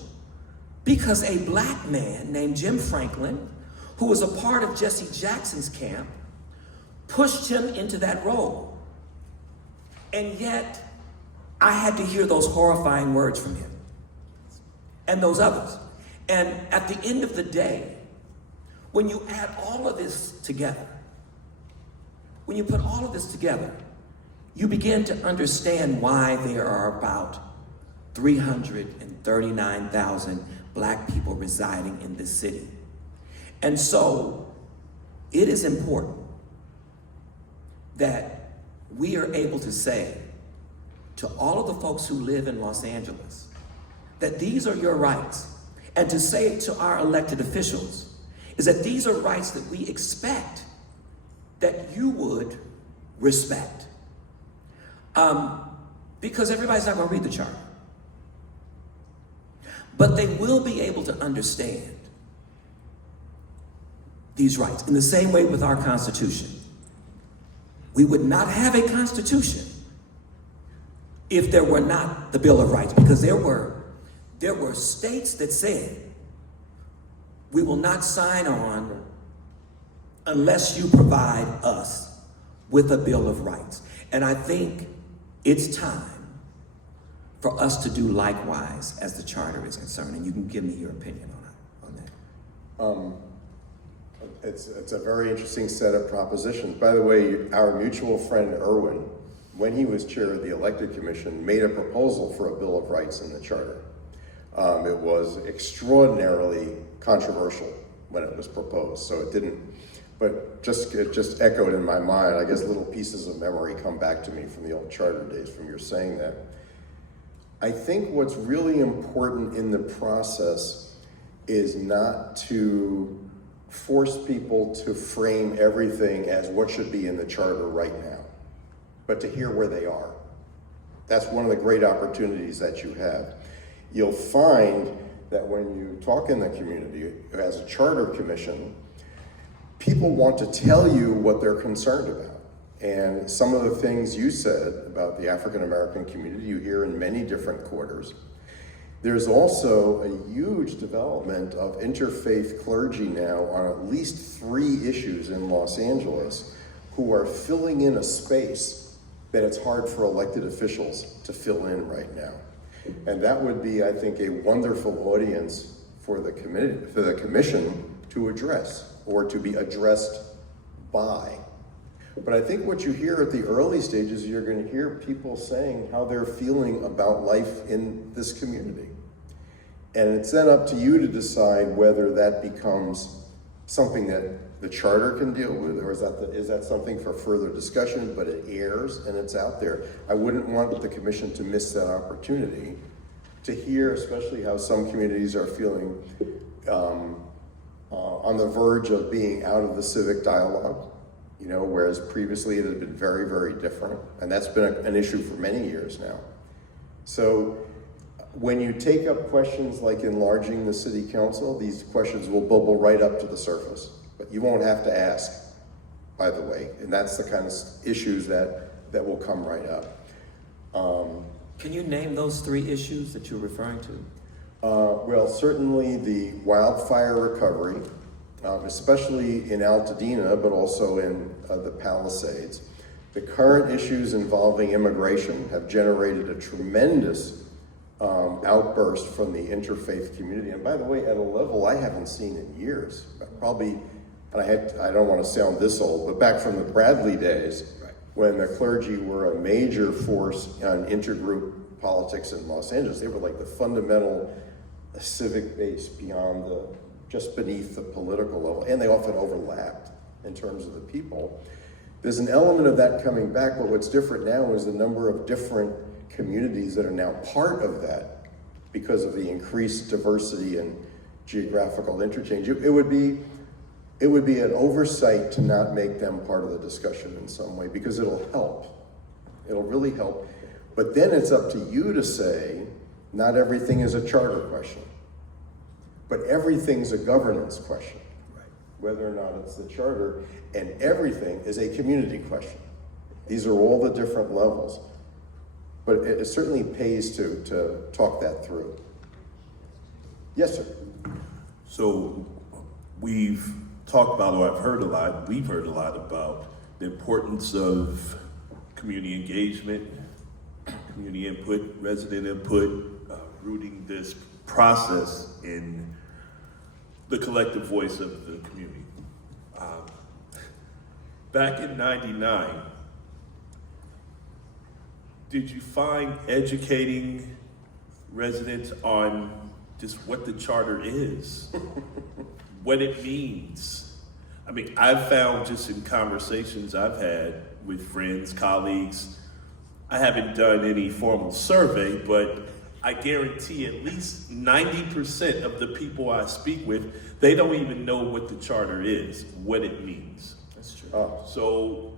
because a black man named Jim Franklin, who was a part of Jesse Jackson's camp, pushed him into that role. And yet, I had to hear those horrifying words from him and those others. And at the end of the day, when you add all of this together, when you put all of this together, you begin to understand why there are about 339,000 black people residing in this city. And so it is important that we are able to say to all of the folks who live in Los Angeles that these are your rights, and to say to our elected officials is that these are rights that we expect that you would respect. Because everybody's not going to read the charter. But they will be able to understand these rights. In the same way with our Constitution. We would not have a Constitution if there were not the Bill of Rights, because there were states that said, we will not sign on unless you provide us with a Bill of Rights. And I think it's time for us to do likewise as the charter is concerned. And you can give me your opinion on that. It's a very interesting set of propositions. By the way, our mutual friend Irwin, when he was chair of the elected commission, made a proposal for a Bill of Rights in the charter. It was extraordinarily controversial when it was proposed, so it didn't, but it just echoed in my mind. I guess little pieces of memory come back to me from the old charter days from your saying that. I think what's really important in the process is not to force people to frame everything as what should be in the charter right now, but to hear where they are. That's one of the great opportunities that you have. You'll find that when you talk in the community as a charter commission, people want to tell you what they're concerned about. And some of the things you said about the African American community, you hear in many different quarters. There's also a huge development of interfaith clergy now on at least 3 issues in Los Angeles who are filling in a space that it's hard for elected officials to fill in right now. And that would be, I think, a wonderful audience for the commission to address, or to be addressed by. But I think what you hear at the early stages, you're going to hear people saying how they're feeling about life in this community. And it's then up to you to decide whether that becomes something that the charter can deal with, or is that something for further discussion, but it airs and it's out there. I wouldn't want the commission to miss that opportunity to hear, especially how some communities are feeling on the verge of being out of the civic dialogue, you know, whereas previously it had been very, very different. And that's been an issue for many years now. So when you take up questions like enlarging the city council, these questions will bubble right up to the surface. But you won't have to ask, by the way. And that's the kind of issues that will come right up. Can you name those 3 issues that you're referring to? Well, certainly the wildfire recovery, especially in Altadena, but also in the Palisades. The current issues involving immigration have generated a tremendous outburst from the interfaith community. And by the way, at a level I haven't seen in years. Probably, and I don't want to sound this old, but back from the Bradley days, when the clergy were a major force on intergroup politics in Los Angeles. They were like the fundamental civic base beyond just beneath the political level, and they often overlapped in terms of the people. There's an element of that coming back, but what's different now is the number of different communities that are now part of that because of the increased diversity and geographical interchange. It would be an oversight to not make them part of the discussion in some way, because it'll help. It'll really help. But then it's up to you to say, not everything is a charter question, but everything's a governance question, whether or not it's the charter, and everything is a community question. These are all the different levels. But it certainly pays to talk that through. Yes, sir. So we've talked about, or we've heard a lot about the importance of community engagement, community input, resident input, rooting this process in the collective voice of the community. Back in '99, did you find educating residents on just what the charter is, what it means? I mean, I've found just in conversations I've had with friends, colleagues, I haven't done any formal survey, but I guarantee at least 90% of the people I speak with, they don't even know what the charter is, what it means. That's true. So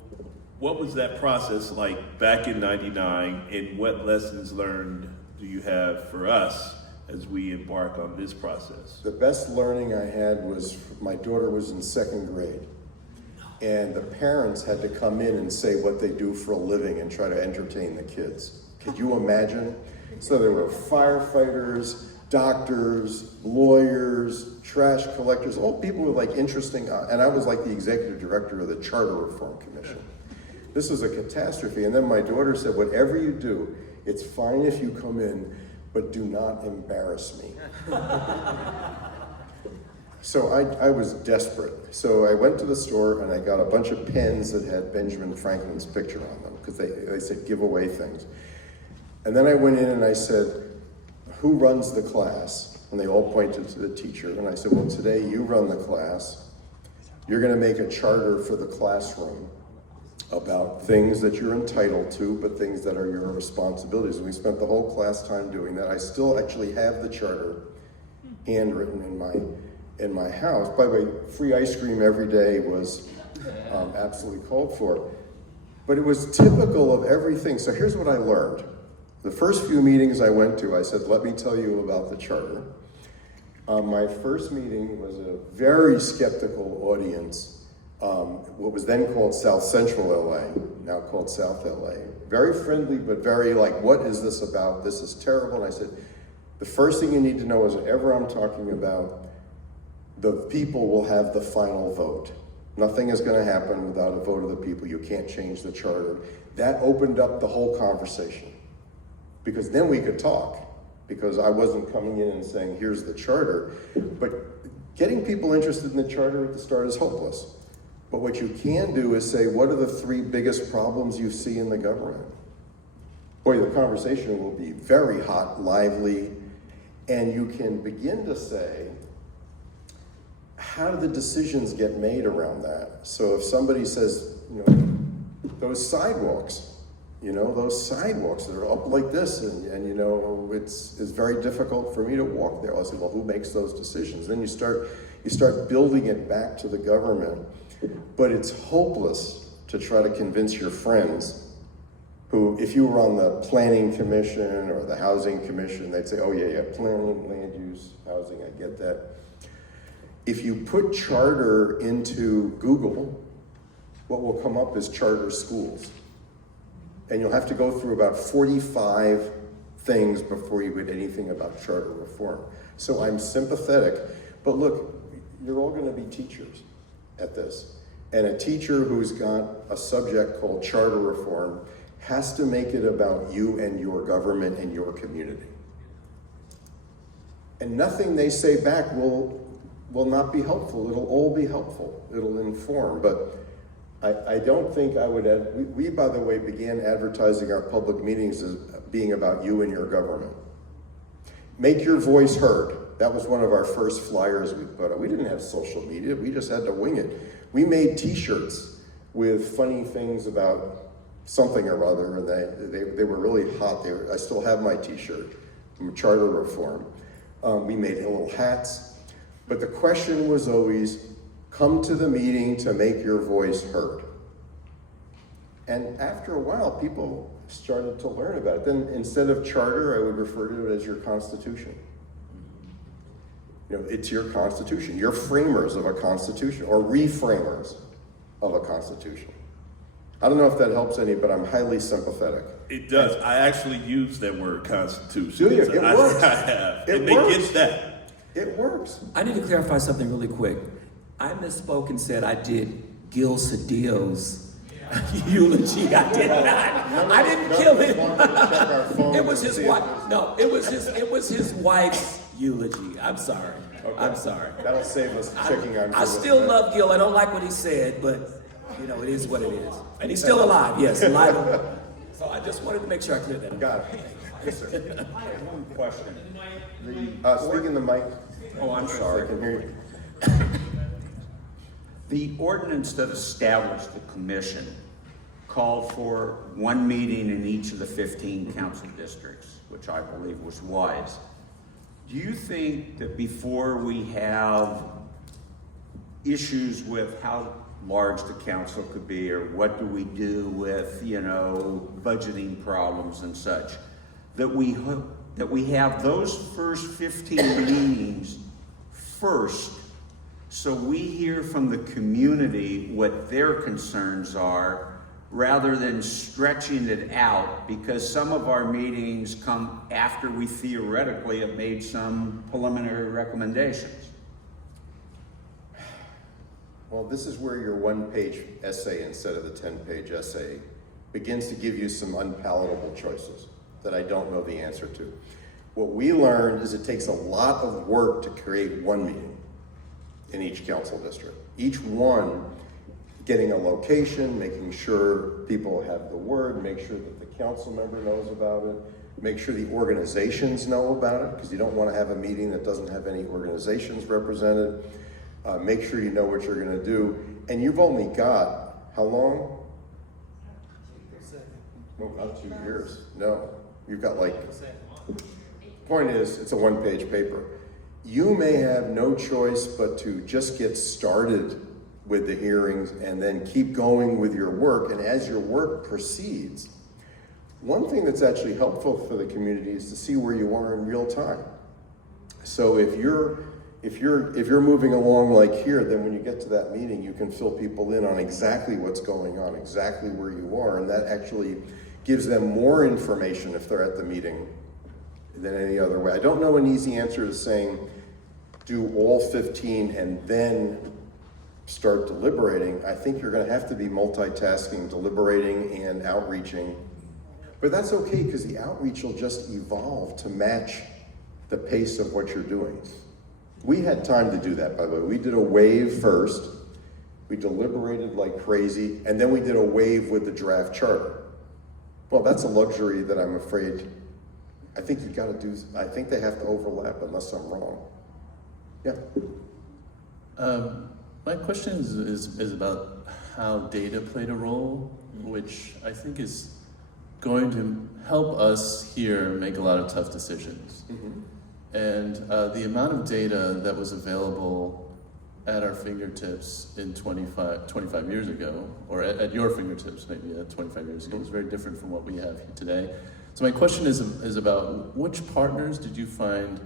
what was that process like back in '99, and what lessons learned do you have for us as we embark on this process? The best learning I had was, my daughter was in 2nd grade, and the parents had to come in and say what they do for a living and try to entertain the kids. Could you imagine? So there were firefighters, doctors, lawyers, trash collectors, all people with like interesting, and I was like the executive director of the Charter Reform Commission. This was a catastrophe. And then my daughter said, whatever you do, it's fine if you come in, but do not embarrass me. So I was desperate. So I went to the store and I got a bunch of pens that had Benjamin Franklin's picture on them, because they said give away things. And then I went in and I said, who runs the class? And they all pointed to the teacher. And I said, well, today you run the class. You're gonna make a charter for the classroom about things that you're entitled to, but things that are your responsibilities. And we spent the whole class time doing that. I still actually have the charter handwritten in my house. By the way, free ice cream every day was absolutely called for. But it was typical of everything. So here's what I learned. The first few meetings I went to, I said, let me tell you about the charter. My first meeting was a very skeptical audience. What was then called South Central LA, now called South LA. Very friendly, but very like, what is this about? This is terrible. And I said, the first thing you need to know is whatever I'm talking about, the people will have the final vote. Nothing is going to happen without a vote of the people. You can't change the charter. That opened up the whole conversation, because then we could talk, because I wasn't coming in and saying, here's the charter. But getting people interested in the charter at the start is hopeless. But what you can do is say, what are the 3 biggest problems you see in the government? Boy, the conversation will be very hot, lively, and you can begin to say, how do the decisions get made around that? So if somebody says, those sidewalks that are up like this, and it's very difficult for me to walk there. I'll say, well, who makes those decisions? Then you start building it back to the government. But it's hopeless to try to convince your friends who, if you were on the planning commission or the housing commission, they'd say, oh yeah, planning, land use, housing, I get that. If you put charter into Google, what will come up is charter schools. And you'll have to go through about 45 things before you get anything about charter reform. So I'm sympathetic, but look, you're all gonna be teachers at this. And a teacher who's got a subject called charter reform has to make it about you and your government and your community. And nothing they say back will not be helpful. It'll all be helpful. It'll inform. But I don't think I would add, we, by the way, began advertising our public meetings as being about you and your government. Make your voice heard. That was one of our first flyers we put out. We didn't have social media. We just had to wing it. We made t-shirts with funny things about something or other, and they were really hot. I still have my t-shirt from charter reform. We made little hats. But the question was always, come to the meeting to make your voice heard. And after a while, people started to learn about it. Then instead of charter, I would refer to it as your constitution. You know, it's your constitution. You're framers of a constitution, or reframers of a constitution. I don't know if that helps any, but I'm highly sympathetic. It does. I actually use that word constitution. Do you? It works. I have. It and they works. get that. It works. I need to clarify something really quick. I misspoke and said I did Gil Cedillo's eulogy. I did not. I didn't kill him. It was his wife. No, it was his wife's eulogy. I'm sorry. Okay. I'm sorry. That'll save us checking on. I still love Gil. I don't like what he said, but you know, it is what it is. And he's still alive. Yes, alive. So I just wanted to make sure I cleared that up. Got it. Yes, sir. I have one question. Speak in the mic. Oh, I'm sorry. I can hear you. The ordinance that established the commission called for one meeting in each of the 15 council districts, which I believe was wise. Do you think that before we have issues with how large the council could be, or what do we do with, you know, budgeting problems and such, that we have those first 15 meetings first, so we hear from the community what their concerns are, rather than stretching it out, because some of our meetings come after we theoretically have made some preliminary recommendations? Well, this is where your one-page essay instead of the 10-page essay begins to give you some unpalatable choices that I don't know the answer to. What we learned is it takes a lot of work to create one meeting in each council district. Each one getting a location, making sure people have the word, make sure that the council member knows about it, make sure the organizations know about it, because you don't want to have a meeting that doesn't have any organizations represented. Make sure you know what you're going to do. And you've only got, how long? No, not 2 years. No, you've got like, point is, it's a one-page paper. You may have no choice but to just get started with the hearings and then keep going with your work. And as your work proceeds, one thing that's actually helpful for the community is to see where you are in real time. So if you're moving along like here, then when you get to that meeting, you can fill people in on exactly what's going on, exactly where you are, and that actually gives them more information if they're at the meeting than any other way. I don't know an easy answer to saying do all 15 and then start deliberating. I think you're going to have to be multitasking, deliberating and outreaching. But that's okay, because the outreach will just evolve to match the pace of what you're doing. We had time to do that, by the way. We did a wave first. We deliberated like crazy, and then we did a wave with the draft charter. Well, that's a luxury that I'm afraid, I think you got to do, I think they have to overlap unless I'm wrong. Yeah. My question is about how data played a role, which I think is going to help us here make a lot of tough decisions. Mm-hmm. And the amount of data that was available at our fingertips in 25 years ago, or at your fingertips maybe 25 years ago, was very different from what we have here today. So my question is about which partners did you find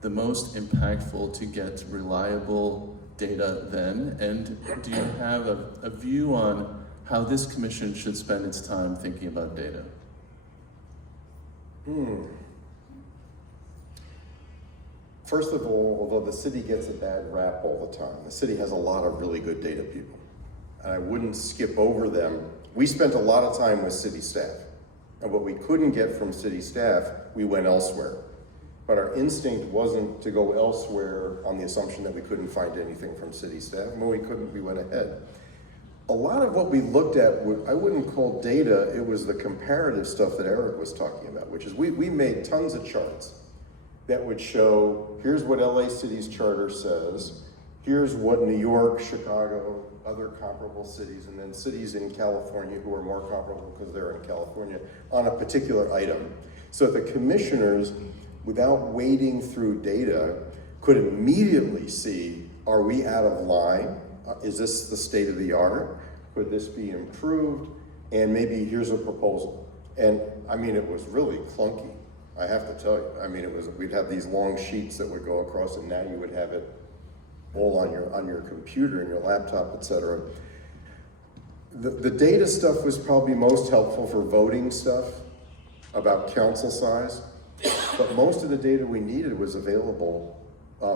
the most impactful to get reliable data then, and do you have a view on how this commission should spend its time thinking about data? First of all, although the city gets a bad rap all the time, the city has a lot of really good data people. And I wouldn't skip over them. We spent a lot of time with city staff. And what we couldn't get from city staff, we went elsewhere. But our instinct wasn't to go elsewhere on the assumption that we couldn't find anything from city staff. And when we couldn't, we went ahead. A lot of what we looked at, I wouldn't call data, it was the comparative stuff that Eric was talking about, which is we made tons of charts that would show, here's what LA City's charter says, here's what New York, Chicago, other comparable cities, and then cities in California who are more comparable because they're in California, on a particular item. So the commissioners, without wading through data, could immediately see, are we out of line? Is this the state of the art? Could this be improved? And maybe here's a proposal. And I mean, it was really clunky, I have to tell you. I mean, we'd have these long sheets that would go across, and now you would have it all on your computer and your laptop, etc. The data stuff was probably most helpful for voting stuff about council size, but most of the data we needed was available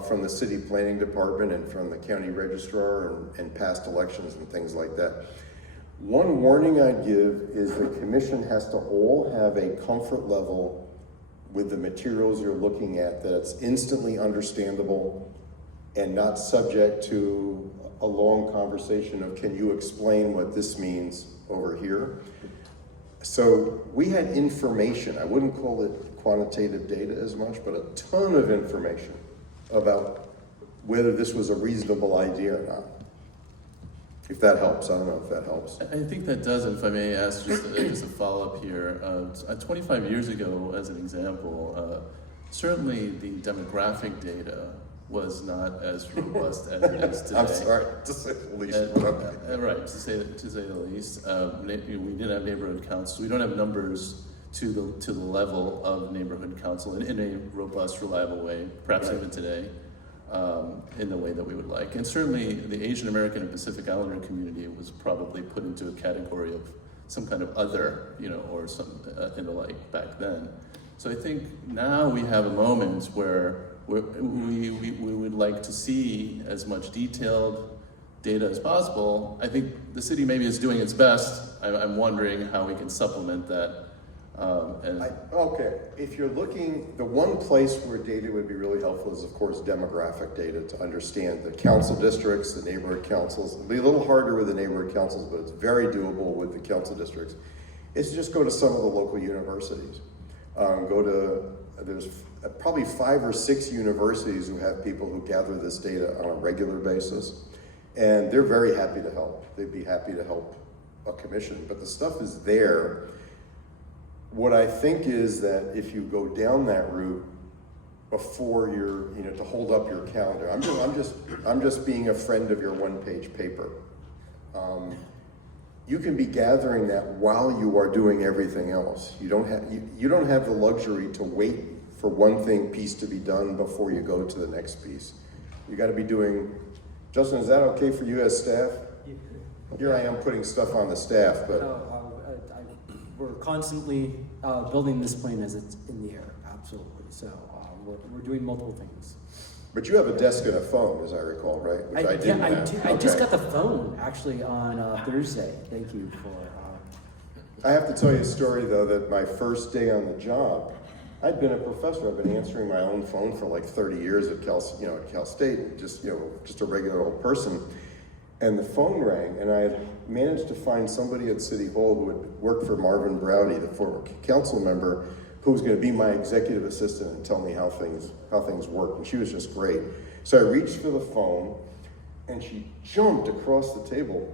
from the city planning department and from the county registrar and past elections and things like that. One warning I'd give is the commission has to all have a comfort level with the materials you're looking at, that it's instantly understandable and not subject to a long conversation of, can you explain what this means over here? So we had information, I wouldn't call it quantitative data as much, but a ton of information about whether this was a reasonable idea or not. If that helps, I don't know if that helps. I think that does, and if I may ask just a follow-up here. 25 years ago, as an example, certainly the demographic data was not as robust as it is today. I'm sorry, to say the least. Right, to say the least. We didn't have neighborhood councils. We don't have numbers to the level of neighborhood council in a robust, reliable way, perhaps even today. In the way that we would like. And certainly the Asian American and Pacific Islander community was probably put into a category of some kind of other, or some in the like back then. So I think now we have a moment where we would like to see as much detailed data as possible. I think the city maybe is doing its best. I'm wondering how we can supplement that. Okay, if you're looking, the one place where data would be really helpful is, of course, demographic data to understand the council districts, the neighborhood councils. It'll be a little harder with the neighborhood councils, but it's very doable with the council districts. It's just go to some of the local universities. There's probably 5 or 6 universities who have people who gather this data on a regular basis, and they're very happy to help. They'd be happy to help a commission, but the stuff is there. What I think is that if you go down that route before you're, to hold up your calendar, I'm just being a friend of your one-page paper. You can be gathering that while you are doing everything else. You don't have the luxury to wait for one piece to be done before you go to the next piece. You got to be doing. Justin, is that okay for you as staff? Here I am putting stuff on the staff, but. We're constantly building this plane as it's in the air, absolutely. So we're doing multiple things. But you have a desk and a phone, as I recall, right? Which I didn't have. I just got the phone actually on Thursday. Thank you for. I have to tell you a story though, that my first day on the job, I'd been a professor. I've been answering my own phone for like 30 years at Cal State, just a regular old person. And the phone rang, and I had managed to find somebody at City Hall who had worked for Marvin Browdy, the former council member, who was going to be my executive assistant and tell me how things worked. And she was just great. So I reached for the phone, and she jumped across the table,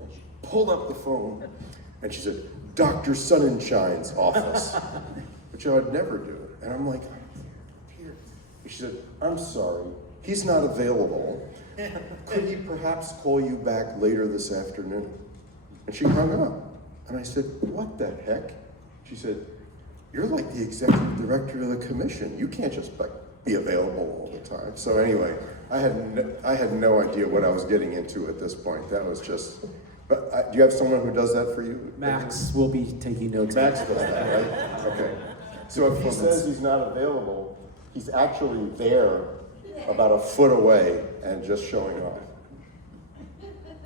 and she pulled up the phone, and she said, "Dr. Sonenshein's office," which I would never do. And I'm like, here. She said, "I'm sorry, he's not available. could he perhaps call you back later this afternoon? And she hung up. And I said, what the heck? She said, you're like the executive director of the commission. You can't just like be available all the time. So anyway, I had no idea what I was getting into at this point. That was just, but do you have someone who does that for you? Max will be taking notes. Max does that, right? Okay. So if he says he's not available, he's actually there about a foot away and just showing off.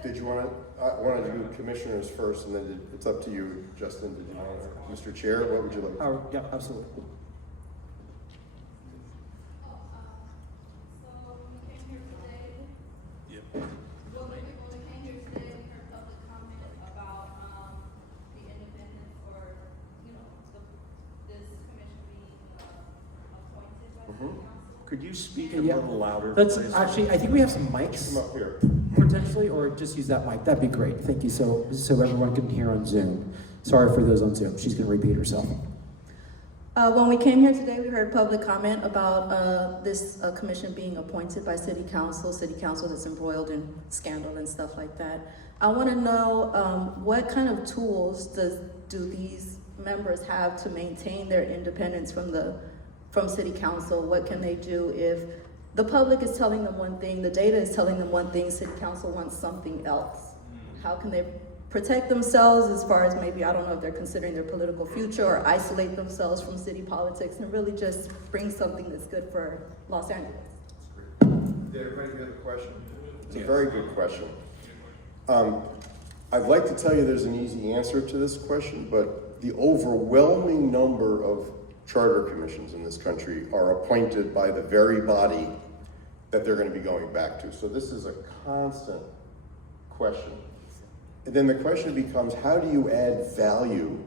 Did you want to, I wanted to do commissioners first, and then it's up to you, Justin. Did you want to, Mr. Chair, what would you like? Yeah, absolutely. Could you speak a little louder, Let's please? actually, I think we have some mics Come up here. potentially, or just use that mic. That'd be great. Thank you. So everyone can hear on Zoom. Sorry for those on Zoom. She's going to repeat herself. When we came here today, we heard public comment about this commission being appointed by city council that's embroiled in scandal and stuff like that. I want to know what kind of tools do these members have to maintain their independence from city council? What can they do if the public is telling them one thing, the data is telling them one thing, city council wants something else? How can they protect themselves as far as maybe, I don't know if they're considering their political future, or isolate themselves from city politics and really just bring something that's good for Los Angeles? Did everybody get a question? It's a very good question. I'd like to tell you there's an easy answer to this question, but the overwhelming number of charter commissions in this country are appointed by the very body that they're going to be going back to. So this is a constant question. And then the question becomes, how do you add value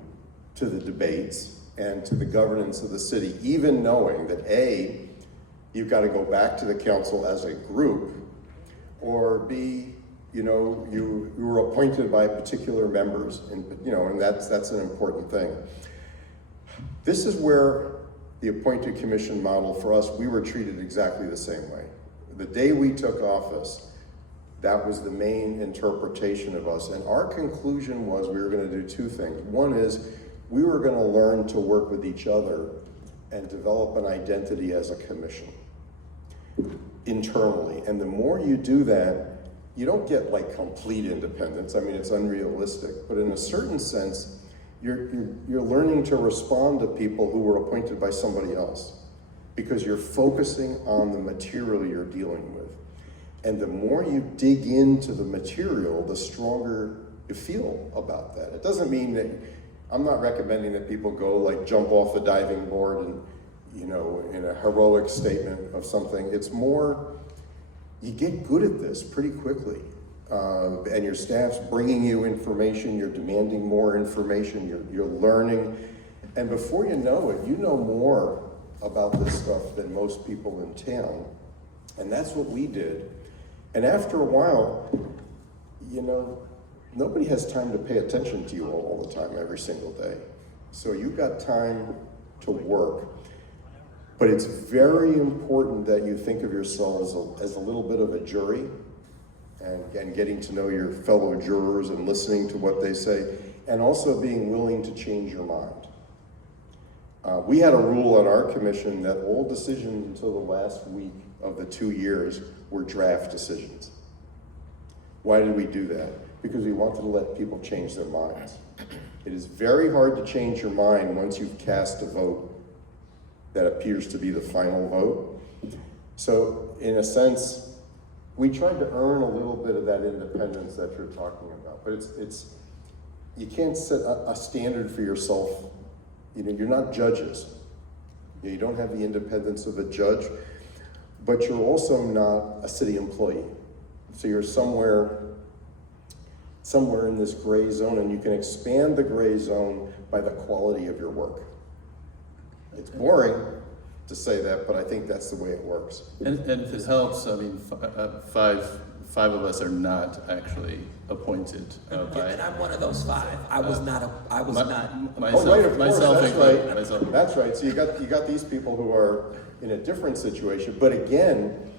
to the debates and to the governance of the city, even knowing that A, you've got to go back to the council as a group, or B, you were appointed by particular members, and that's an important thing. This is where the appointed commission model, for us, we were treated exactly the same way. The day we took office, that was the main interpretation of us. And our conclusion was we were going to do two things. One is we were going to learn to work with each other and develop an identity as a commission internally. And the more you do that, you don't get like complete independence. I mean, it's unrealistic, but in a certain sense, you're learning to respond to people who were appointed by somebody else because you're focusing on the material you're dealing with. And the more you dig into the material, the stronger you feel about that. It doesn't mean that, I'm not recommending that people go like jump off the diving board and, in a heroic statement of something. It's more, you get good at this pretty quickly. And your staff's bringing you information, you're demanding more information, you're learning. And before you know it, you know more about this stuff than most people in town. And that's what we did. And after a while, nobody has time to pay attention to you all the time, every single day. So you've got time to work. But it's very important that you think of yourself as a little bit of a jury and getting to know your fellow jurors and listening to what they say, and also being willing to change your mind. We had a rule on our commission that all decisions until the last week of the 2 years were draft decisions. Why did we do that? Because we wanted to let people change their minds. It is very hard to change your mind once you've cast a vote that appears to be the final vote. So in a sense, we tried to earn a little bit of that independence that you're talking about, but it's you can't set a standard for yourself. You're not judges. You don't have the independence of a judge, but you're also not a city employee. So you're somewhere in this gray zone, and you can expand the gray zone by the quality of your work. It's boring to say that, but I think that's the way it works. And if it helps, I mean, five of us are not actually appointed by. And I'm one of those five. I was not. Myself, oh, right, of course, that's right. Myself. That's right. So you got these people who are in a different situation, but again,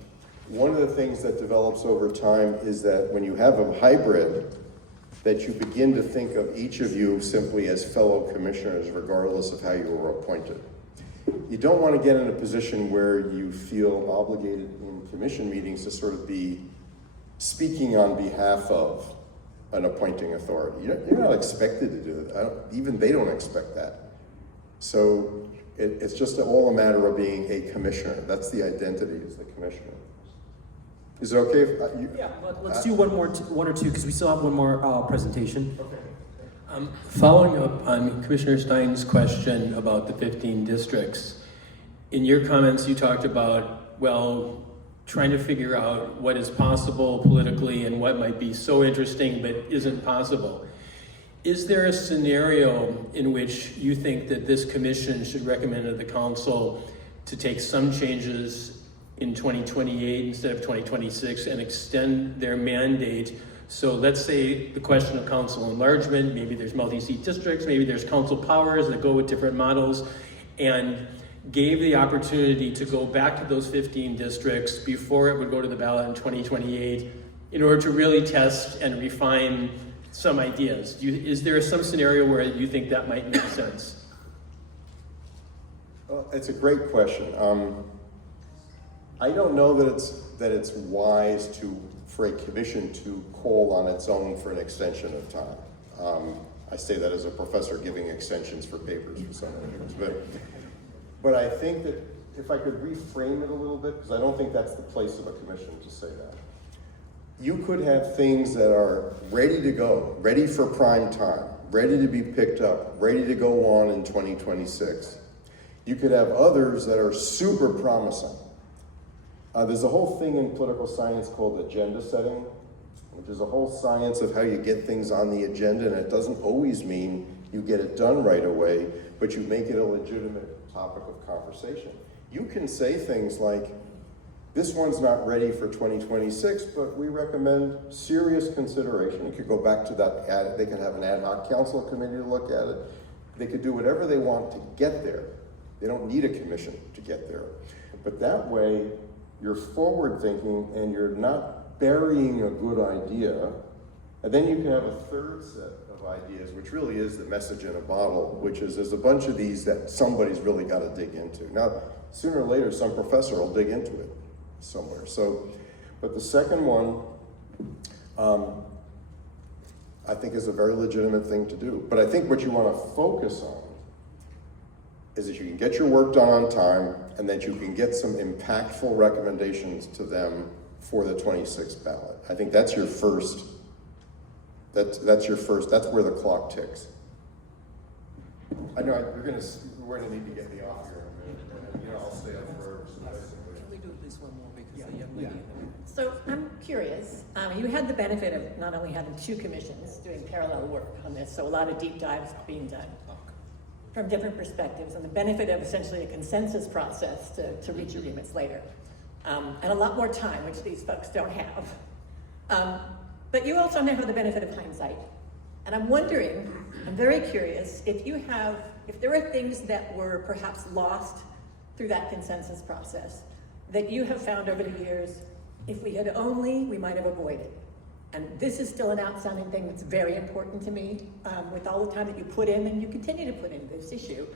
one of the things that develops over time is that when you have a hybrid, that you begin to think of each of you simply as fellow commissioners, regardless of how you were appointed. You don't want to get in a position where you feel obligated in commission meetings to sort of be speaking on behalf of an appointing authority. You're not expected to do that. Even they don't expect that. So it's just all a matter of being a commissioner. That's the identity, is the commissioner. Is it okay if yeah, let's do one or two, because we still have one more presentation. Okay. Following up on Commissioner Stein's question about the 15 districts, in your comments you talked about, well, trying to figure out what is possible politically and what might be so interesting but isn't possible. Is there a scenario in which you think that this commission should recommend to the council to take some changes in 2028 instead of 2026 and extend their mandate? So let's say the question of council enlargement, maybe there's multi-seat districts, maybe there's council powers that go with different models, and gave the opportunity to go back to those 15 districts before it would go to the ballot in 2028 in order to really test and refine some ideas. Is there some scenario where you think that might make sense? Well, it's a great question. I don't know that it's wise for a commission to call on its own for an extension of time. I say that as a professor giving extensions for papers for some years, but I think that if I could reframe it a little bit, because I don't think that's the place of a commission to say that. You could have things that are ready to go, ready for prime time, ready to be picked up, ready to go on in 2026. You could have others that are super promising. There's a whole thing in political science called agenda setting, which is a whole science of how you get things on the agenda, and it doesn't always mean you get it done right away, but you make it a legitimate topic of conversation. You can say things like, this one's not ready for 2026, but we recommend serious consideration. You could go back to that, they could have an ad hoc council committee to look at it. They could do whatever they want to get there. They don't need a commission to get there. But that way, you're forward thinking and you're not burying a good idea. And then you can have a third set of ideas, which really is the message in a bottle, which is there's a bunch of these that somebody's really got to dig into. Now, sooner or later, some professor will dig into it somewhere. So, but the second one, I think is a very legitimate thing to do. But I think what you want to focus on is that you can get your work done on time and that you can get some impactful recommendations to them for the 26th ballot. I think that's your first, that's where the clock ticks. I know we're gonna need to get me off here in a minute. I'll stay up forever. Can we do at least one more because the young lady. So I'm curious, you had the benefit of not only having two commissions doing parallel work on this, so a lot of deep dives being done from different perspectives, and the benefit of essentially a consensus process to reach agreements later. And a lot more time, which these folks don't have. But you also now have the benefit of hindsight. And I'm wondering, I'm very curious, if there are things that were perhaps lost through that consensus process that you have found over the years, if we had only, we might have avoided. And this is still an outstanding thing that's very important to me, with all the time that you put in and you continue to put into this issue.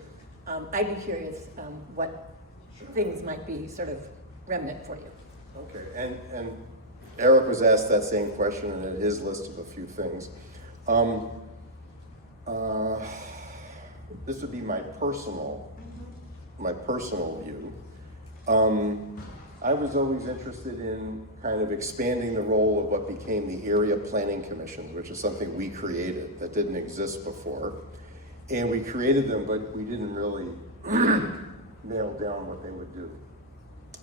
I'd be curious what things might be sort of remnant for you. Okay, and Eric was asked that same question and in his list of a few things. This would be my personal view. I was always interested in kind of expanding the role of what became the area planning commissions, which is something we created that didn't exist before. And we created them, but we didn't really nail down what they would do.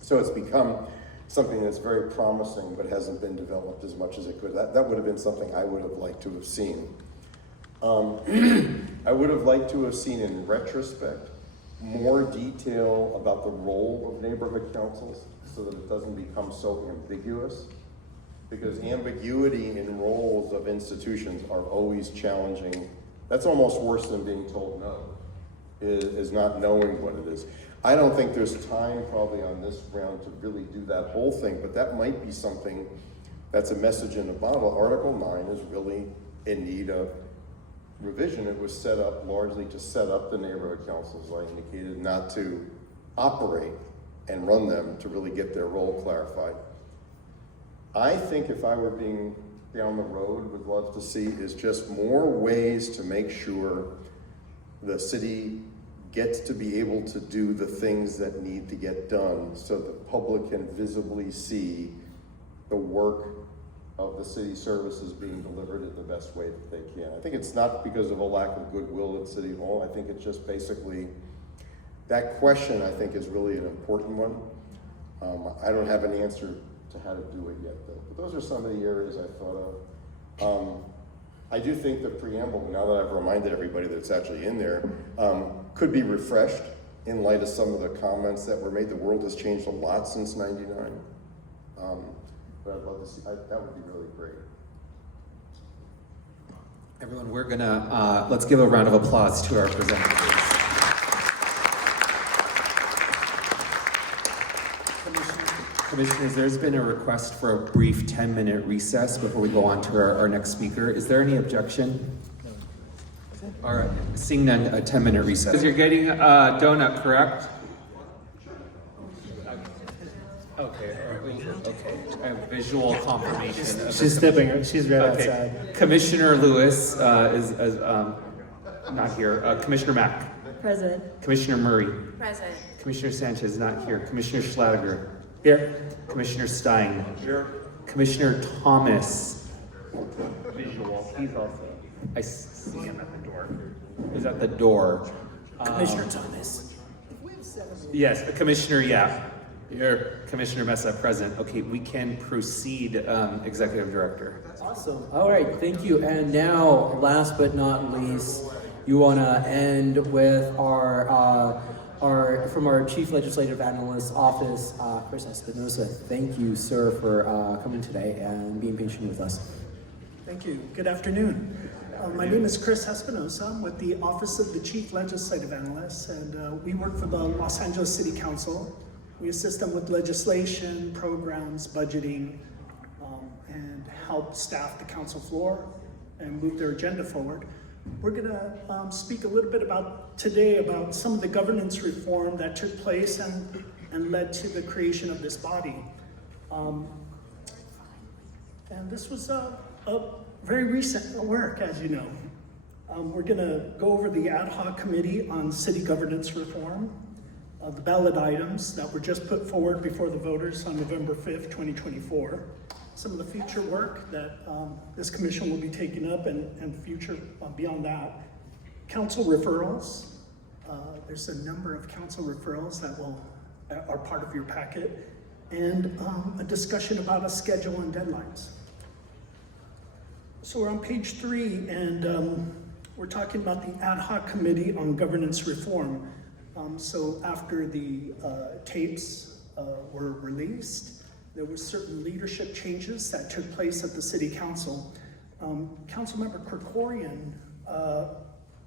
So it's become something that's very promising, but hasn't been developed as much as it could. That would have been something I would have liked to have seen. I would have liked to have seen in retrospect more detail about the role of neighborhood councils so that it doesn't become so ambiguous. Because ambiguity in roles of institutions are always challenging. That's almost worse than being told no, is not knowing what it is. I don't think there's time probably on this round to really do that whole thing, but that might be something that's a message in a bottle. Article 9 is really in need of revision. It was set up largely to set up the neighborhood councils, I indicated, not to operate and run them, to really get their role clarified. I think if I were being down the road, would love to see is just more ways to make sure the city gets to be able to do the things that need to get done so the public can visibly see the work of the city services being delivered in the best way that they can. I think it's not because of a lack of goodwill at City Hall. I think it's just basically, that question I think is really an important one. I don't have an answer to how to do it yet though, but those are some of the areas I thought of. I do think the preamble, now that I've reminded everybody that it's actually in there, could be refreshed in light of some of the comments that were made. The world has changed a lot since '99. But I'd love to see, that would be really great. Everyone, we're gonna, let's give a round of applause to our presenters. Commissioners, there's been a request for a brief 10-minute recess before we go on to our next speaker. Is there any objection? All right, seeing none, a 10-minute recess. You're getting a donut, correct? Okay, okay. I have visual confirmation. She's stepping, she's right outside. Commissioner Lewis is not here. Commissioner Mack. Present. Commissioner Murray. Present. Commissioner Sanchez not here. Commissioner Schladiger. Here. Commissioner Stein. Here. Commissioner Thomas. Visual. He's also. I see him at the door. He's at the door. Commissioner Thomas. Yes, Commissioner Yap. Here. Commissioner Mesa present. Okay, we can proceed, Executive Director. Awesome. All right, thank you. And now, last but not least, you want to end with our from our Chief Legislative Analyst's office, Chris Espinosa. Thank you, sir, for coming today and being patient with us. Thank you. Good afternoon. My name is Chris Espinosa. I'm with the Office of the Chief Legislative Analyst, and we work for the Los Angeles City Council. We assist them with legislation, programs, budgeting, and help staff the council floor and move their agenda forward. We're going to speak a little bit today about some of the governance reform that took place and led to the creation of this body. And this was a very recent work, as you know. We're going to go over the ad hoc committee on city governance reform, the ballot items that were just put forward before the voters on November 5th, 2024. Some of the future work that this commission will be taking up and future beyond that. Council referrals. There's a number of council referrals that are part of your packet, and a discussion about a schedule and deadlines. So we're on page 3, and we're talking about the ad hoc committee on governance reform. So after the tapes were released, there were certain leadership changes that took place at the city council. Councilmember Krikorian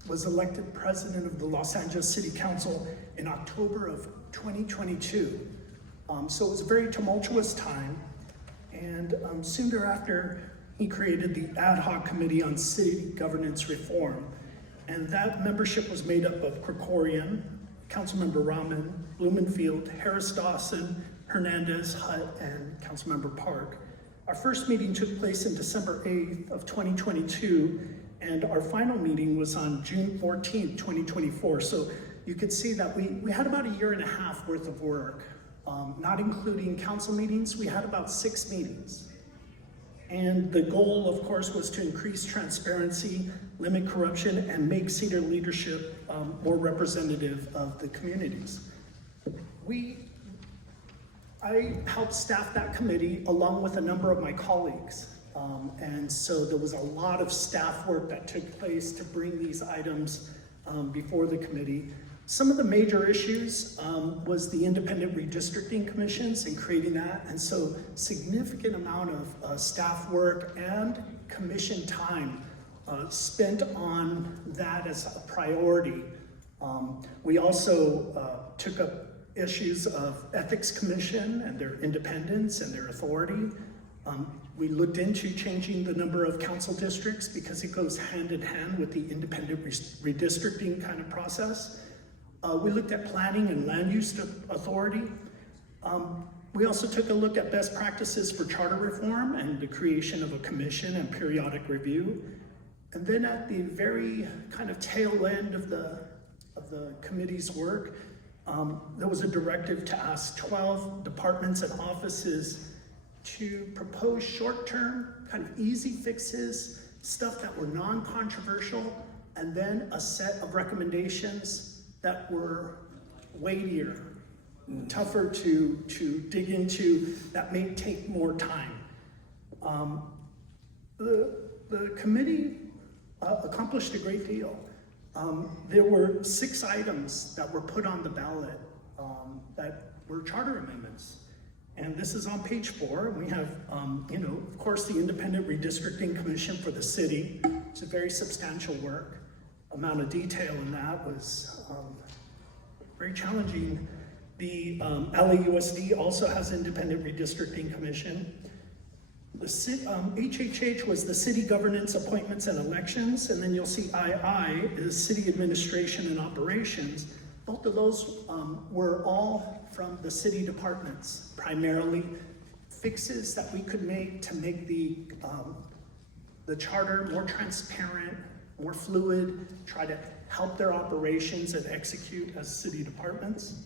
was elected president of the Los Angeles City Council in October of 2022. So it was a very tumultuous time. And soon thereafter, he created the ad hoc committee on city governance reform. And that membership was made up of Krikorian, Councilmember Rahman, Blumenfield, Harris Dawson, Hernandez, Hutt, and Councilmember Park. Our first meeting took place in December 8th of 2022, and our final meeting was on June 14th, 2024. So you could see that we had about a year and a half worth of work. Not including council meetings, we had about 6 meetings. And the goal, of course, was to increase transparency, limit corruption, and make senior leadership more representative of the communities. I helped staff that committee along with a number of my colleagues. And so there was a lot of staff work that took place to bring these items before the committee. Some of the major issues was the independent redistricting commissions and creating that. And so significant amount of staff work and commission time spent on that as a priority. We also took up issues of Ethics Commission and their independence and their authority. We looked into changing the number of council districts because it goes hand in hand with the independent redistricting kind of process. We looked at planning and land use authority. We also took a look at best practices for charter reform and the creation of a commission and periodic review. And then at the very kind of tail end of the committee's work, there was a directive to ask 12 departments and offices to propose short-term, kind of easy fixes, stuff that were non-controversial, and then a set of recommendations that were weightier, tougher to dig into, that may take more time. The committee accomplished a great deal. There were 6 items that were put on the ballot that were charter amendments. And this is on page 4. We have, of course, the Independent Redistricting Commission for the city. It's a very substantial work. Amount of detail in that was very challenging. The LAUSD also has Independent Redistricting Commission. The HHH was the City Governance, Appointments, and Elections, and then you'll see II is City Administration and Operations. Both of those were all from the city departments, primarily fixes that we could make to make the charter more transparent, more fluid, try to help their operations and execute as city departments.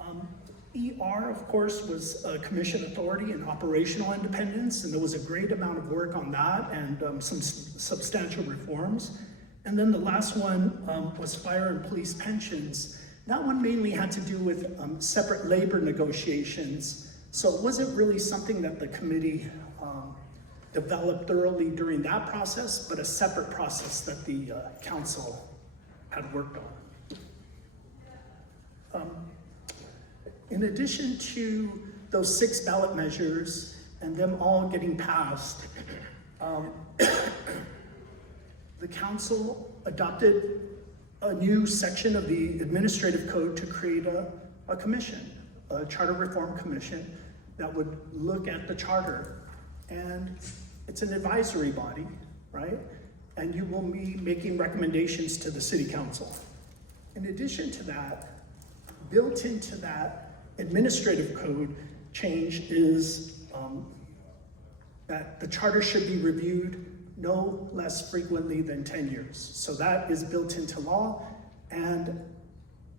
ER, of course, was commission authority and operational independence, and there was a great amount of work on that and some substantial reforms. And then the last one was fire and police pensions. That one mainly had to do with separate labor negotiations. So it wasn't really something that the committee developed thoroughly during that process, but a separate process that the council had worked on. In addition to those 6 ballot measures and them all getting passed, the council adopted a new section of the administrative code to create a commission, a charter reform commission that would look at the charter. And it's an advisory body, right? And you will be making recommendations to the city council. In addition to that, built into that administrative code change is that the charter should be reviewed no less frequently than 10 years. So that is built into law, and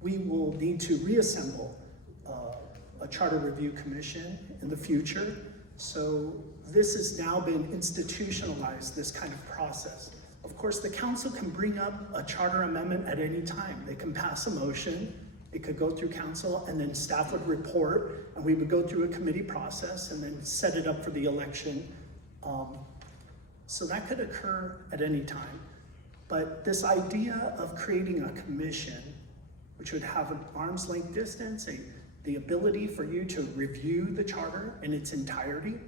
we will need to reassemble a charter review commission in the future. So this has now been institutionalized, this kind of process. Of course, the council can bring up a charter amendment at any time. They can pass a motion, it could go through council, and then staff would report, and we would go through a committee process and then set it up for the election. So that could occur at any time. But this idea of creating a commission, which would have an arm's length distance, the ability for you to review the charter in its entirety.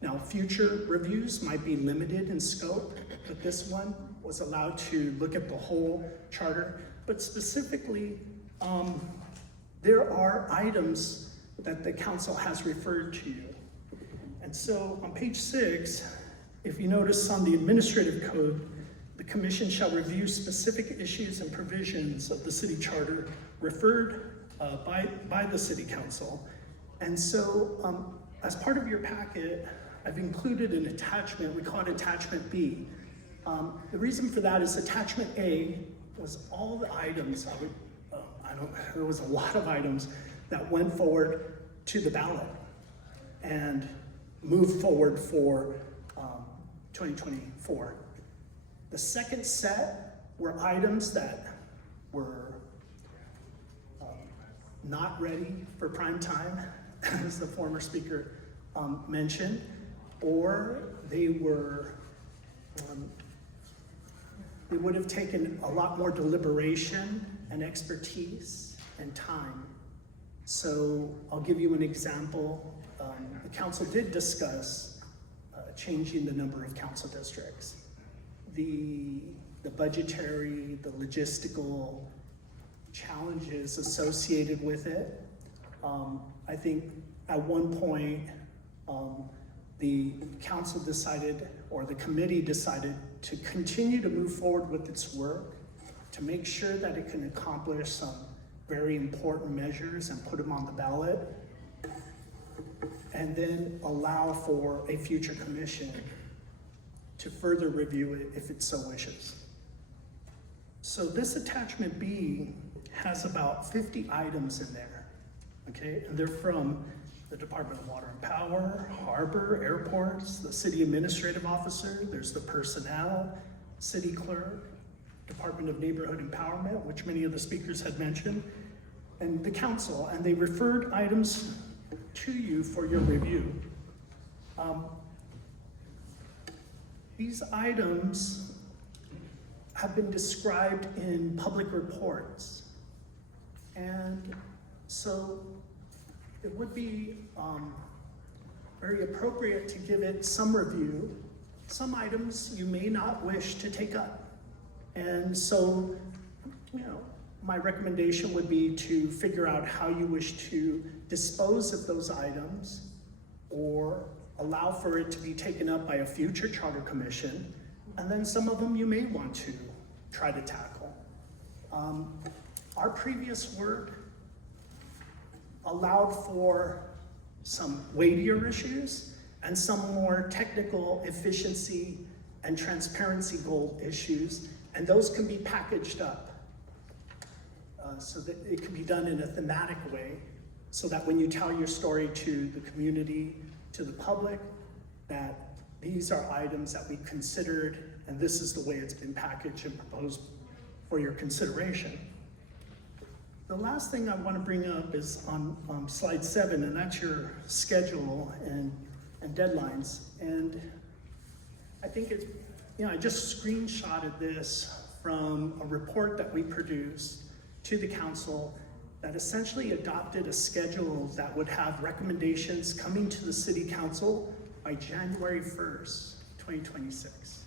Now, future reviews might be limited in scope, but this one was allowed to look at the whole charter. But specifically, there are items that the council has referred to you. And so on page 6, if you notice on the administrative code, the commission shall review specific issues and provisions of the city charter referred by the city council. And so as part of your packet, I've included an attachment, we call it attachment B. The reason for that is attachment A was all the items, there was a lot of items that went forward to the ballot and moved forward for 2024. The second set were items that were not ready for prime time, as the former speaker mentioned, or they were, they would have taken a lot more deliberation and expertise and time. So I'll give you an example. The council did discuss changing the number of council districts. The budgetary, the logistical challenges associated with it I think at one point, the council decided, or the committee decided, to continue to move forward with its work, to make sure that it can accomplish some very important measures and put them on the ballot, and then allow for a future commission to further review it if it so wishes. So this attachment B has about 50 items in there, okay? And they're from the Department of Water and Power, Harbor, Airports, the City Administrative Officer, there's the Personnel, City Clerk, Department of Neighborhood Empowerment, which many of the speakers had mentioned, and the council, and they referred items to you for your review. These items have been described in public reports, and so it would be very appropriate to give it some review. Some items you may not wish to take up, and so, you know, my recommendation would be to figure out how you wish to dispose of those items, or allow for it to be taken up by a future charter commission, and then some of them you may want to try to tackle. Our previous work allowed for some weightier issues and some more technical efficiency and transparency goal issues, and those can be packaged up so that it can be done in a thematic way, so that when you tell your story to the community, to the public, that these are items that we considered, and this is the way it's been packaged and proposed for your consideration. The last thing I want to bring up is on slide 7, and that's your schedule and deadlines. And I think it's, you know, I just screenshotted this from a report that we produced to the council that essentially adopted a schedule that would have recommendations coming to the city council by January 1st, 2026.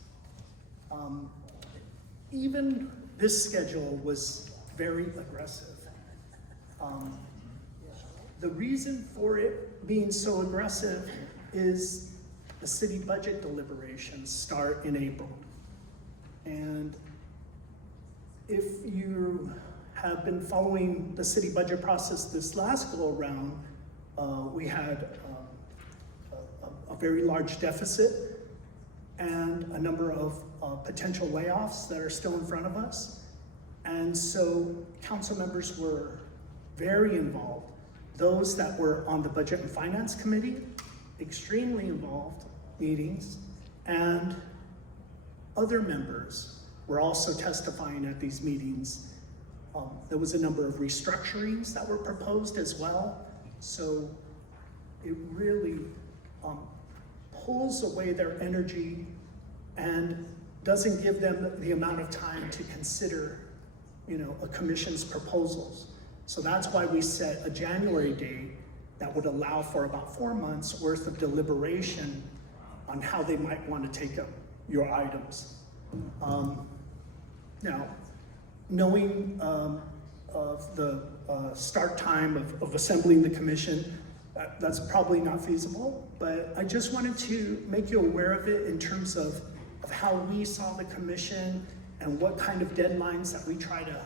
Even this schedule was very aggressive. The reason for it being so aggressive is the city budget deliberations start in April. And if you have been following the city budget process this last go around, we had a very large deficit and a number of potential layoffs that are still in front of us. And so council members were very involved. Those that were on the Budget and Finance Committee, extremely involved meetings, and other members were also testifying at these meetings. There was a number of restructurings that were proposed as well. So it really pulls away their energy and doesn't give them the amount of time to consider, you know, a commission's proposals. So that's why we set a January date that would allow for about 4 months worth of deliberation on how they might want to take up your items. Now, knowing of the start time of assembling the commission, that's probably not feasible, but I just wanted to make you aware of it in terms of how we saw the commission and what kind of deadlines that we try to,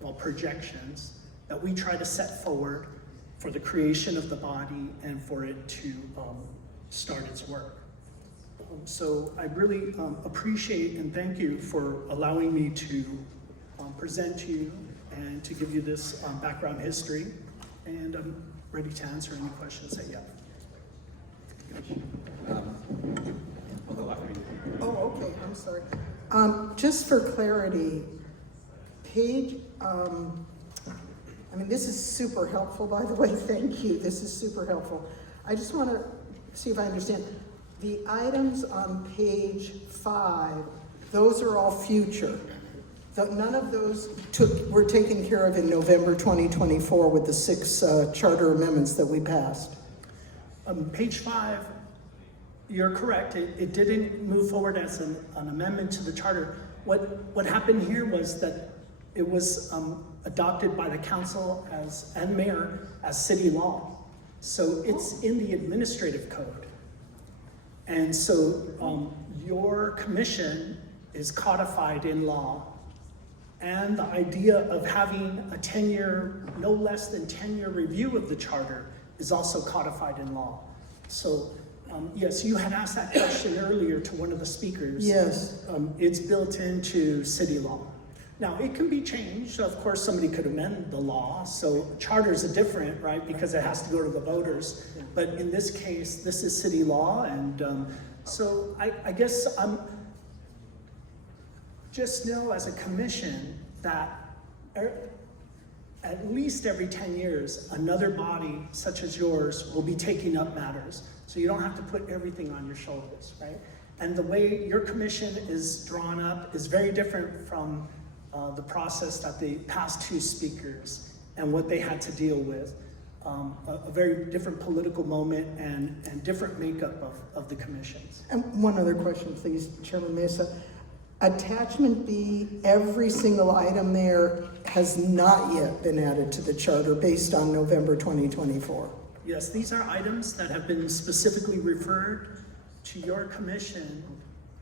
well, projections, that we try to set forward for the creation of the body and for it to start its work. So I really appreciate and thank you for allowing me to present to you and to give you this background history. And I'm ready to answer any questions that you have. Oh, okay, I'm sorry. Just for clarity, page, I mean, this is super helpful, by the way, thank you, this is super helpful. I just want to see if I understand. The items on page 5, those are all future. None of those were taken care of in November 2024 with the 6 charter amendments that we passed. Page 5, you're correct. It didn't move forward as an amendment to the charter. What happened here was that it was adopted by the council and mayor as city law. So it's in the administrative code. And so your commission is codified in law. And the idea of having a 10-year, no less than 10-year review of the charter is also codified in law. So yes, you had asked that question earlier to one of the speakers. Yes. It's built into city law. Now, it can be changed. Of course, somebody could amend the law. So charters are different, right? Because it has to go to the voters. But in this case, this is city law. And so I guess just know as a commission that at least every 10 years, another body such as yours will be taking up matters. So you don't have to put everything on your shoulders, right? And the way your commission is drawn up is very different from the process that the past two speakers and what they had to deal with. A very different political moment and different makeup of the commissions. And one other question, please, Chairman Mesa. Attachment B, every single item there has not yet been added to the charter based on November 2024. Yes, these are items that have been specifically referred to your commission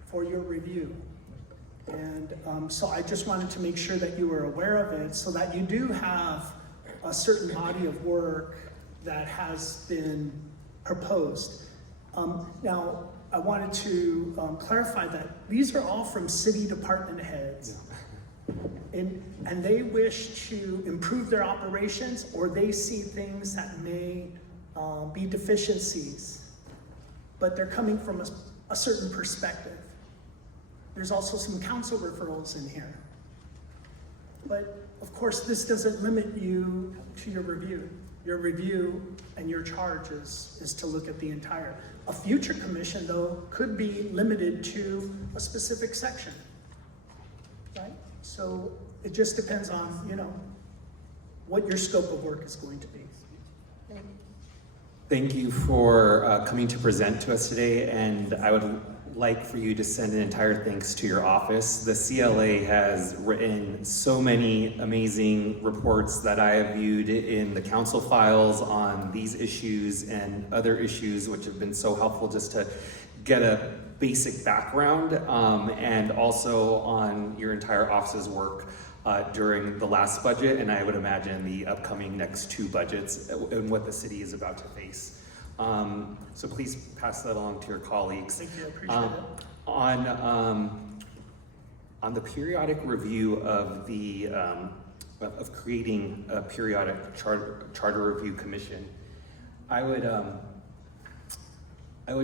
for your review. And so I just wanted to make sure that you were aware of it so that you do have a certain body of work that has been proposed. Now, I wanted to clarify that these are all from city department heads. And they wish to improve their operations, or they see things that may be deficiencies, but they're coming from a certain perspective. There's also some council referrals in here. But of course, this doesn't limit you to your review. Your review and your charge is to look at the entire. A future commission, though, could be limited to a specific section, right? So it just depends on, what your scope of work is going to be. Thank you for coming to present to us today, and I would like for you to send an entire thanks to your office. The CLA has written so many amazing reports that I have viewed in the council files on these issues and other issues, which have been so helpful just to get a basic background, and also on your entire office's work during the last budget, and I would imagine the upcoming next two budgets and what the city is about to face. So please pass that along to your colleagues. Thank you, I appreciate it. On the periodic review of the of creating a periodic charter review commission, I would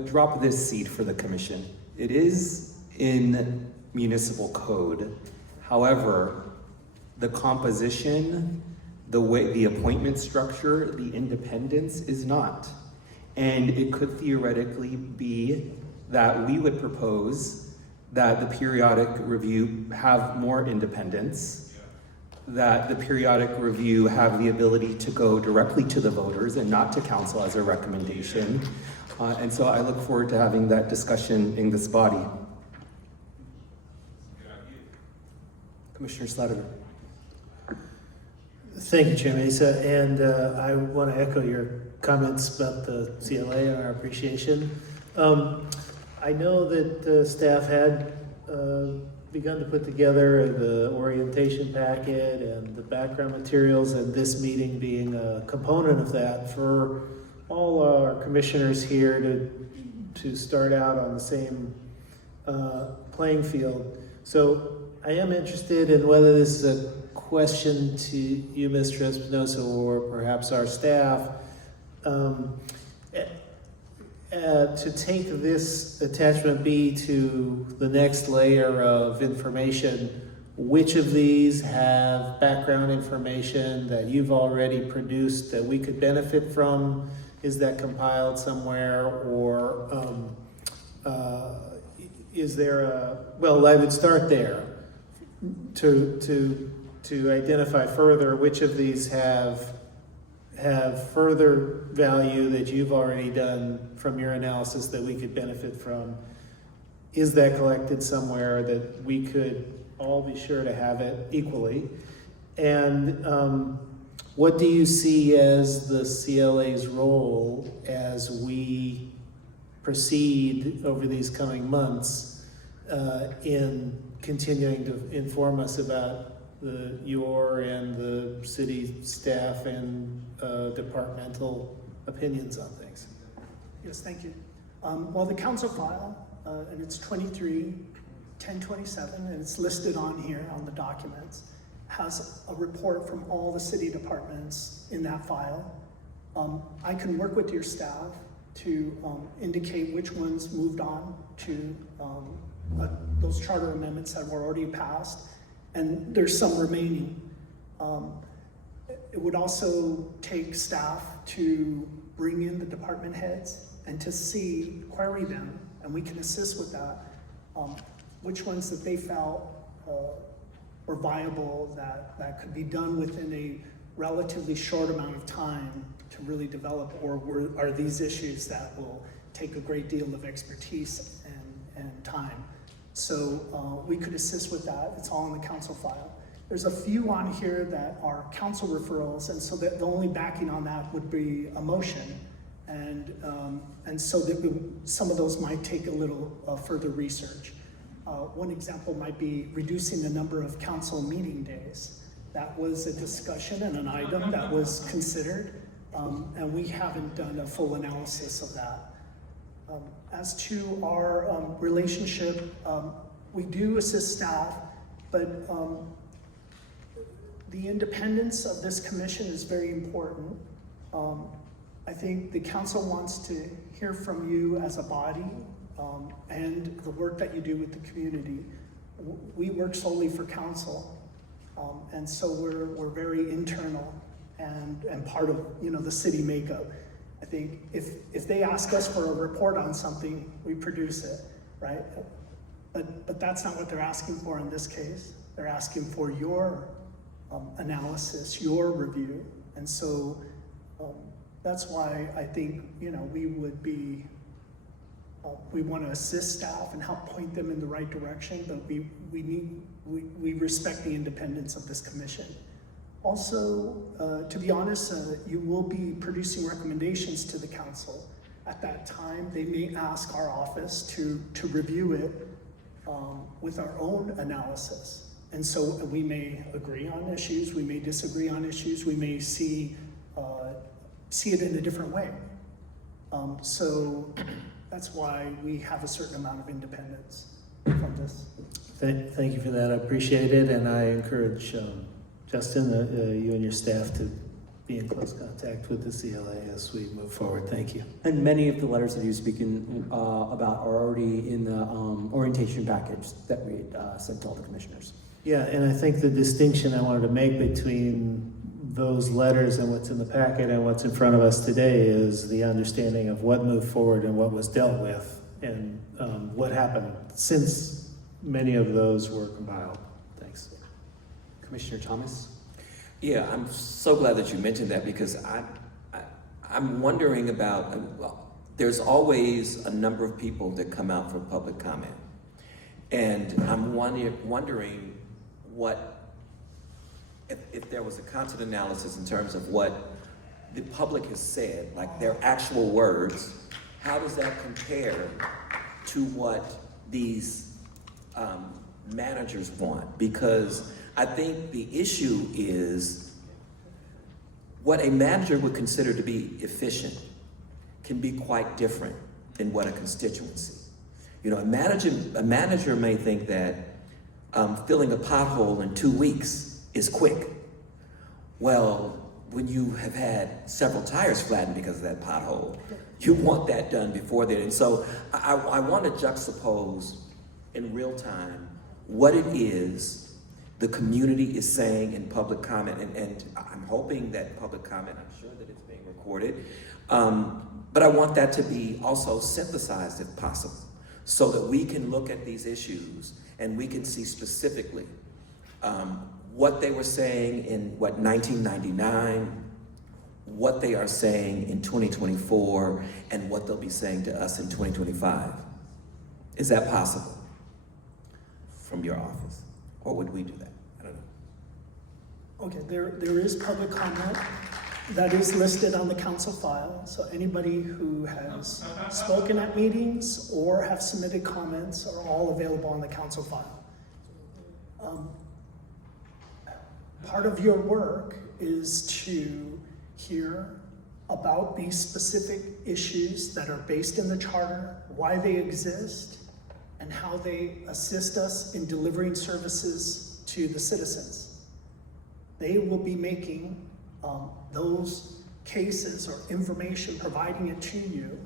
drop this seed for the commission. It is in municipal code. However, the composition, the way the appointment structure, the independence is not. And it could theoretically be that we would propose that the periodic review have more independence, that the periodic review have the ability to go directly to the voters and not to council as a recommendation. And so I look forward to having that discussion in this body. Commissioner Slatter. Thank you, Chair Mesa, and I want to echo your comments about the CLA and our appreciation. I know that staff had begun to put together the orientation packet and the background materials, and this meeting being a component of that for all our commissioners here to start out on the same playing field. So I am interested in whether this is a question to you, Mr. Espinosa, or perhaps our staff, to take this attachment B to the next layer of information. Which of these have background information that you've already produced that we could benefit from? Is that compiled somewhere, or is there well, I would start there to identify further which of these have further value that you've already done from your analysis that we could benefit from. Is that collected somewhere that we could all be sure to have it equally? And what do you see as the CLA's role as we proceed over these coming months in continuing to inform us about your and the city staff and departmental opinions on things? Yes, thank you. Well, the council file, and it's 23-1027, and it's listed on here on the documents, has a report from all the city departments in that file. I can work with your staff to indicate which ones moved on to those charter amendments that were already passed, and there's some remaining. It would also take staff to bring in the department heads and to query them, and we can assist with that, which ones that they felt were viable, that could be done within a relatively short amount of time to really develop, or are these issues that will take a great deal of expertise and time. So we could assist with that. It's all in the council file. There's a few on here that are council referrals, and so that the only backing on that would be a motion, and so that some of those might take a little further research. One example might be reducing the number of council meeting days. That was a discussion and an item that was considered, and we haven't done a full analysis of that. As to our relationship, we do assist staff, but the independence of this commission is very important. I think the council wants to hear from you as a body and the work that you do with the community. We work solely for council, and so we're very internal and part of the city makeup. I think if they ask us for a report on something, we produce it, right? But that's not what they're asking for in this case. They're asking for your analysis, your review, and so that's why I think we would be. We want to assist staff and help point them in the right direction, but we respect the independence of this commission. Also, to be honest, you will be producing recommendations to the council. At that time, they may ask our office to review it with our own analysis. And so we may agree on issues, we may disagree on issues, we may see it in a different way. So that's why we have a certain amount of independence from this. Thank you for that. I appreciate it, and I encourage Justin, you and your staff to be in close contact with the CLA as we move forward. Thank you. And many of the letters that you're speaking about are already in the orientation package that we sent to all the commissioners. Yeah, and I think the distinction I wanted to make between those letters and what's in the packet and what's in front of us today is the understanding of what moved forward and what was dealt with, and what happened since many of those were compiled. Thanks. Commissioner Thomas? Yeah, I'm so glad that you mentioned that, because I'm wondering about, there's always a number of people that come out for public comment. And I'm wondering what, if there was a content analysis in terms of what the public has said, like their actual words, how does that compare to what these managers want? Because I think the issue is what a manager would consider to be efficient can be quite different than what a constituency. A manager may think that filling a pothole in 2 weeks is quick. Well, when you have had several tires flattened because of that pothole, you want that done before then. And so I want to juxtapose in real time what it is the community is saying in public comment. And I'm hoping that public comment, I'm sure that it's being recorded, but I want that to be also synthesized if possible, so that we can look at these issues and we can see specifically what they were saying in 1999, what they are saying in 2024, and what they'll be saying to us in 2025. Is that possible from your office? Or would we do that? I don't know. Okay, there is public comment that is listed on the council file. So anybody who has spoken at meetings or have submitted comments are all available on the council file. Part of your work is to hear about these specific issues that are based in the charter, why they exist, and how they assist us in delivering services to the citizens. They will be making those cases or information, providing it to you,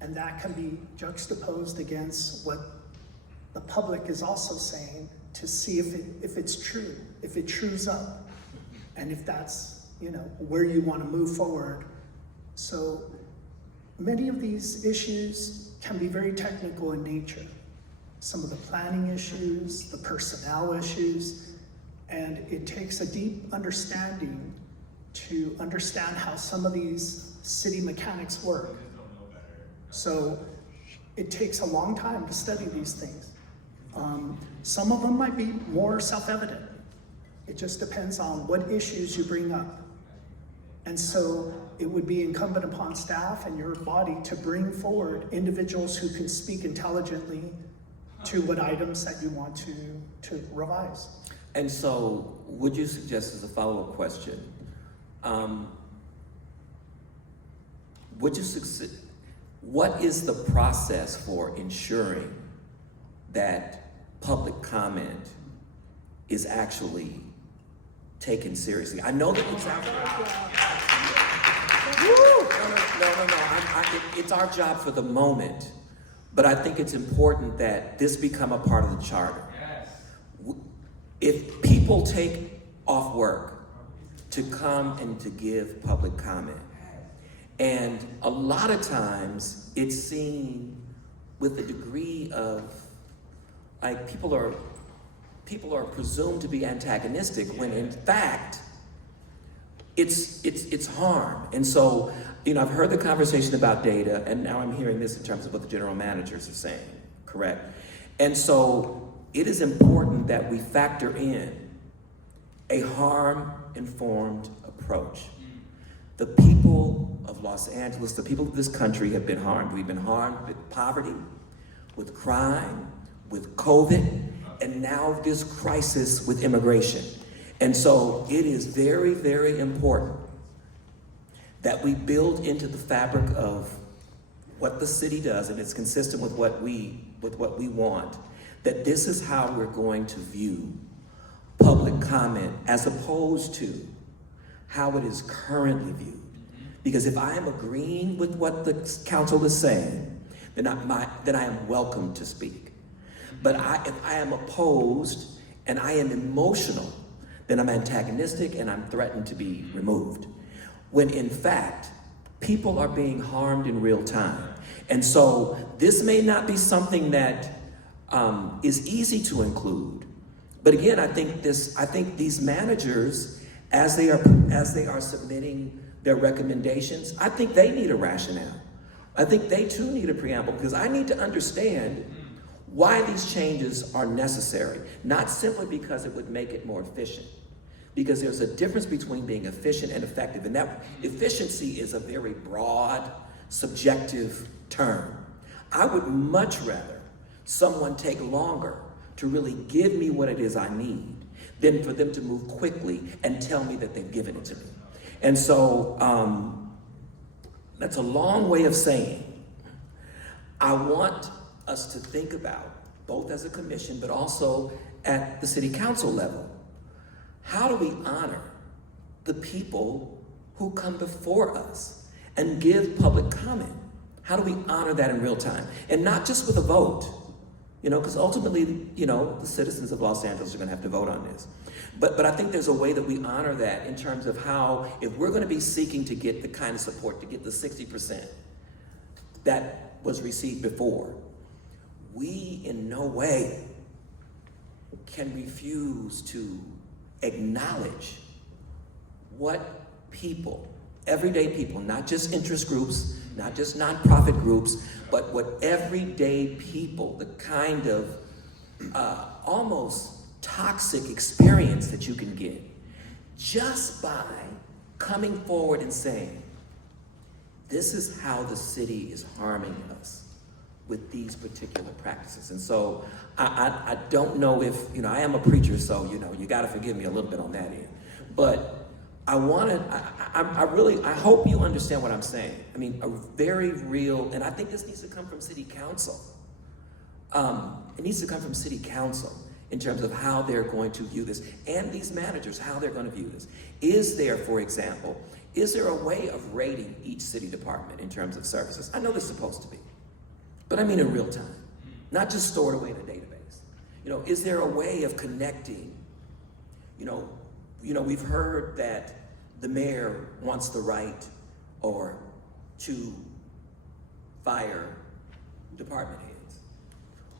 and that can be juxtaposed against what the public is also saying to see if it's true, if it trues up, and if that's, you know, where you want to move forward. So many of these issues can be very technical in nature. Some of the planning issues, the personnel issues, and it takes a deep understanding to understand how some of these city mechanics work. So it takes a long time to study these things. Some of them might be more self-evident. It just depends on what issues you bring up. And so it would be incumbent upon staff and your body to bring forward individuals who can speak intelligently to what items that you want to revise. And so, would you suggest as a follow-up question, what is the process for ensuring that public comment is actually taken seriously? I know that it's our no. It's our job for the moment, but I think it's important that this become a part of the charter. If people take off work to come and to give public comment, and a lot of times it's seen with a degree of, like, people are presumed to be antagonistic when in fact it's harm. And so, you know, I've heard the conversation about data, and now I'm hearing this in terms of what the general managers are saying, correct? And so it is important that we factor in a harm-informed approach. The people of Los Angeles, the people of this country have been harmed. We've been harmed with poverty, with crime, with COVID, and now this crisis with immigration. And so it is very, very important that we build into the fabric of what the city does, and it's consistent with what we want, that this is how we're going to view public comment as opposed to how it is currently viewed. Because if I am agreeing with what the council is saying, then I am welcome to speak. But if I am opposed and I am emotional, then I'm antagonistic and I'm threatened to be removed. When in fact, people are being harmed in real time. And so this may not be something that is easy to include. But again, I think these managers, as they are submitting their recommendations, I think they need a rationale. I think they too need a preamble, because I need to understand why these changes are necessary, not simply because it would make it more efficient, because there's a difference between being efficient and effective, and that efficiency is a very broad, subjective term. I would much rather someone take longer to really give me what it is I need than for them to move quickly and tell me that they've given it to me. And so that's a long way of saying I want us to think about, both as a commission but also at the city council level, how do we honor the people who come before us and give public comment? How do we honor that in real time? And not just with a vote, you know, because ultimately, you know, the citizens of Los Angeles are going to have to vote on this. But I think there's a way that we honor that in terms of how, if we're going to be seeking to get the kind of support, to get the 60% that was received before, we in no way can refuse to acknowledge what people, everyday people, not just interest groups, not just nonprofit groups, but what everyday people, the kind of almost toxic experience that you can get just by coming forward and saying, this is how the city is harming us with these particular practices. And so I don't know if, I am a preacher, so, you got to forgive me a little bit on that end. But I hope you understand what I'm saying. I mean, a very real, and I think this needs to come from city council. It needs to come from city council in terms of how they're going to view this, and these managers, how they're going to view this. Is there, for example, a way of rating each city department in terms of services? I know there's supposed to be, but I mean in real time, not just stored away in a database. Is there a way of connecting? We've heard that the mayor wants the right to fire department heads.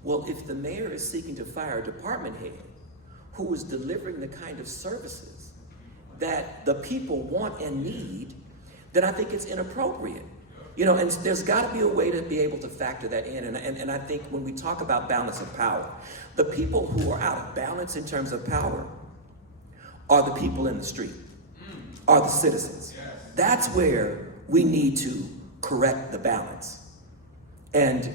Well, if the mayor is seeking to fire a department head who is delivering the kind of services that the people want and need, then I think it's inappropriate. And there's got to be a way to be able to factor that in. And I think when we talk about balance of power, the people who are out of balance in terms of power are the people in the street, are the citizens. That's where we need to correct the balance. And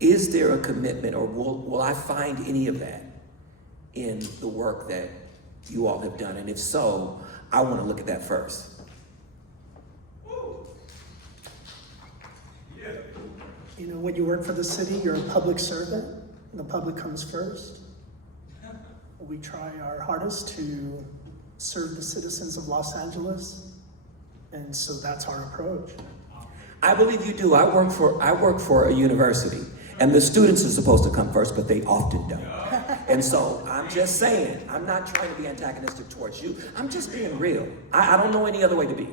is there a commitment, or will I find any of that in the work that you all have done? And if so, I want to look at that first. When you work for the city, you're a public servant, and the public comes first. We try our hardest to serve the citizens of Los Angeles, and so that's our approach. I believe you do. I work for a university, and the students are supposed to come first, but they often don't. And so I'm just saying, I'm not trying to be antagonistic towards you. I'm just being real. I don't know any other way to be.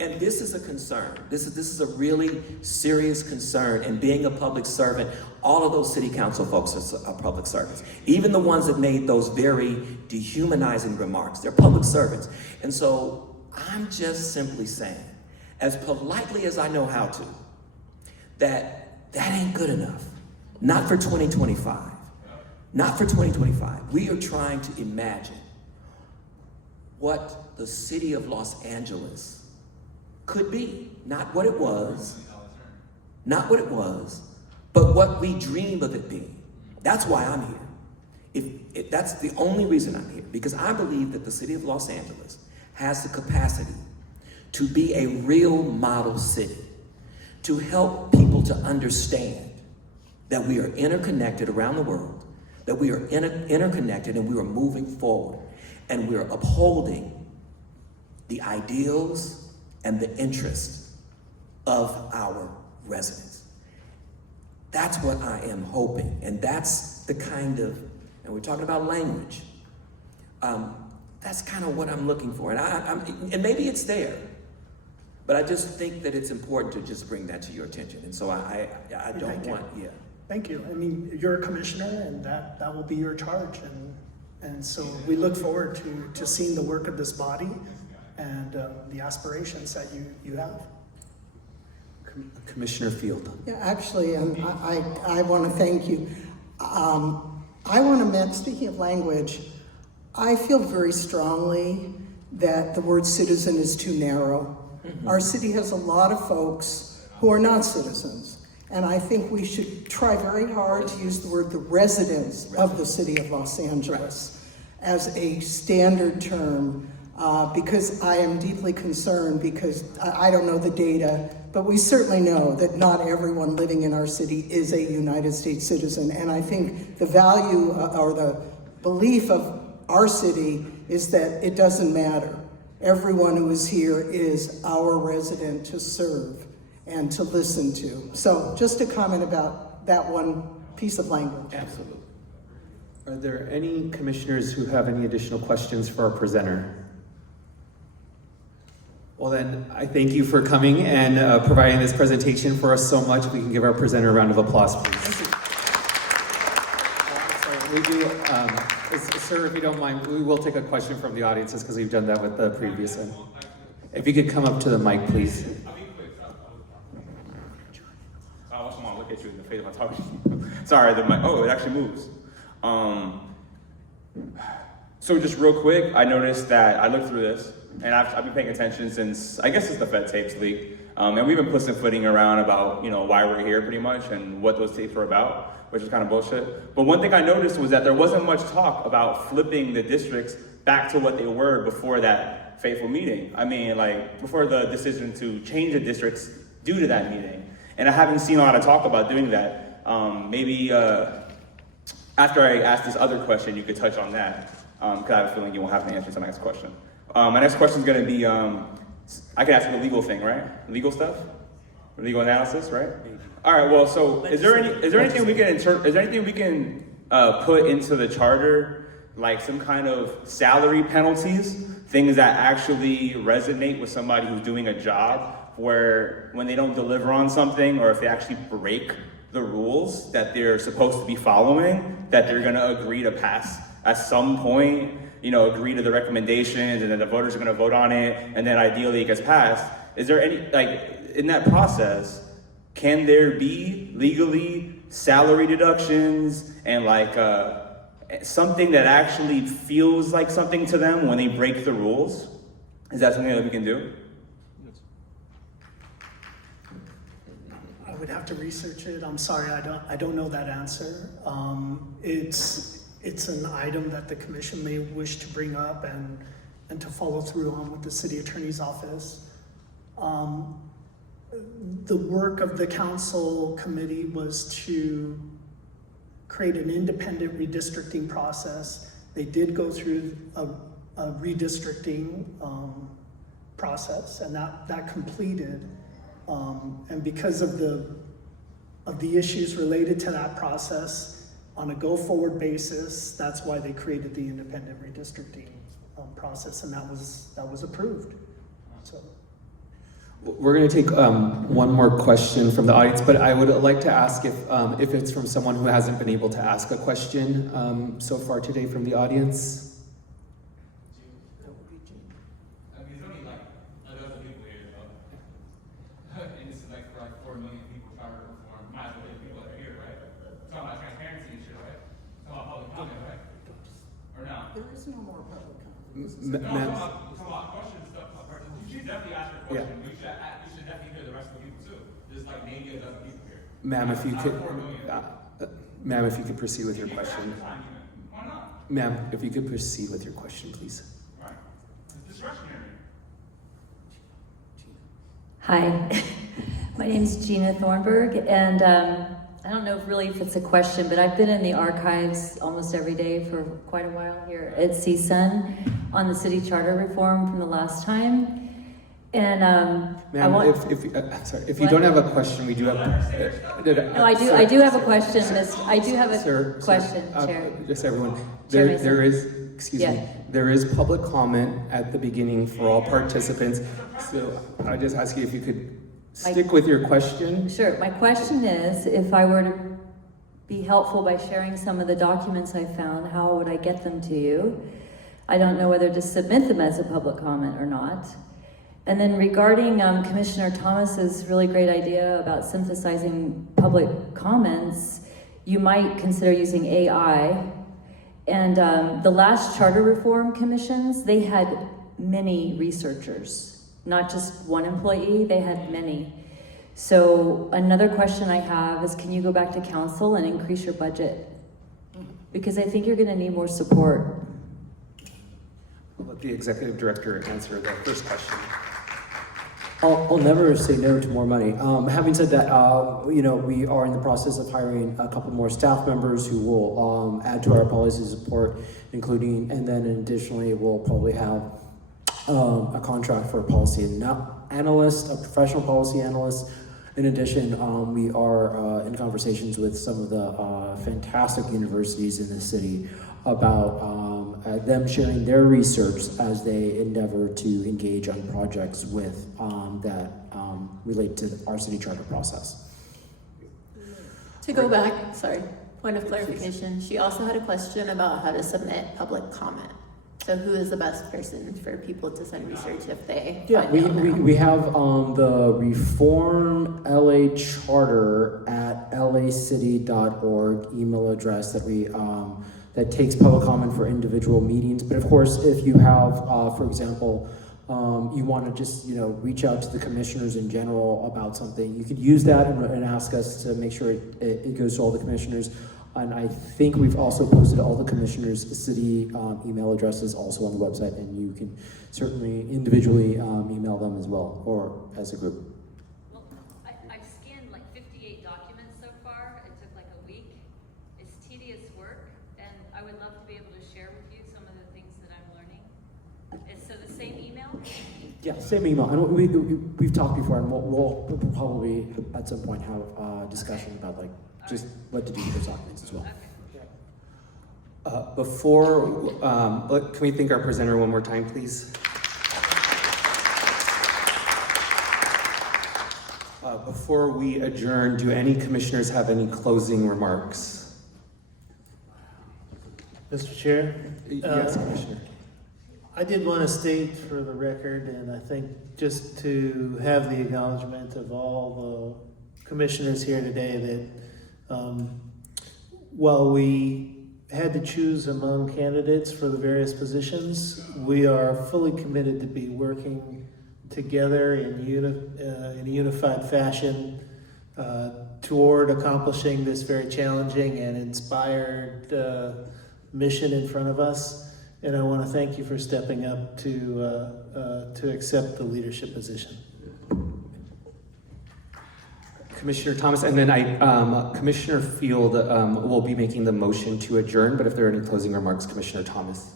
And this is a concern. This is a really serious concern. And being a public servant, all of those city council folks are public servants. Even the ones that made those very dehumanizing remarks, they're public servants. And so I'm just simply saying, as politely as I know how to, that ain't good enough. Not for 2025. Not for 2025. We are trying to imagine what the city of Los Angeles could be. Not what it was, but what we dream of it being. That's why I'm here. If that's the only reason I'm here, because I believe that the city of Los Angeles has the capacity to be a real model city, to help people to understand that we are interconnected around the world, that we are interconnected and we are moving forward, and we're upholding the ideals and the interests of our residents. That's what I am hoping, and that's the kind of, and we're talking about language, that's kind of what I'm looking for. And maybe it's there, but I just think that it's important to just bring that to your attention. And so I don't want, yeah. Thank you. I mean, you're a commissioner, and that will be your charge. And so we look forward to seeing the work of this body and the aspirations that you have. Commissioner Field. Yeah, actually, I want to thank you. I want to speaking of language, I feel very strongly that the word citizen is too narrow. Mm-hmm. Our city has a lot of folks who are not citizens, and I think we should try very hard to use the word the residents of the city of Los Angeles as a standard term. Because I am deeply concerned, because I don't know the data, but we certainly know that not everyone living in our city is a United States citizen. And I think the value or the belief of our city is that it doesn't matter. Everyone who is here is our resident to serve and to listen to. So just a comment about that one piece of language. Absolutely. Are there any commissioners who have any additional questions for our presenter? Well then, I thank you for coming and providing this presentation for us so much. We can give our presenter a round of applause, please. We do, sir, if you don't mind, we will take a question from the audiences because we've done that with the previous one. If you could come up to the mic, please. I also want to look at you in the face if I'm talking to you. Sorry, the mic, oh, it actually moves. So just real quick, I noticed that I looked through this, and I've been paying attention since, I guess, since the Fed tapes leaked. And we've been pussyfooting around about, why we're here pretty much and what those tapes were about, which is kind of bullshit. But one thing I noticed was that there wasn't much talk about flipping the districts back to what they were before that fateful meeting. I mean, like, before the decision to change the districts due to that meeting. And I haven't seen a lot of talk about doing that. Maybe after I ask this other question, you could touch on that. Because I have a feeling you won't have an answer to my next question. My next question is going to be, I can ask you a legal thing, right? Legal stuff, legal analysis, right? All right. Well, so is there anything we can put into the charter, like some kind of salary penalties, things that actually resonate with somebody who's doing a job, where when they don't deliver on something, or if they actually break the rules that they're supposed to be following, that they're going to agree to pass at some point, agree to the recommendations, and then the voters are going to vote on it, and then ideally it gets passed. Is there any, in that process, can there be legally salary deductions and something that actually feels like something to them when they break the rules? Is that something that we can do? I would have to research it. I'm sorry, I don't know that answer. It's an item that the commission may wish to bring up and to follow through on with the city attorney's office. The work of the council committee was to create an independent redistricting process. They did go through a redistricting process, and that completed. And because of the issues related to that process, on a go-forward basis, that's why they created the independent redistricting process, and that was approved. So. We're going to take one more question from the audience, but I would like to ask if it's from someone who hasn't been able to ask a question so far today from the audience. There is no more public comment. You should definitely ask your question. Yeah. You should definitely hear the rest of the people too. There's like maybe a dozen people here. Ma'am, if you could proceed with your question. Why not? Ma'am, if you could proceed with your question, please. All right. It's discretionary. Hi, my name's Gina Thornburg, and I don't know if it's a question, but I've been in the archives almost every day for quite a while here at CSUN on the city charter reform from the last time. And ma'am, if you don't have a question, we do have. No, I do have a question, Miss. I do have a question, Chair. Just everyone. Chair There is, excuse me. There is public comment at the beginning for all participants. So I just ask you if you could stick with your question. Sure. My question is, if I were to be helpful by sharing some of the documents I found, how would I get them to you? I don't know whether to submit them as a public comment or not. And then regarding Commissioner Thomas's really great idea about synthesizing public comments, you might consider using AI. And the last charter reform commissions, they had many researchers, not just one employee, they had many. So another question I have is, can you go back to council and increase your budget? Because I think you're gonna need more support. I'll let the executive director answer the first question. I'll never say no to more money. Having said that, we are in the process of hiring a couple more staff members who will add to our policy support, including, and then additionally, we'll probably have a contract for a policy analyst, a professional policy analyst. In addition, we are in conversations with some of the fantastic universities in the city about them sharing their research as they endeavor to engage on projects with that relate to our city charter process. To go back, sorry, point of clarification, she also had a question about how to submit public comment. So who is the best person for people to send research if they we have the Reform LA Charter at lacity.org email address that we that takes public comment for individual meetings. But of course, if you have, for example, you want to just reach out to the commissioners in general about something, you could use that and ask us to make sure it goes to all the commissioners. And I think we've also posted all the commissioners' city email addresses also on the website, and you can certainly individually email them as well, or as a group. I've scanned like 58 documents so far. It took like a week. It's tedious work, and I would love to be able to share with you some of the things that I'm learning. It's so the same email? Yeah, same email. And we've talked before, and we'll probably at some point have a discussion about just what to do with those documents as well. Can we thank our presenter one more time, please? Before we adjourn, do any commissioners have any closing remarks? Mr. Chair? Yes, Commissioner. I did want to state for the record, and I think just to have the acknowledgement of all the commissioners here today, that while we had to choose among candidates for the various positions, we are fully committed to be working together in a unified fashion toward accomplishing this very challenging and inspired mission in front of us. And I want to thank you for stepping up to accept the leadership position. Commissioner Thomas, and then Commissioner Field will be making the motion to adjourn, but if there are any closing remarks, Commissioner Thomas.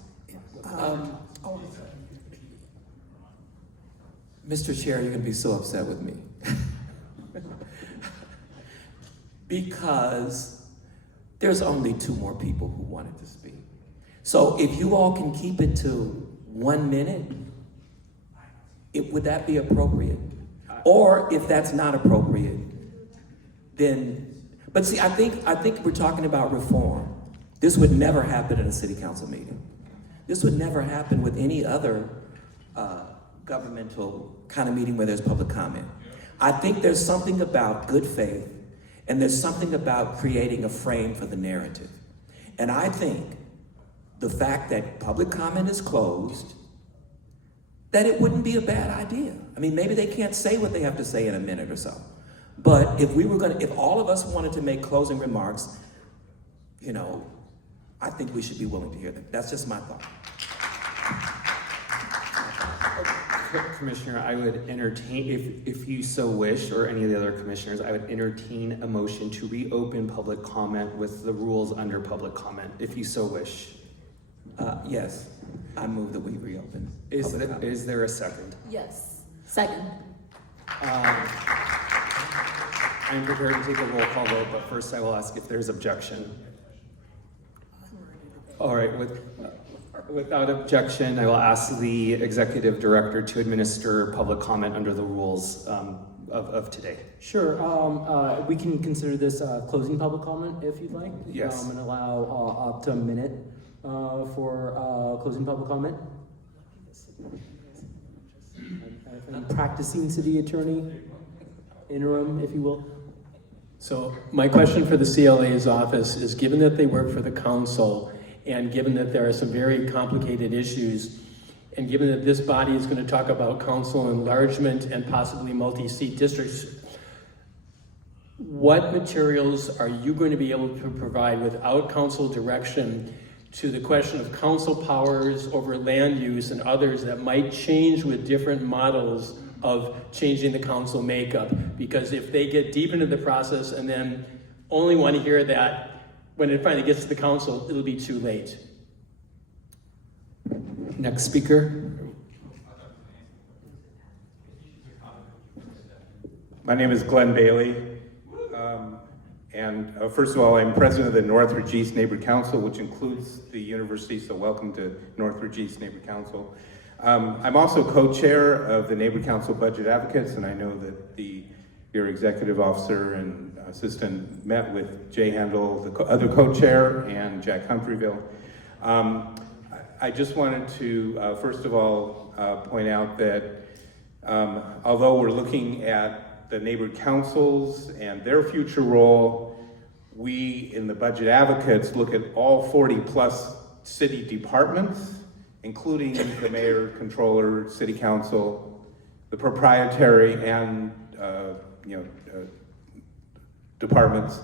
Mr. Chair, you're going to be so upset with me. Because there's only 2 more people who wanted to speak. So if you all can keep it to 1 minute, would that be appropriate? Or if that's not appropriate, then, but see, I think we're talking about reform. This would never happen in a city council meeting. This would never happen with any other governmental kind of meeting where there's public comment. I think there's something about good faith, and there's something about creating a frame for the narrative. And I think the fact that public comment is closed, that it wouldn't be a bad idea. I mean, maybe they can't say what they have to say in a minute or so. But if all of us wanted to make closing remarks, I think we should be willing to hear them. That's just my thought. Commissioner, I would entertain, if you so wish, or any of the other commissioners, I would entertain a motion to reopen public comment with the rules under public comment, if you so wish. Yes, I move that we reopen. Is there a second? Yes. Second. I'm prepared to take a roll call vote, but first I will ask if there's objection. All right, without objection, I will ask the executive director to administer public comment under the rules of today. Sure. We can consider this closing public comment if you'd like. Yes. And allow up to a minute for closing public comment. I'm practicing city attorney, interim, if you will. So my question for the CLA's office is, given that they work for the council, and given that there are some very complicated issues, and given that this body is going to talk about council enlargement and possibly multi-seat districts, what materials are you going to be able to provide without council direction to the question of council powers over land use and others that might change with different models of changing the council makeup? Because if they get deep into the process and then only want to hear that when it finally gets to the council, it'll be too late. Next speaker. My name is Glenn Bailey. First of all, I'm president of the Northridge East Neighborhood Council, which includes the university, so welcome to Northridge East Neighborhood Council. I'm also co-chair of the Neighborhood Council Budget Advocates, and I know that your executive officer and assistant met with Jay Handel, the other co-chair, and Jack Humphreyville. I just wanted to, first of all, point out that although we're looking at the neighborhood councils and their future role, we in the Budget Advocates look at all 40 plus city departments, including the mayor, controller, city council, the proprietary and departments.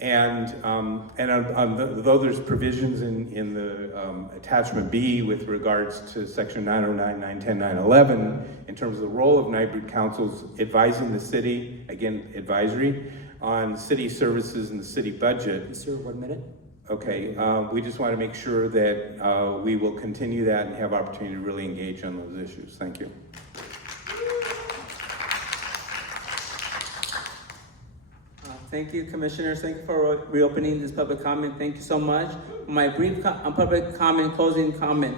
And though there's provisions in the attachment B with regards to section 909, 910, 911, in terms of the role of neighborhood councils advising the city, again, advisory, on city services and the city budget. Sir, 1 minute. Okay, we just want to make sure that we will continue that and have opportunity to really engage on those issues. Thank you. Thank you, Commissioners. Thank you for reopening this public comment. Thank you so much. My brief public comment, closing comment.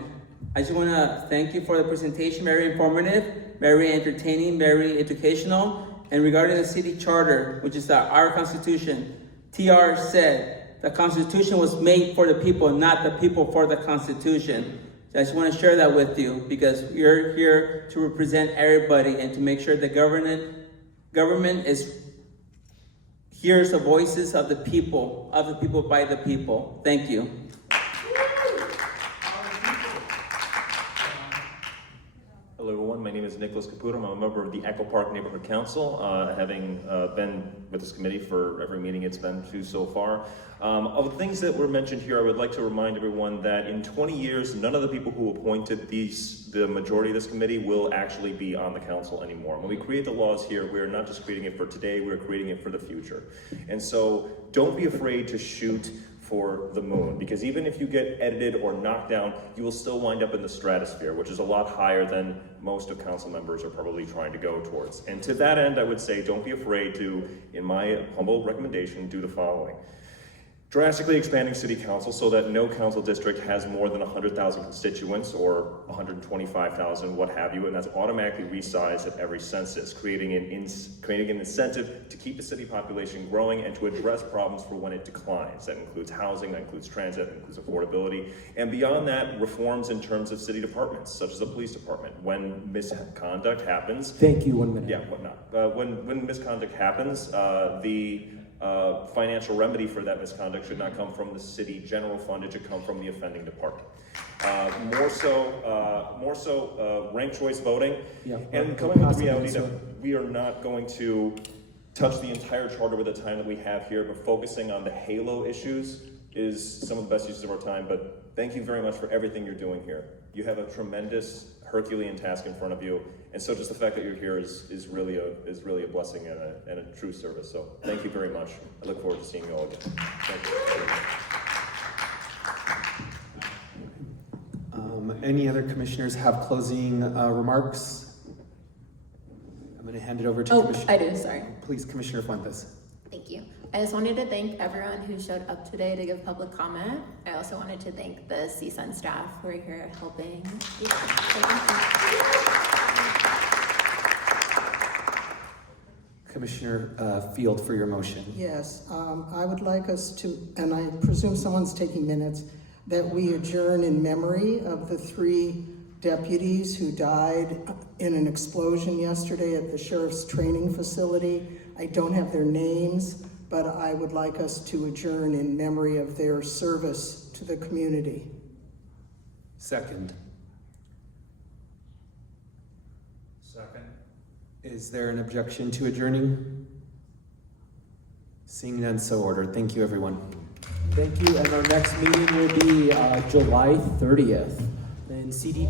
I just want to thank you for the presentation. Very informative, very entertaining, very educational. And regarding the city charter, which is our Constitution, TR said the Constitution was made for the people, not the people for the Constitution. So I just want to share that with you because you're here to represent everybody and to make sure the government hears the voices of the people by the people. Thank you. Hello everyone, my name is Nicholas Caputo. I'm a member of the Echo Park Neighborhood Council, having been with this committee for every meeting it's been to so far. Of the things that were mentioned here, I would like to remind everyone that in 20 years, none of the people who appointed the majority of this committee will actually be on the council anymore. When we create the laws here, we're not just creating it for today, we're creating it for the future. And so don't be afraid to shoot for the moon, because even if you get edited or knocked down, you will still wind up in the stratosphere, which is a lot higher than most of council members are probably trying to go towards. And to that end, I would say don't be afraid to, in my humble recommendation, do the following. Drastically expanding city council so that no council district has more than 100,000 constituents or 125,000, what have you, and that's automatically resized at every census, creating an incentive to keep the city population growing and to address problems for when it declines. That includes housing, that includes transit, that includes affordability, and beyond that, reforms in terms of city departments, such as the police department. When misconduct happens— Thank you, 1 minute. Yeah, whatnot. When misconduct happens, the financial remedy for that misconduct should not come from the city general fund, it should come from the offending department. More so ranked choice voting, and coming with the reality that we are not going to touch the entire charter with the time that we have here, but focusing on the halo issues is some of the best uses of our time. But thank you very much for everything you're doing here. You have a tremendous Herculean task in front of you, and so just the fact that you're here is really a blessing and a true service. So thank you very much. I look forward to seeing you all again. Thank you. Any other commissioners have closing remarks? I'm going to hand it over to Commissioner. I do, sorry. Please, Commissioner Fuentes. Thank you. I just wanted to thank everyone who showed up today to give public comment. I also wanted to thank the CSUN staff who are here helping. Commissioner Field for your motion. Yes, I would like us to, and I presume someone's taking minutes, that we adjourn in memory of the 3 deputies who died in an explosion yesterday at the sheriff's training facility. I don't have their names, but I would like us to adjourn in memory of their service to the community. Second. Second. Is there an objection to adjourning? Seeing none, so ordered. Thank you, everyone. Thank you, and our next meeting will be July 30th. Then CD2.